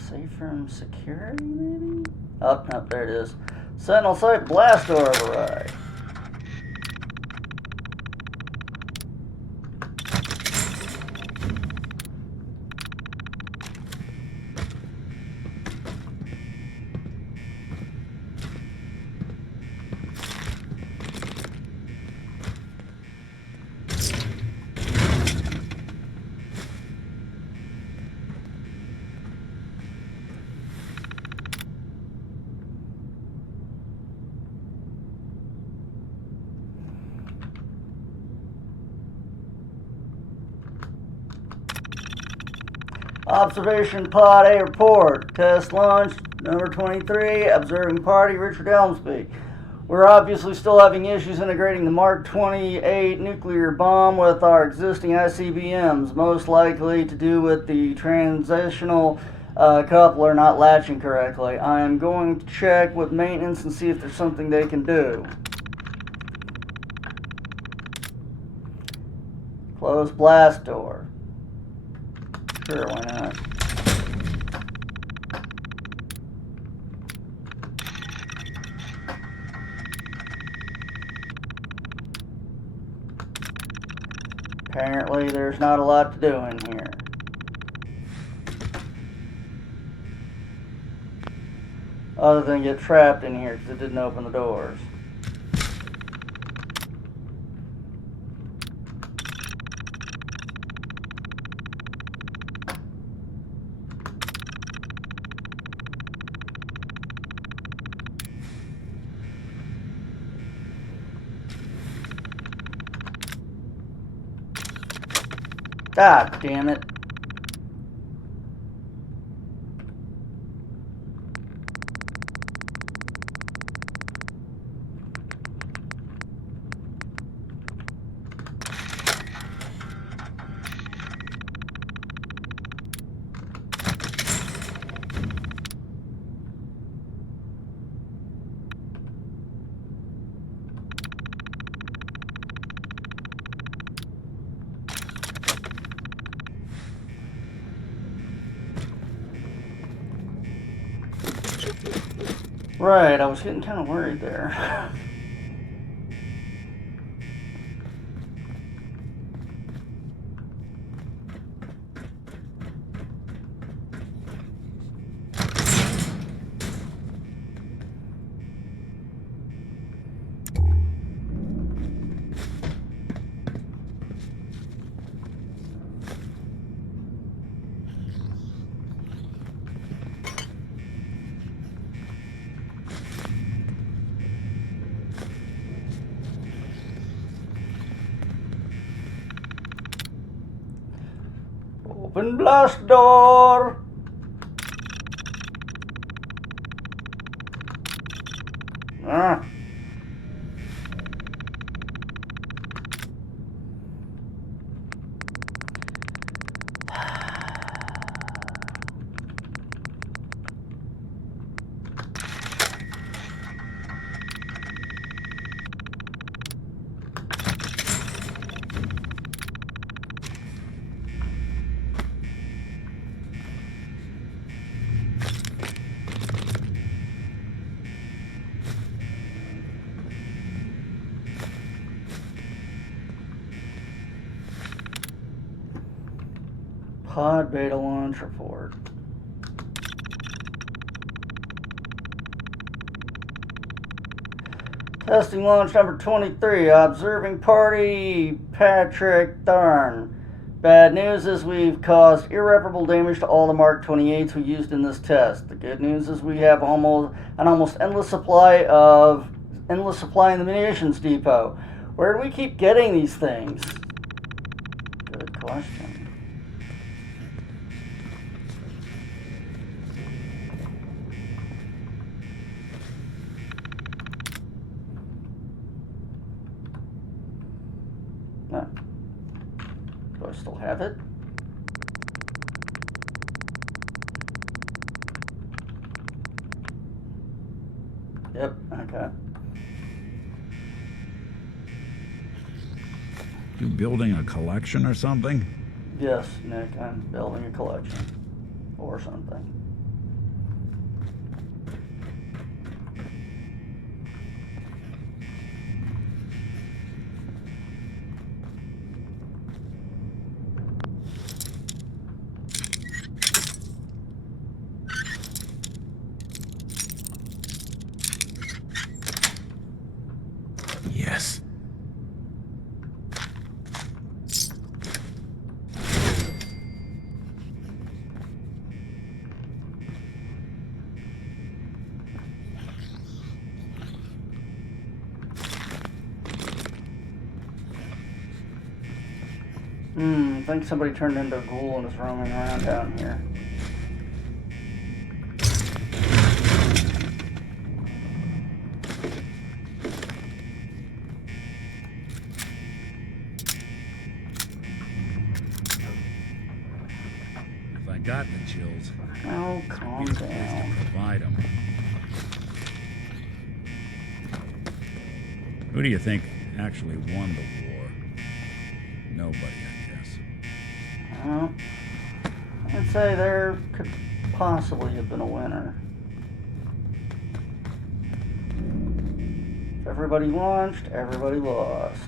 Safe room security, maybe? Oh, no, there it is. Sentinel site blast door override. Observation Pod A report. Test launch number 23. Observing party Richard Elmsby. We're obviously still having issues integrating the Mark 28 nuclear bomb with our existing ICBMs, most likely to do with the transitional coupler not latching correctly. I am going to check with maintenance and see if there's something they can do. Close blast door. Sure, why not? Apparently, there's not a lot to do in here. Other than get trapped in here because it didn't open the doors. God damn it. Right, I was getting kind of worried there. Open blast door. Ah. Pod beta launch report. Testing launch number 23. Observing party Patrick Tharn. Bad news is we've caused irreparable damage to all the Mark 28s we used in this test. The good news is we have almost endless supply in the munitions depot. Where do we keep getting these things? Good question. No. Do I still have it? Yep, okay. You building a collection or something? Yes, Nick, I'm building a collection. Or something. Yes. I think somebody turned into a ghoul and is roaming around down here. If I got the chills, Oh, calm you're supposed to down. provide them. Who do you think actually won the war? Nobody, I guess. Well, I'd say there could possibly have been a winner. If everybody launched, everybody lost.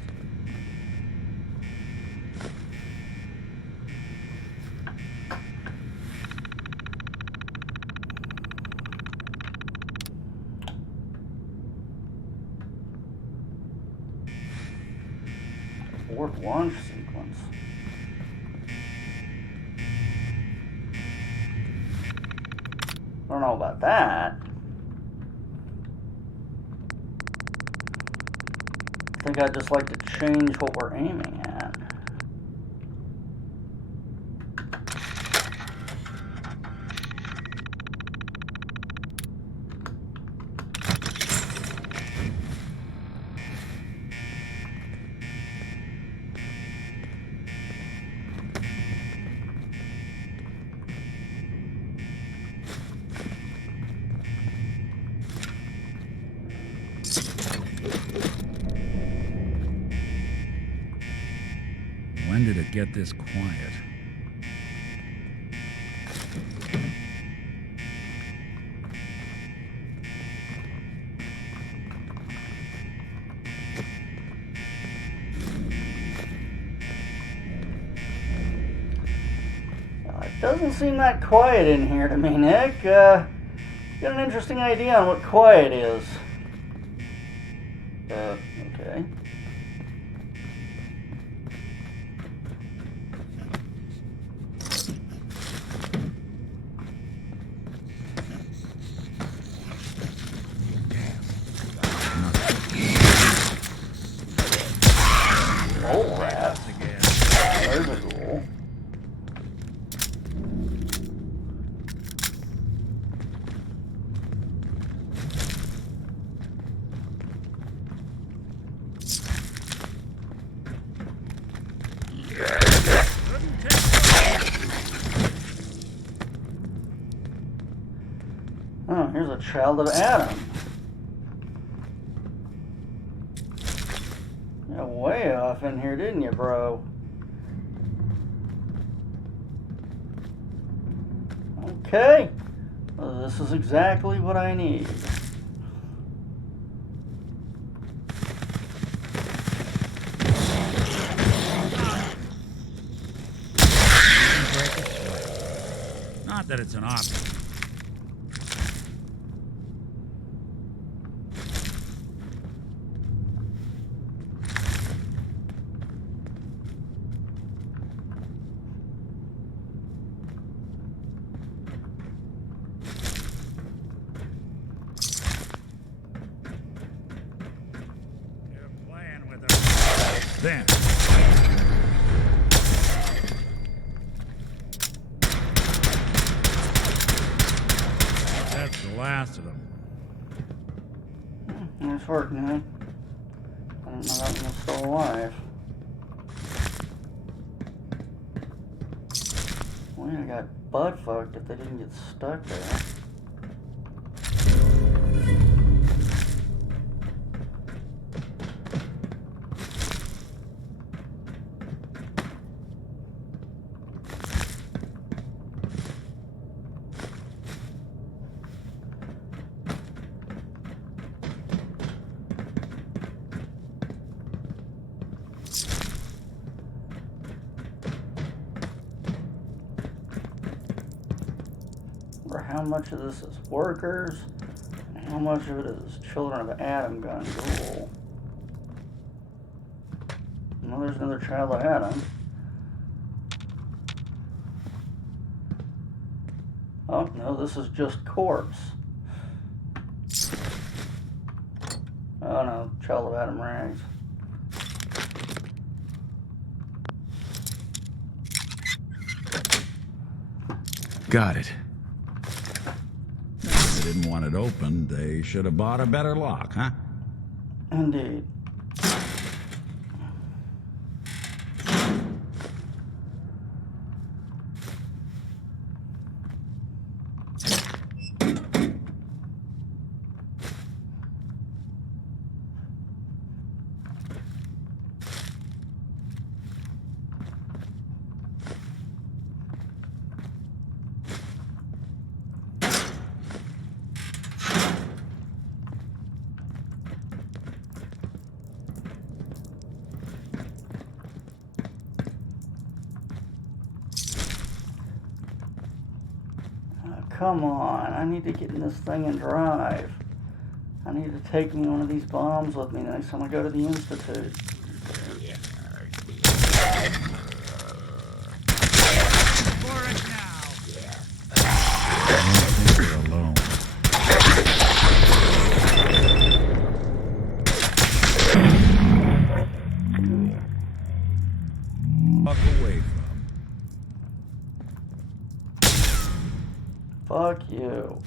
Fourth launch sequence. I don't know about that. I think I'd just like to change what we're aiming at. When did it get this quiet? It doesn't seem that quiet in here to me, Nick. Got an interesting idea on what quiet is. Okay. Oh, rats. There's a ghoul. Oh, here's a child of Adam. You got way off in here, didn't you, bro? Okay. Well, this is exactly what I need. Not that it's an option. There. That's the last of them. Nice work, man. I didn't know that one was still alive. Well, I got butt fucked if they didn't get stuck there. How much of this is workers, and how much of it is Children of Adam gun rule? Well, there's another child of Adam. Oh, no, this is just corpse. Oh, no, child of Adam rags. Got it. If they didn't want it opened, they should have bought a better lock, huh? Indeed. Come on, I need to get in this thing and drive. I need to take me one of these bombs with me next time I go to the Institute. Fuck away from. Fuck you.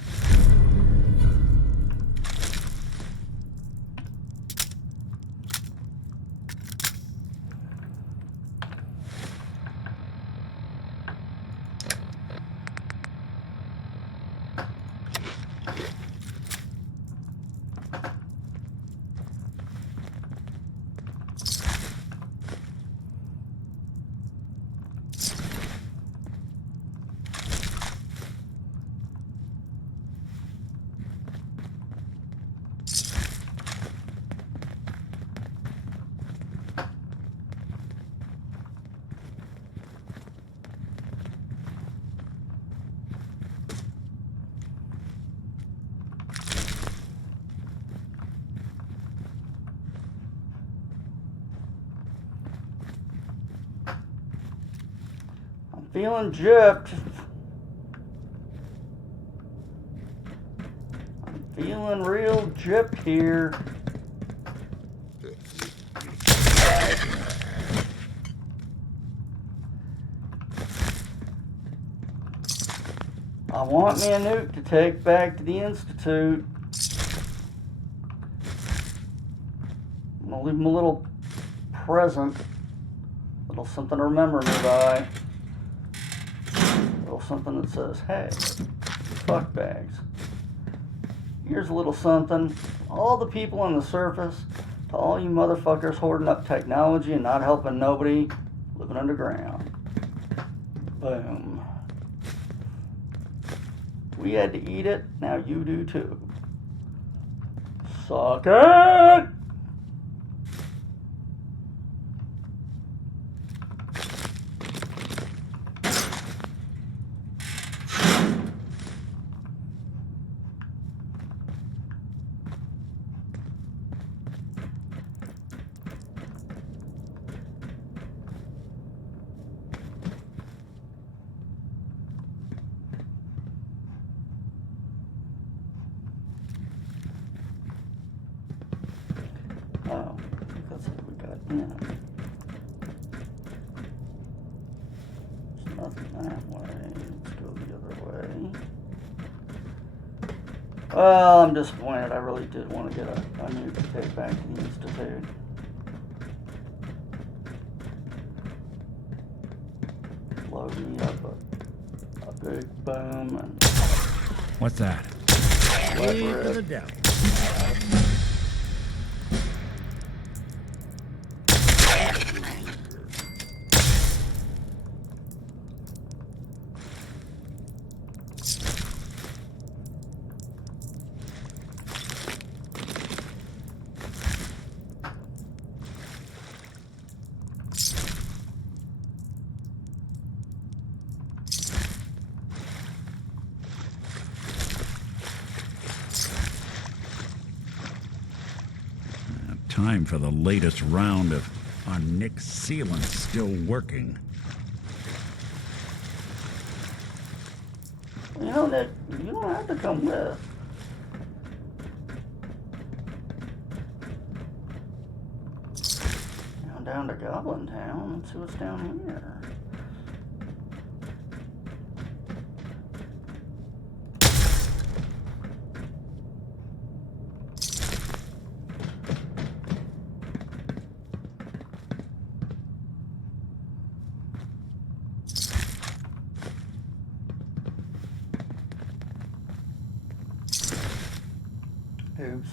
Feeling gypped. I'm feeling real gypped here. I want me a nuke to take back to the Institute. I'm gonna leave him a little present. A little something to remember me by. Something that says, hey, fuck bags. Here's a little something. All the people on the surface, to all you motherfuckers hoarding up technology and not helping nobody, living underground. Boom. We had to eat it, now you do too. Suck it! Oh, that's what we got in. Well, I'm disappointed. I really did want to get a new to take back to the Institute. Load me up a big boom and... What's that? Leave to the devil. Time for the latest round of our Nick sealant still working. You know, Nick, you don't have to come with. Now down to Goblin Town. Let's see what's down here. Oops.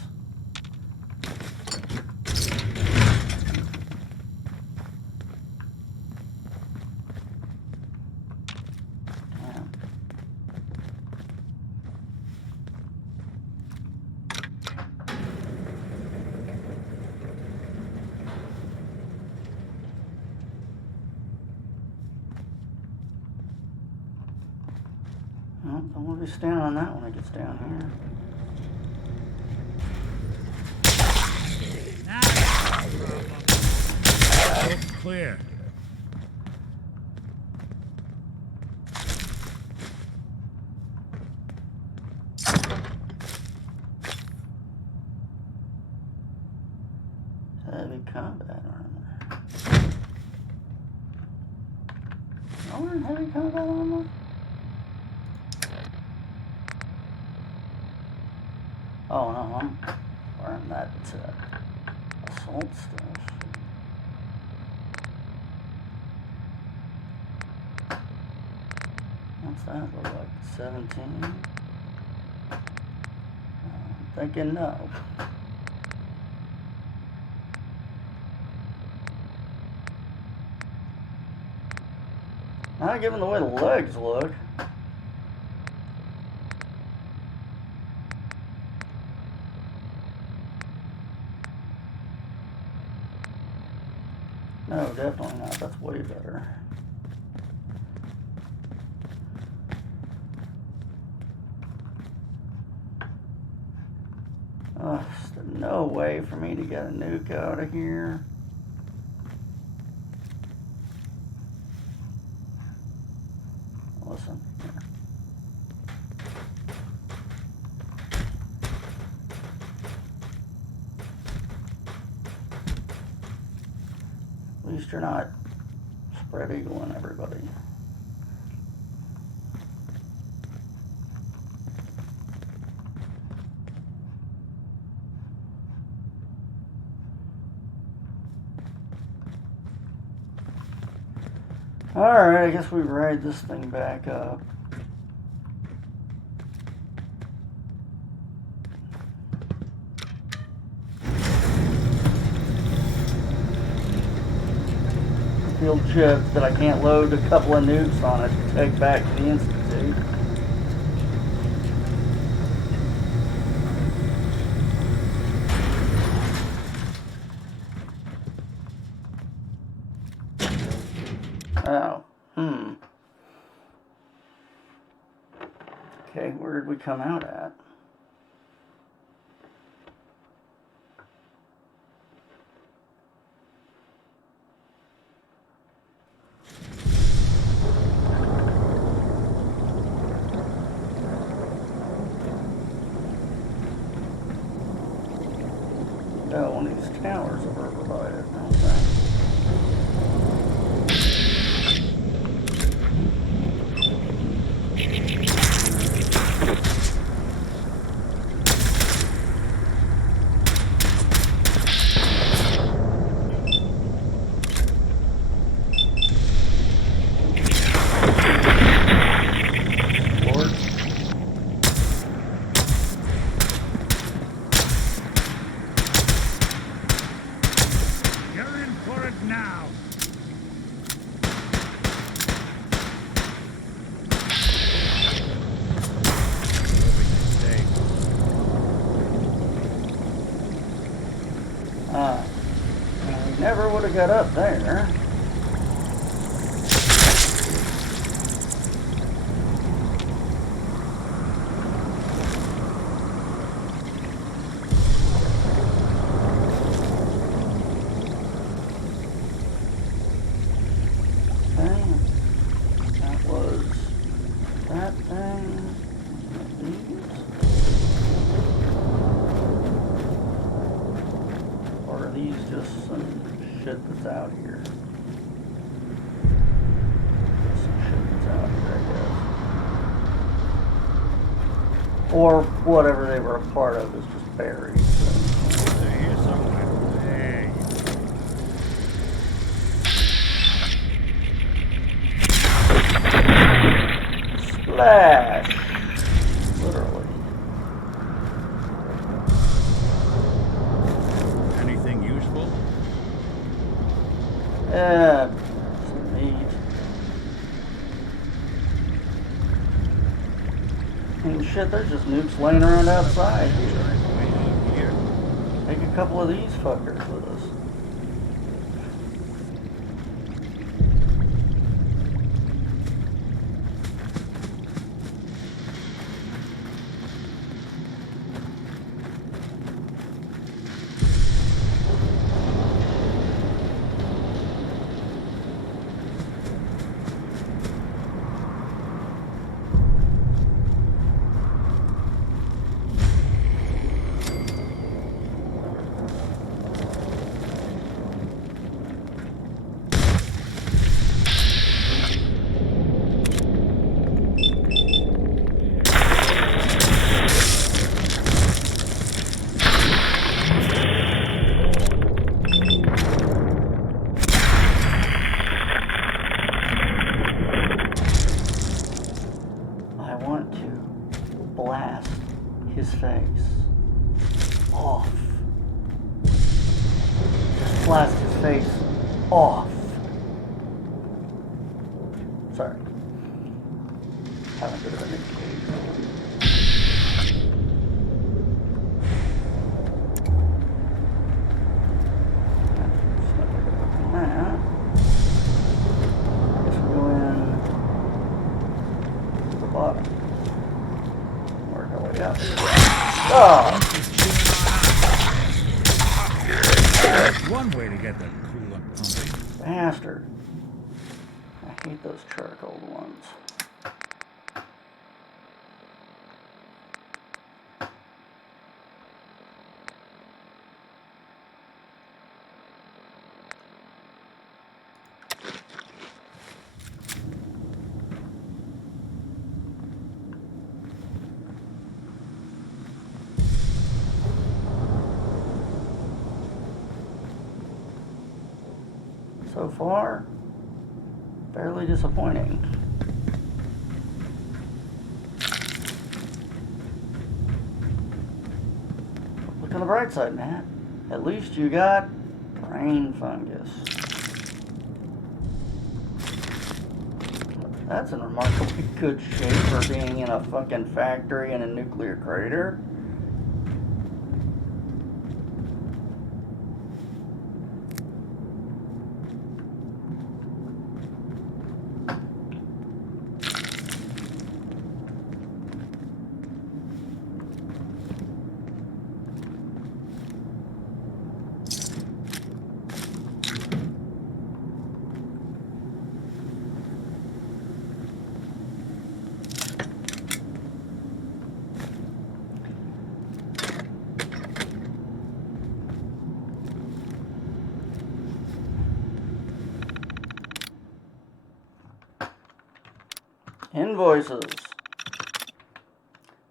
Damn. Well, don't want to be standing on that when it gets down here. Clear. Heavy combat armor. Are we in heavy combat armor? Oh no, I'm wearing that assault stuff. What's that look like? 17? I'm thinking no. Not given the way the legs look. No, definitely not. That's way better. There's no way for me to get a nuke out of here. Listen. At least you're not spread eagling everybody. Alright, I guess we ride this thing back up. Field chips that I can't load a couple of nukes on it to take back to the Institute. Oh, Okay, where did we come out at? Oh, one of these towers over by it. Okay. Never would have got up there. That's out here. Some shit that's out here, I guess. Or whatever they were a part of is just buried. They're here somewhere. There you go. Splash! Literally. anything useful? Yeah, some meat. And shit, there's just nukes laying around outside here. Take a couple of these fuckers with us. His face off. Just blast his face off. Sorry. Having a bit of an indication. Guess we go in to the bottom. Work our way up. Oh! One way to get the coolant pumping. Bastard. I hate those charcoal ones. So far, fairly disappointing. Look on the bright side, Matt. At least you got brain fungus. That's in remarkably good shape for being in a fucking factory in a nuclear crater. Invoices.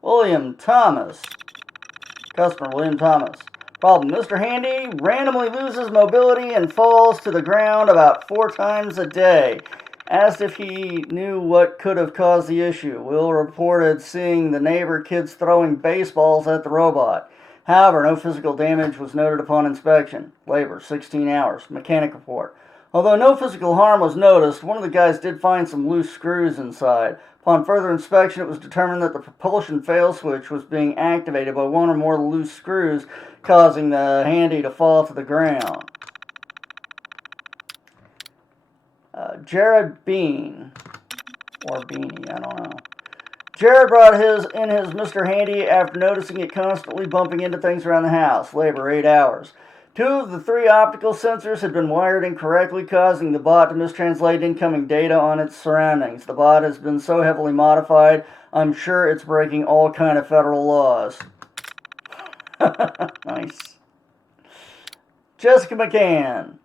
William Thomas. Customer William Thomas. Problem: Mr. Handy randomly loses mobility and falls to the ground about 4 times a day. Asked if he knew what could have caused the issue. Will reported seeing the neighbor kids throwing baseballs at the robot. However, no physical damage was noted upon inspection. Labor, 16 hours. Mechanic report. Although no physical harm was noticed, one of the guys did find some loose screws inside. Upon further inspection, it was determined that the propulsion fail switch was being activated by one or more loose screws, causing the Handy to fall to the ground. Jared Bean. Or Beanie, I don't know. Jared brought his Mr. Handy after noticing it constantly bumping into things around the house. Labor, 8 hours. 2 of the 3 optical sensors had been wired incorrectly, causing the bot to mistranslate incoming data on its surroundings. The bot has been so heavily modified, I'm sure it's breaking all kind of federal laws. Nice. Jessica McCann.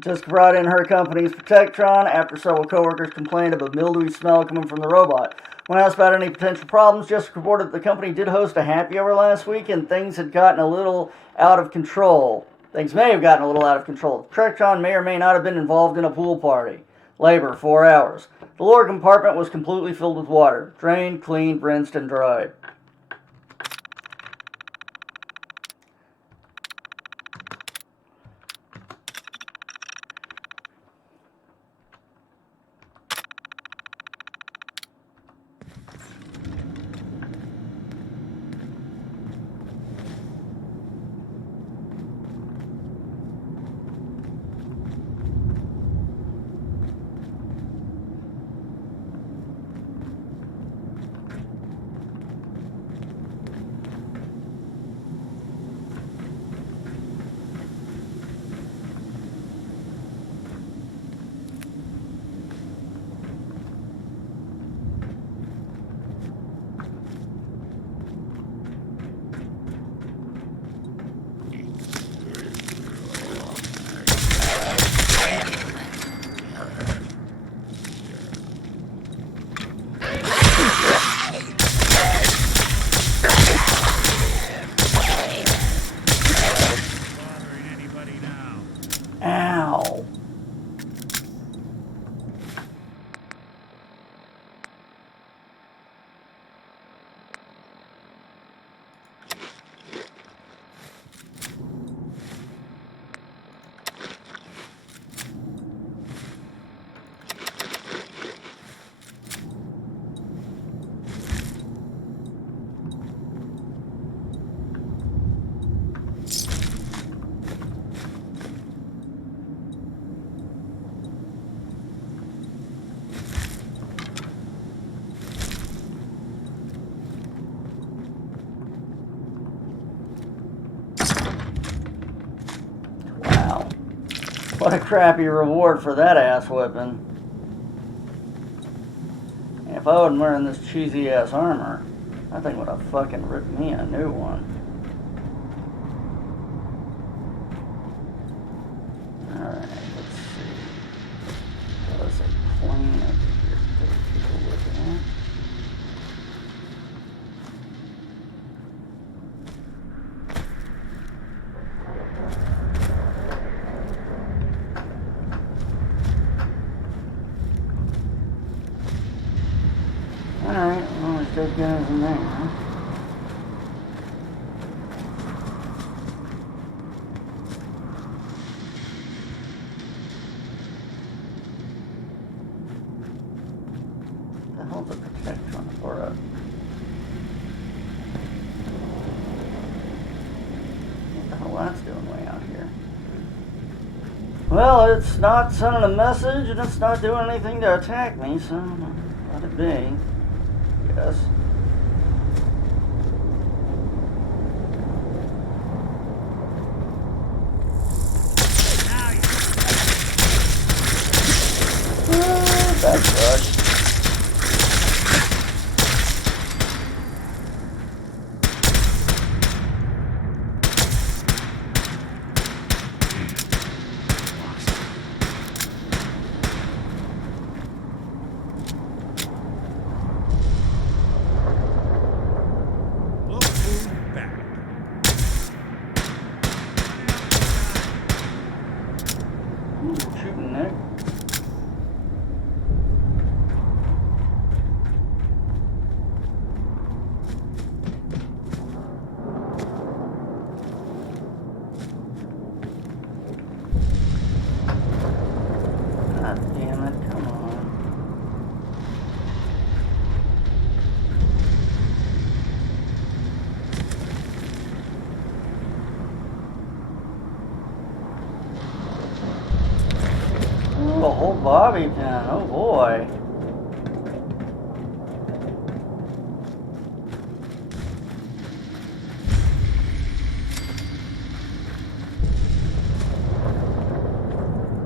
Jessica brought in her company's Protectron after several coworkers complained of a mildewy smell coming from the robot. When asked about any potential problems, Jessica reported that the company did host a happy hour last week and things had gotten a little out of control. Things may have gotten a little out of control. The Protectron may or may not have been involved in a pool party. Labor, 4 hours. The lower compartment was completely filled with water. Drained, cleaned, rinsed, and dried. Ow. What a crappy reward for that ass whipping. If I wasn't wearing this cheesy ass armor, that thing would have fucking ripped me a new one. Alright, let's see. There's a plane over here that people looking at. Alright, well, there's dead guys in there, huh? What the hell's a Protectron for us? What the hell that's doing way out here? Well, it's not sending a message and it's not doing anything to attack me, so let it be. Yes. That sucks. bobby pin. Oh boy.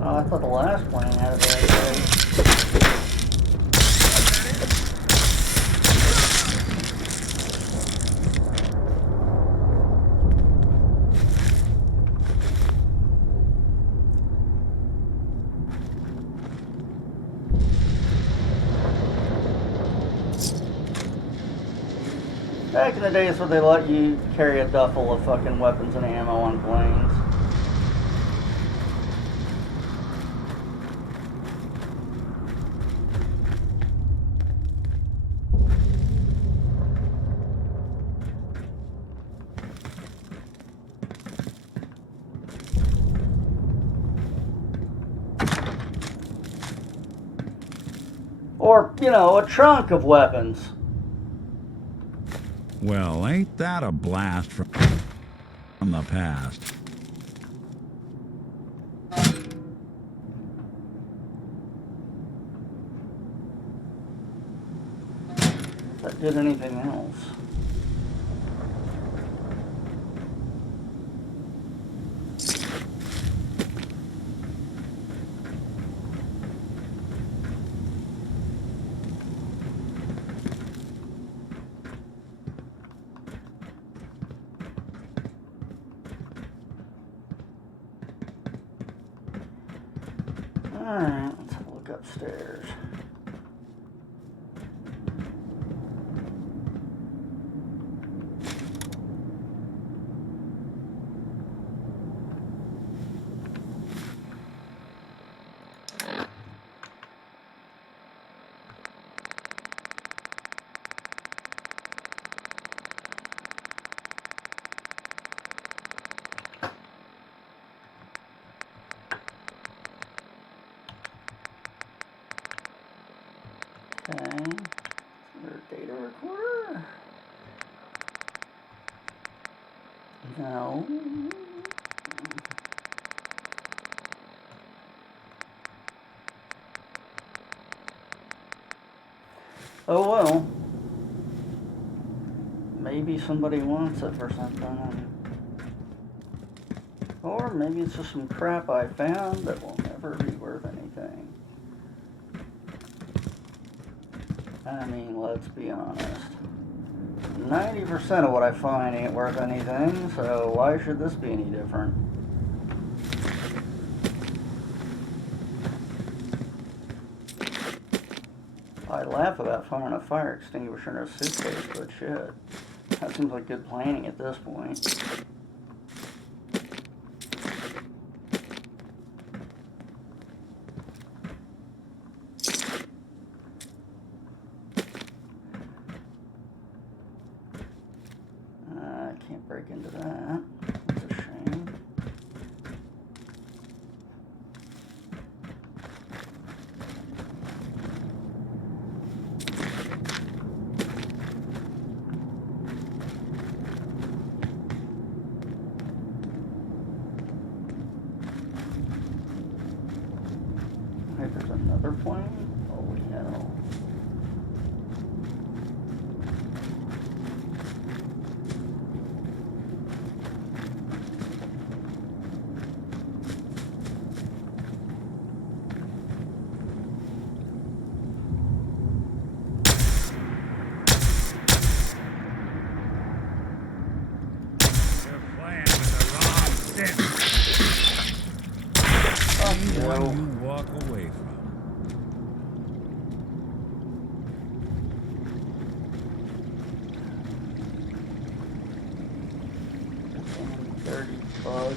Oh, I thought the last plane had it that way. Back in the days where they let you carry a duffel of fucking weapons and ammo on planes. Or, you know, a trunk of weapons. Well, ain't that a blast from the past? That did anything else. Alright, let's have a look upstairs. Okay, another data recorder? No. Oh well. Maybe somebody wants it for something. Or maybe it's just some crap I found that will never be worth anything. I mean, let's be honest. 90% of what I find ain't worth anything, so why should this be any different? I laugh about finding a fire extinguisher in a suitcase, but shit. That seems like good planning at this point. I can't break into that. That's a shame. Hey, there's another plane? Holy hell. One you walk away from. Dirty bug.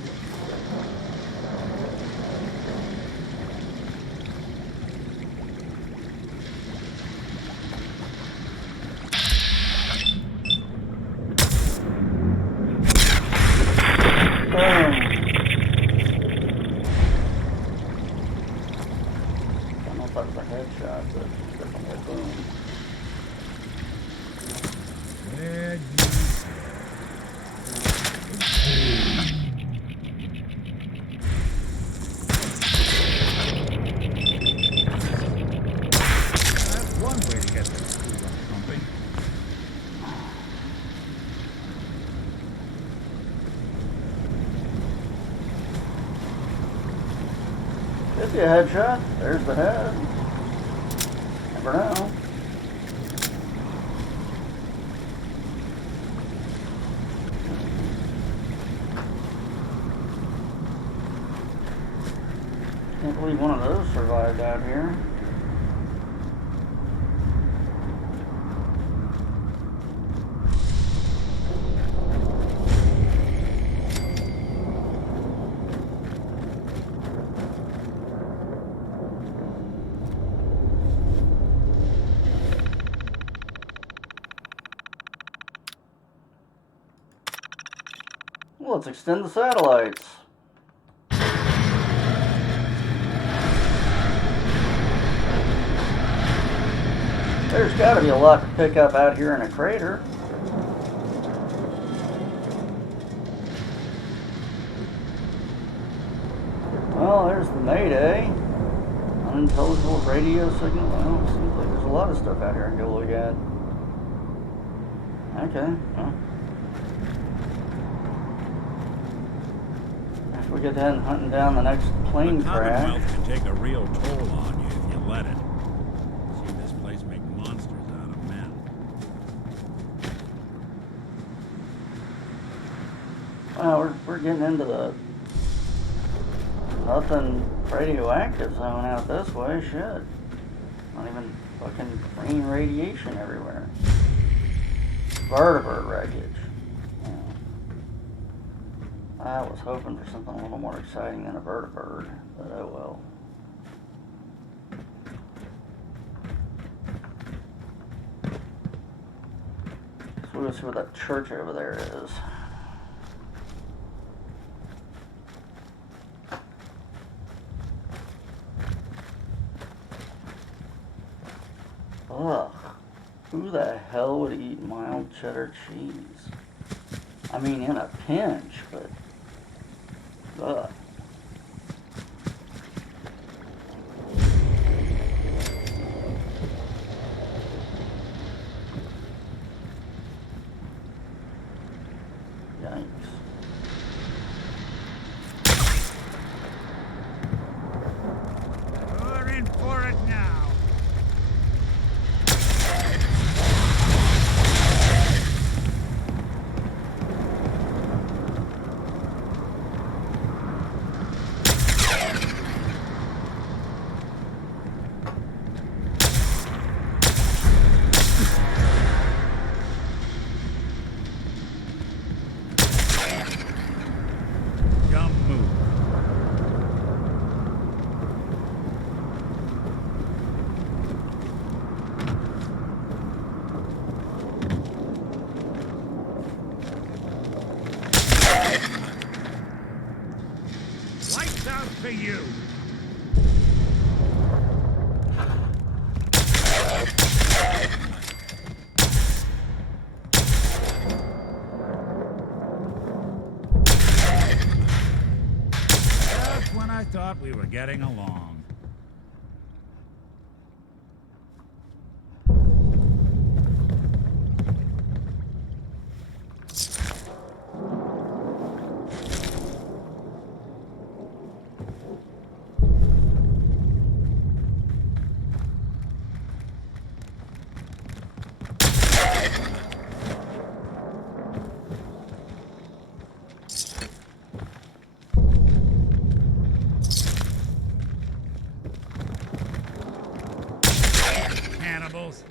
Headshot, but definitely a boom. If you a headshot, there's the head. Never know. Can't believe one of those survived out here. Well, let's extend the satellites. There's got to be a lot to pick up out here in a crater. Well, there's the Mayday. Unintelligible radio signal. Well, seems like there's a lot of stuff out here to go look at. Okay, well. If we get done hunting down the next plane crash. Commonwealth can take a real toll on you if you let it. See this place make monsters out of men. Well, we're getting into the nothing radioactive zone out this way. Shit. Not even fucking green radiation everywhere. Vertebrate wreckage. I was hoping for something a little more exciting than a vertibird, but oh well. So we'll see what that church over there is. Ugh. Who the hell would eat mild cheddar cheese? I mean, in a pinch, but... Ugh. Yikes. We're in for it now. For you. Just when I thought we were getting along. Cannibals.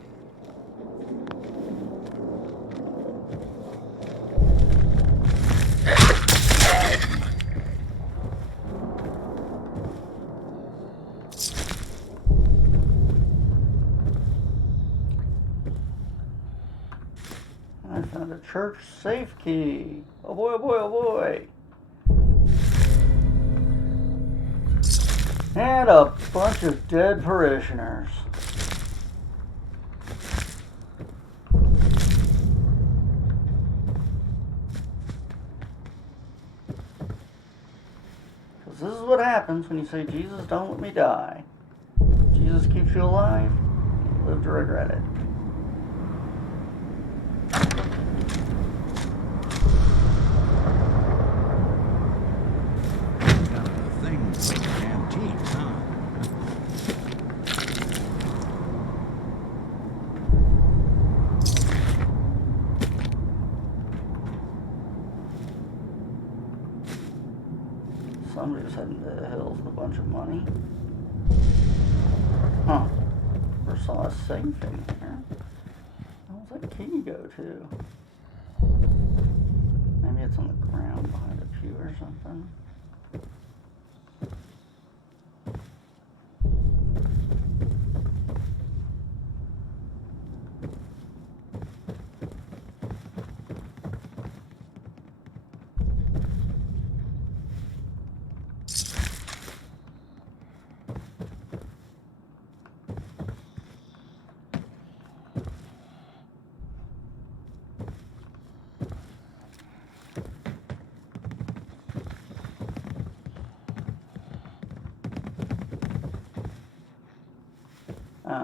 I found a church safe key. Oh boy, oh boy, oh boy. And a bunch of dead parishioners. Because this is what happens when you say, Jesus, don't let me die. Jesus keeps you alive, you live to regret it. Things like antiques, huh? Somebody was heading to the hills with a bunch of money. Huh. Never saw a safe in here. Where does that key go to? Maybe it's on the ground behind a pew or something.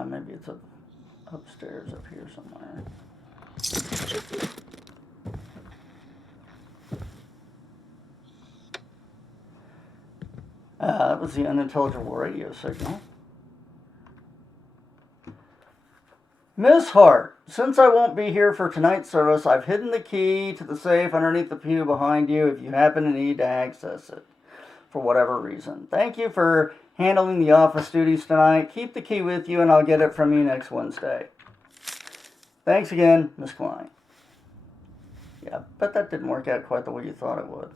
Maybe it's upstairs up here somewhere. That was the unintelligible radio signal. Miss Hart, since I won't be here for tonight's service, I've hidden the key to the safe underneath the pew behind you if you happen to need to access it for whatever reason. Thank you for handling the office duties tonight. Keep the key with you and I'll get it from you next Wednesday. Thanks again, Miss Klein. Yeah, but that didn't work out quite the way you thought it would.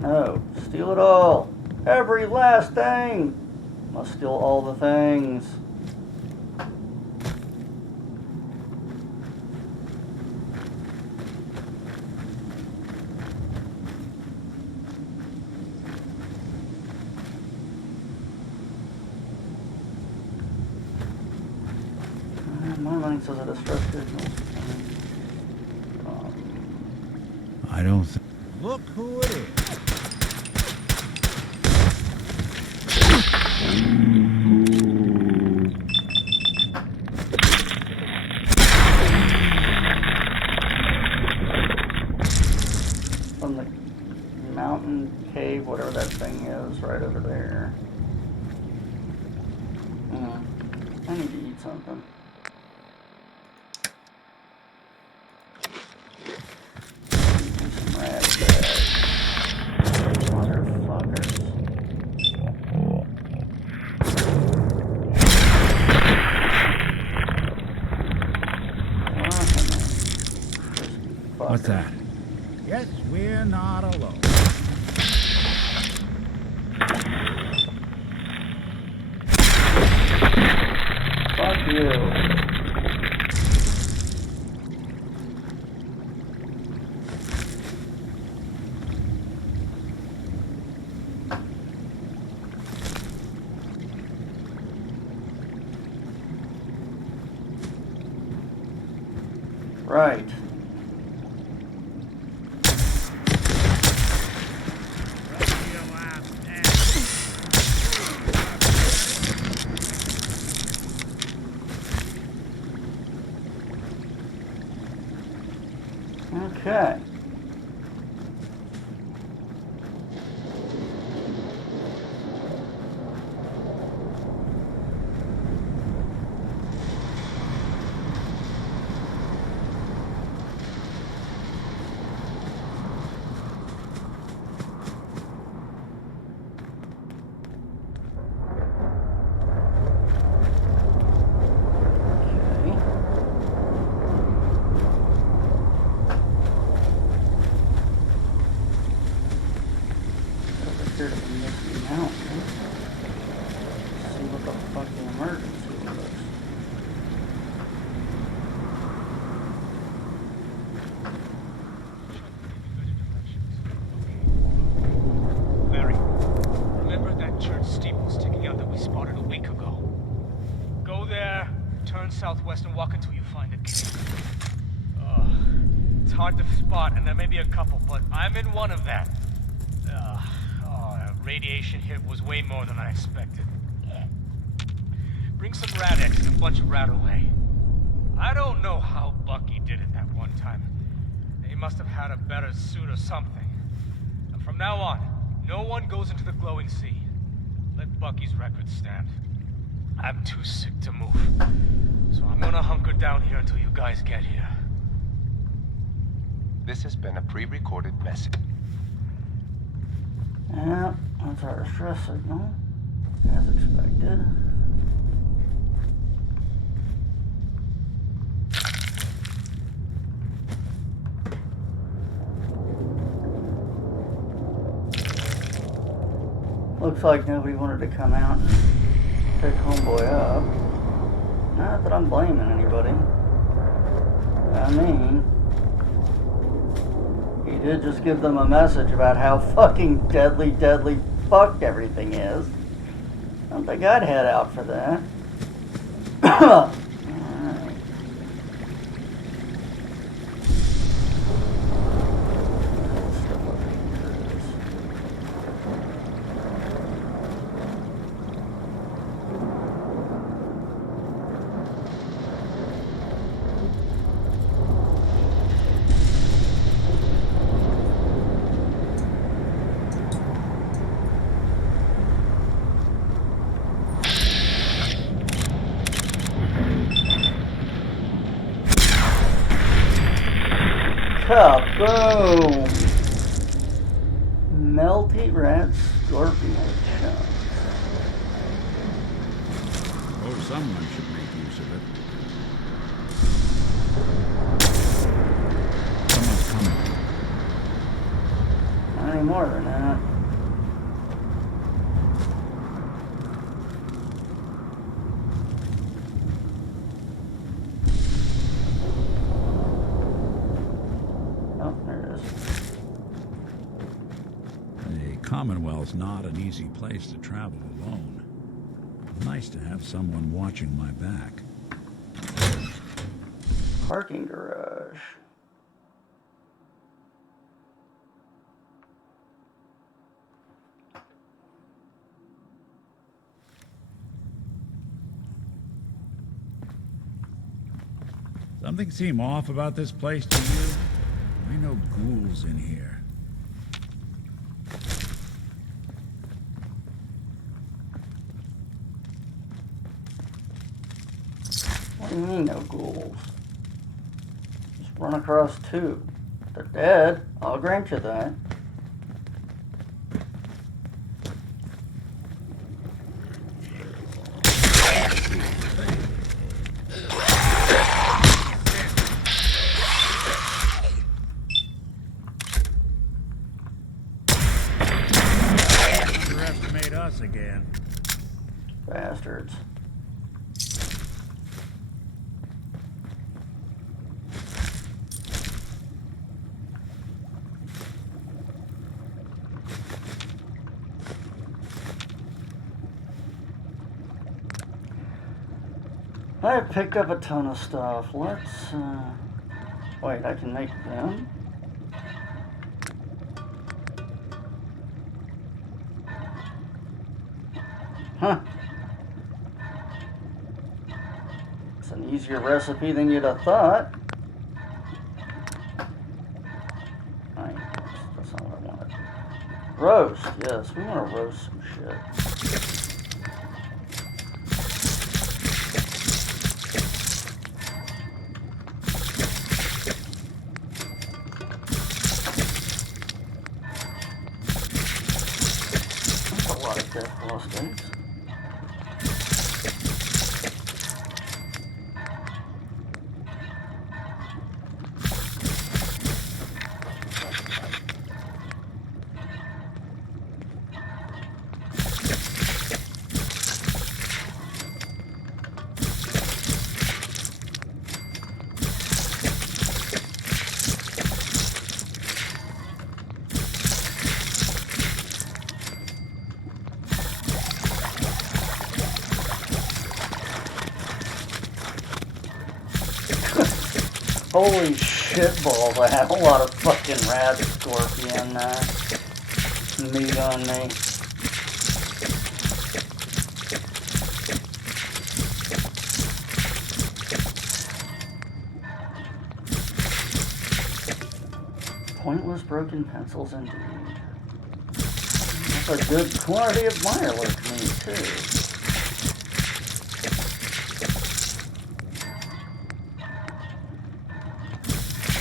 No, steal it all. Every last thing. Must steal all the things. My mind says it is frustrating. I don't think. Look who it is. From the mountain cave, whatever that thing is, right over there. I need to eat something. Some raspberries. Motherfuckers. What's that? Yes, we're not alone. Fuck you. Right. Okay. Here to the Misty Mountain. See what the fucking emergency was. Larry, remember that church steeple sticking out that we spotted a week ago? Go there, turn southwest and walk until you find a cave. It's hard to spot, and there may be a couple, but I'm in one of them. radiation hit was way more than I expected. Bring some Rad-X and a bunch of Rat-Away. I don't know how Bucky did it that one time. He must have had a better suit or something. And from now on, no one goes into the glowing sea. Let Bucky's record stand. I'm too sick to move. So I'm gonna hunker down here until you guys get here. This has been a pre-recorded message. Yeah, that's our stress signal, as expected. Looks like nobody wanted to come out and pick Homeboy up. Not that I'm blaming anybody. I mean, he did just give them a message about how fucking deadly fucked everything is. I don't think I'd head out for that. Alright. Kaboom! Melty rat scorpion chunks. Oh, someone should make use of it. Someone's coming. Not any more than that. Commonwealth's not an easy place to travel alone. Nice to have someone watching my back. Parking garage. Something seem off about this place to you? I know ghouls in here. What do you mean, no ghouls? Just run across two. They're dead. I'll grant you that. Underestimate us again. Bastards. I picked up a ton of stuff. Let's, wait, I can make them. Huh. It's an easier recipe than you'd have thought. Right, that's not what I wanted. Roast, yes, we want to roast some shit. Steaks. Holy shitballs, I have a lot of fucking rat scorpion meat on me. broken pencils indeed. That's a good quantity of Mirelurk meat, too.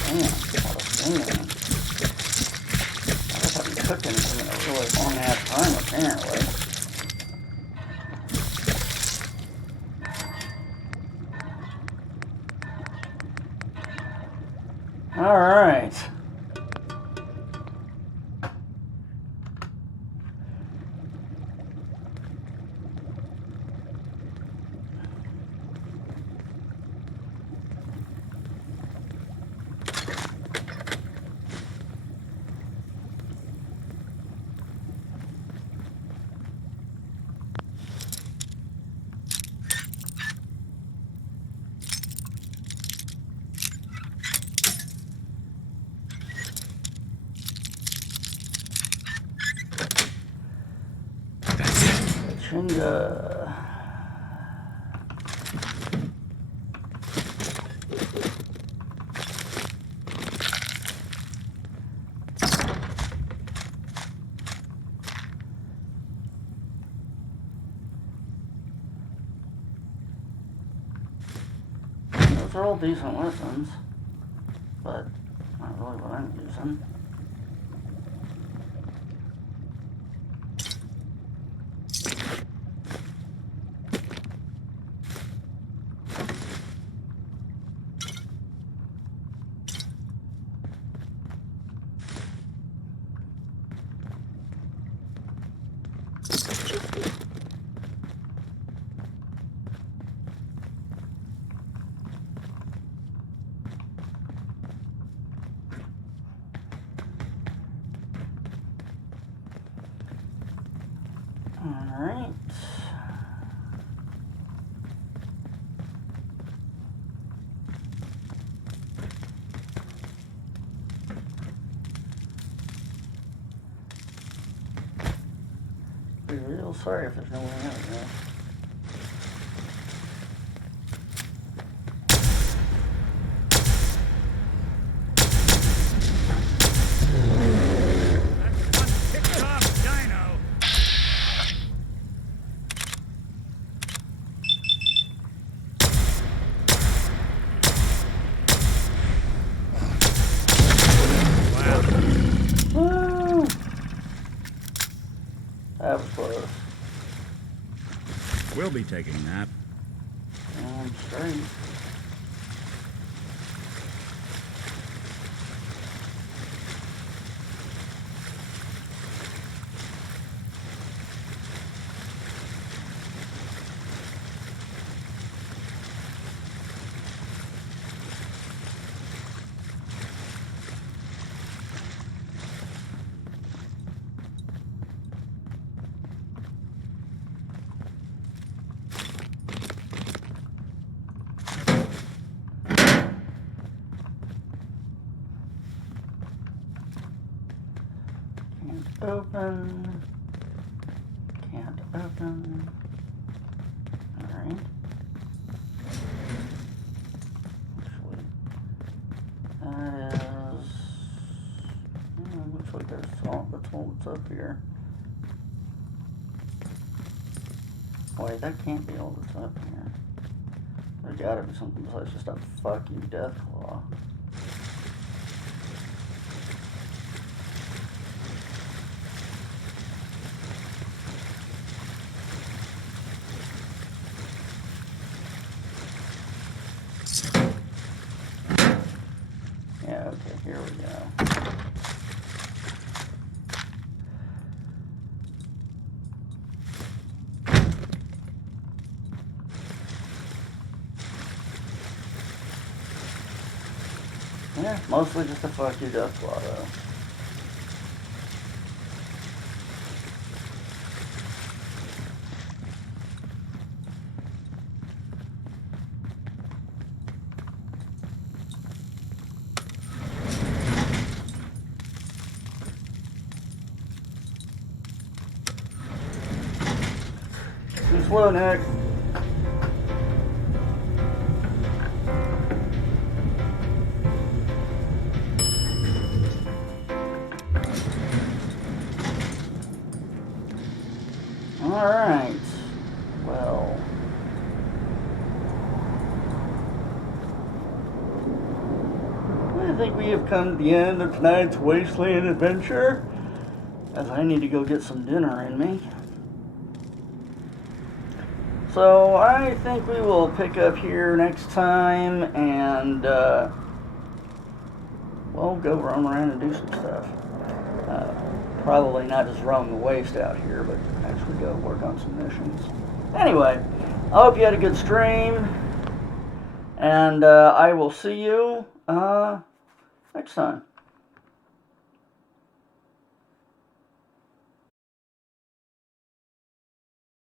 Damn, a lot of sand. I guess I've been cooking in a really long ass time, apparently. Alright. Chinga. Those are all decent weapons, but not really what I'm using. Alright. Be real sorry if there's no way out there. That was close. We'll be taking a nap. Straight. Open. Can't open. Alright. Actually, that is. Looks like there's all that's up here. Wait, that can't be all that's up here. There's gotta be something besides just a fucking Deathclaw. Yeah, okay, here we go. Yeah, mostly just a fuck you Deathclaw though. Too slow, Nick. Alright. Well. I think we have come to the end of tonight's Wasteland adventure, as I need to go get some dinner in me. So I think we will pick up here next time and well, go roam around and do some stuff. Probably not just roam the waste out here, but actually go work on some missions. Anyway, I hope you had a good stream, and I will see you next time.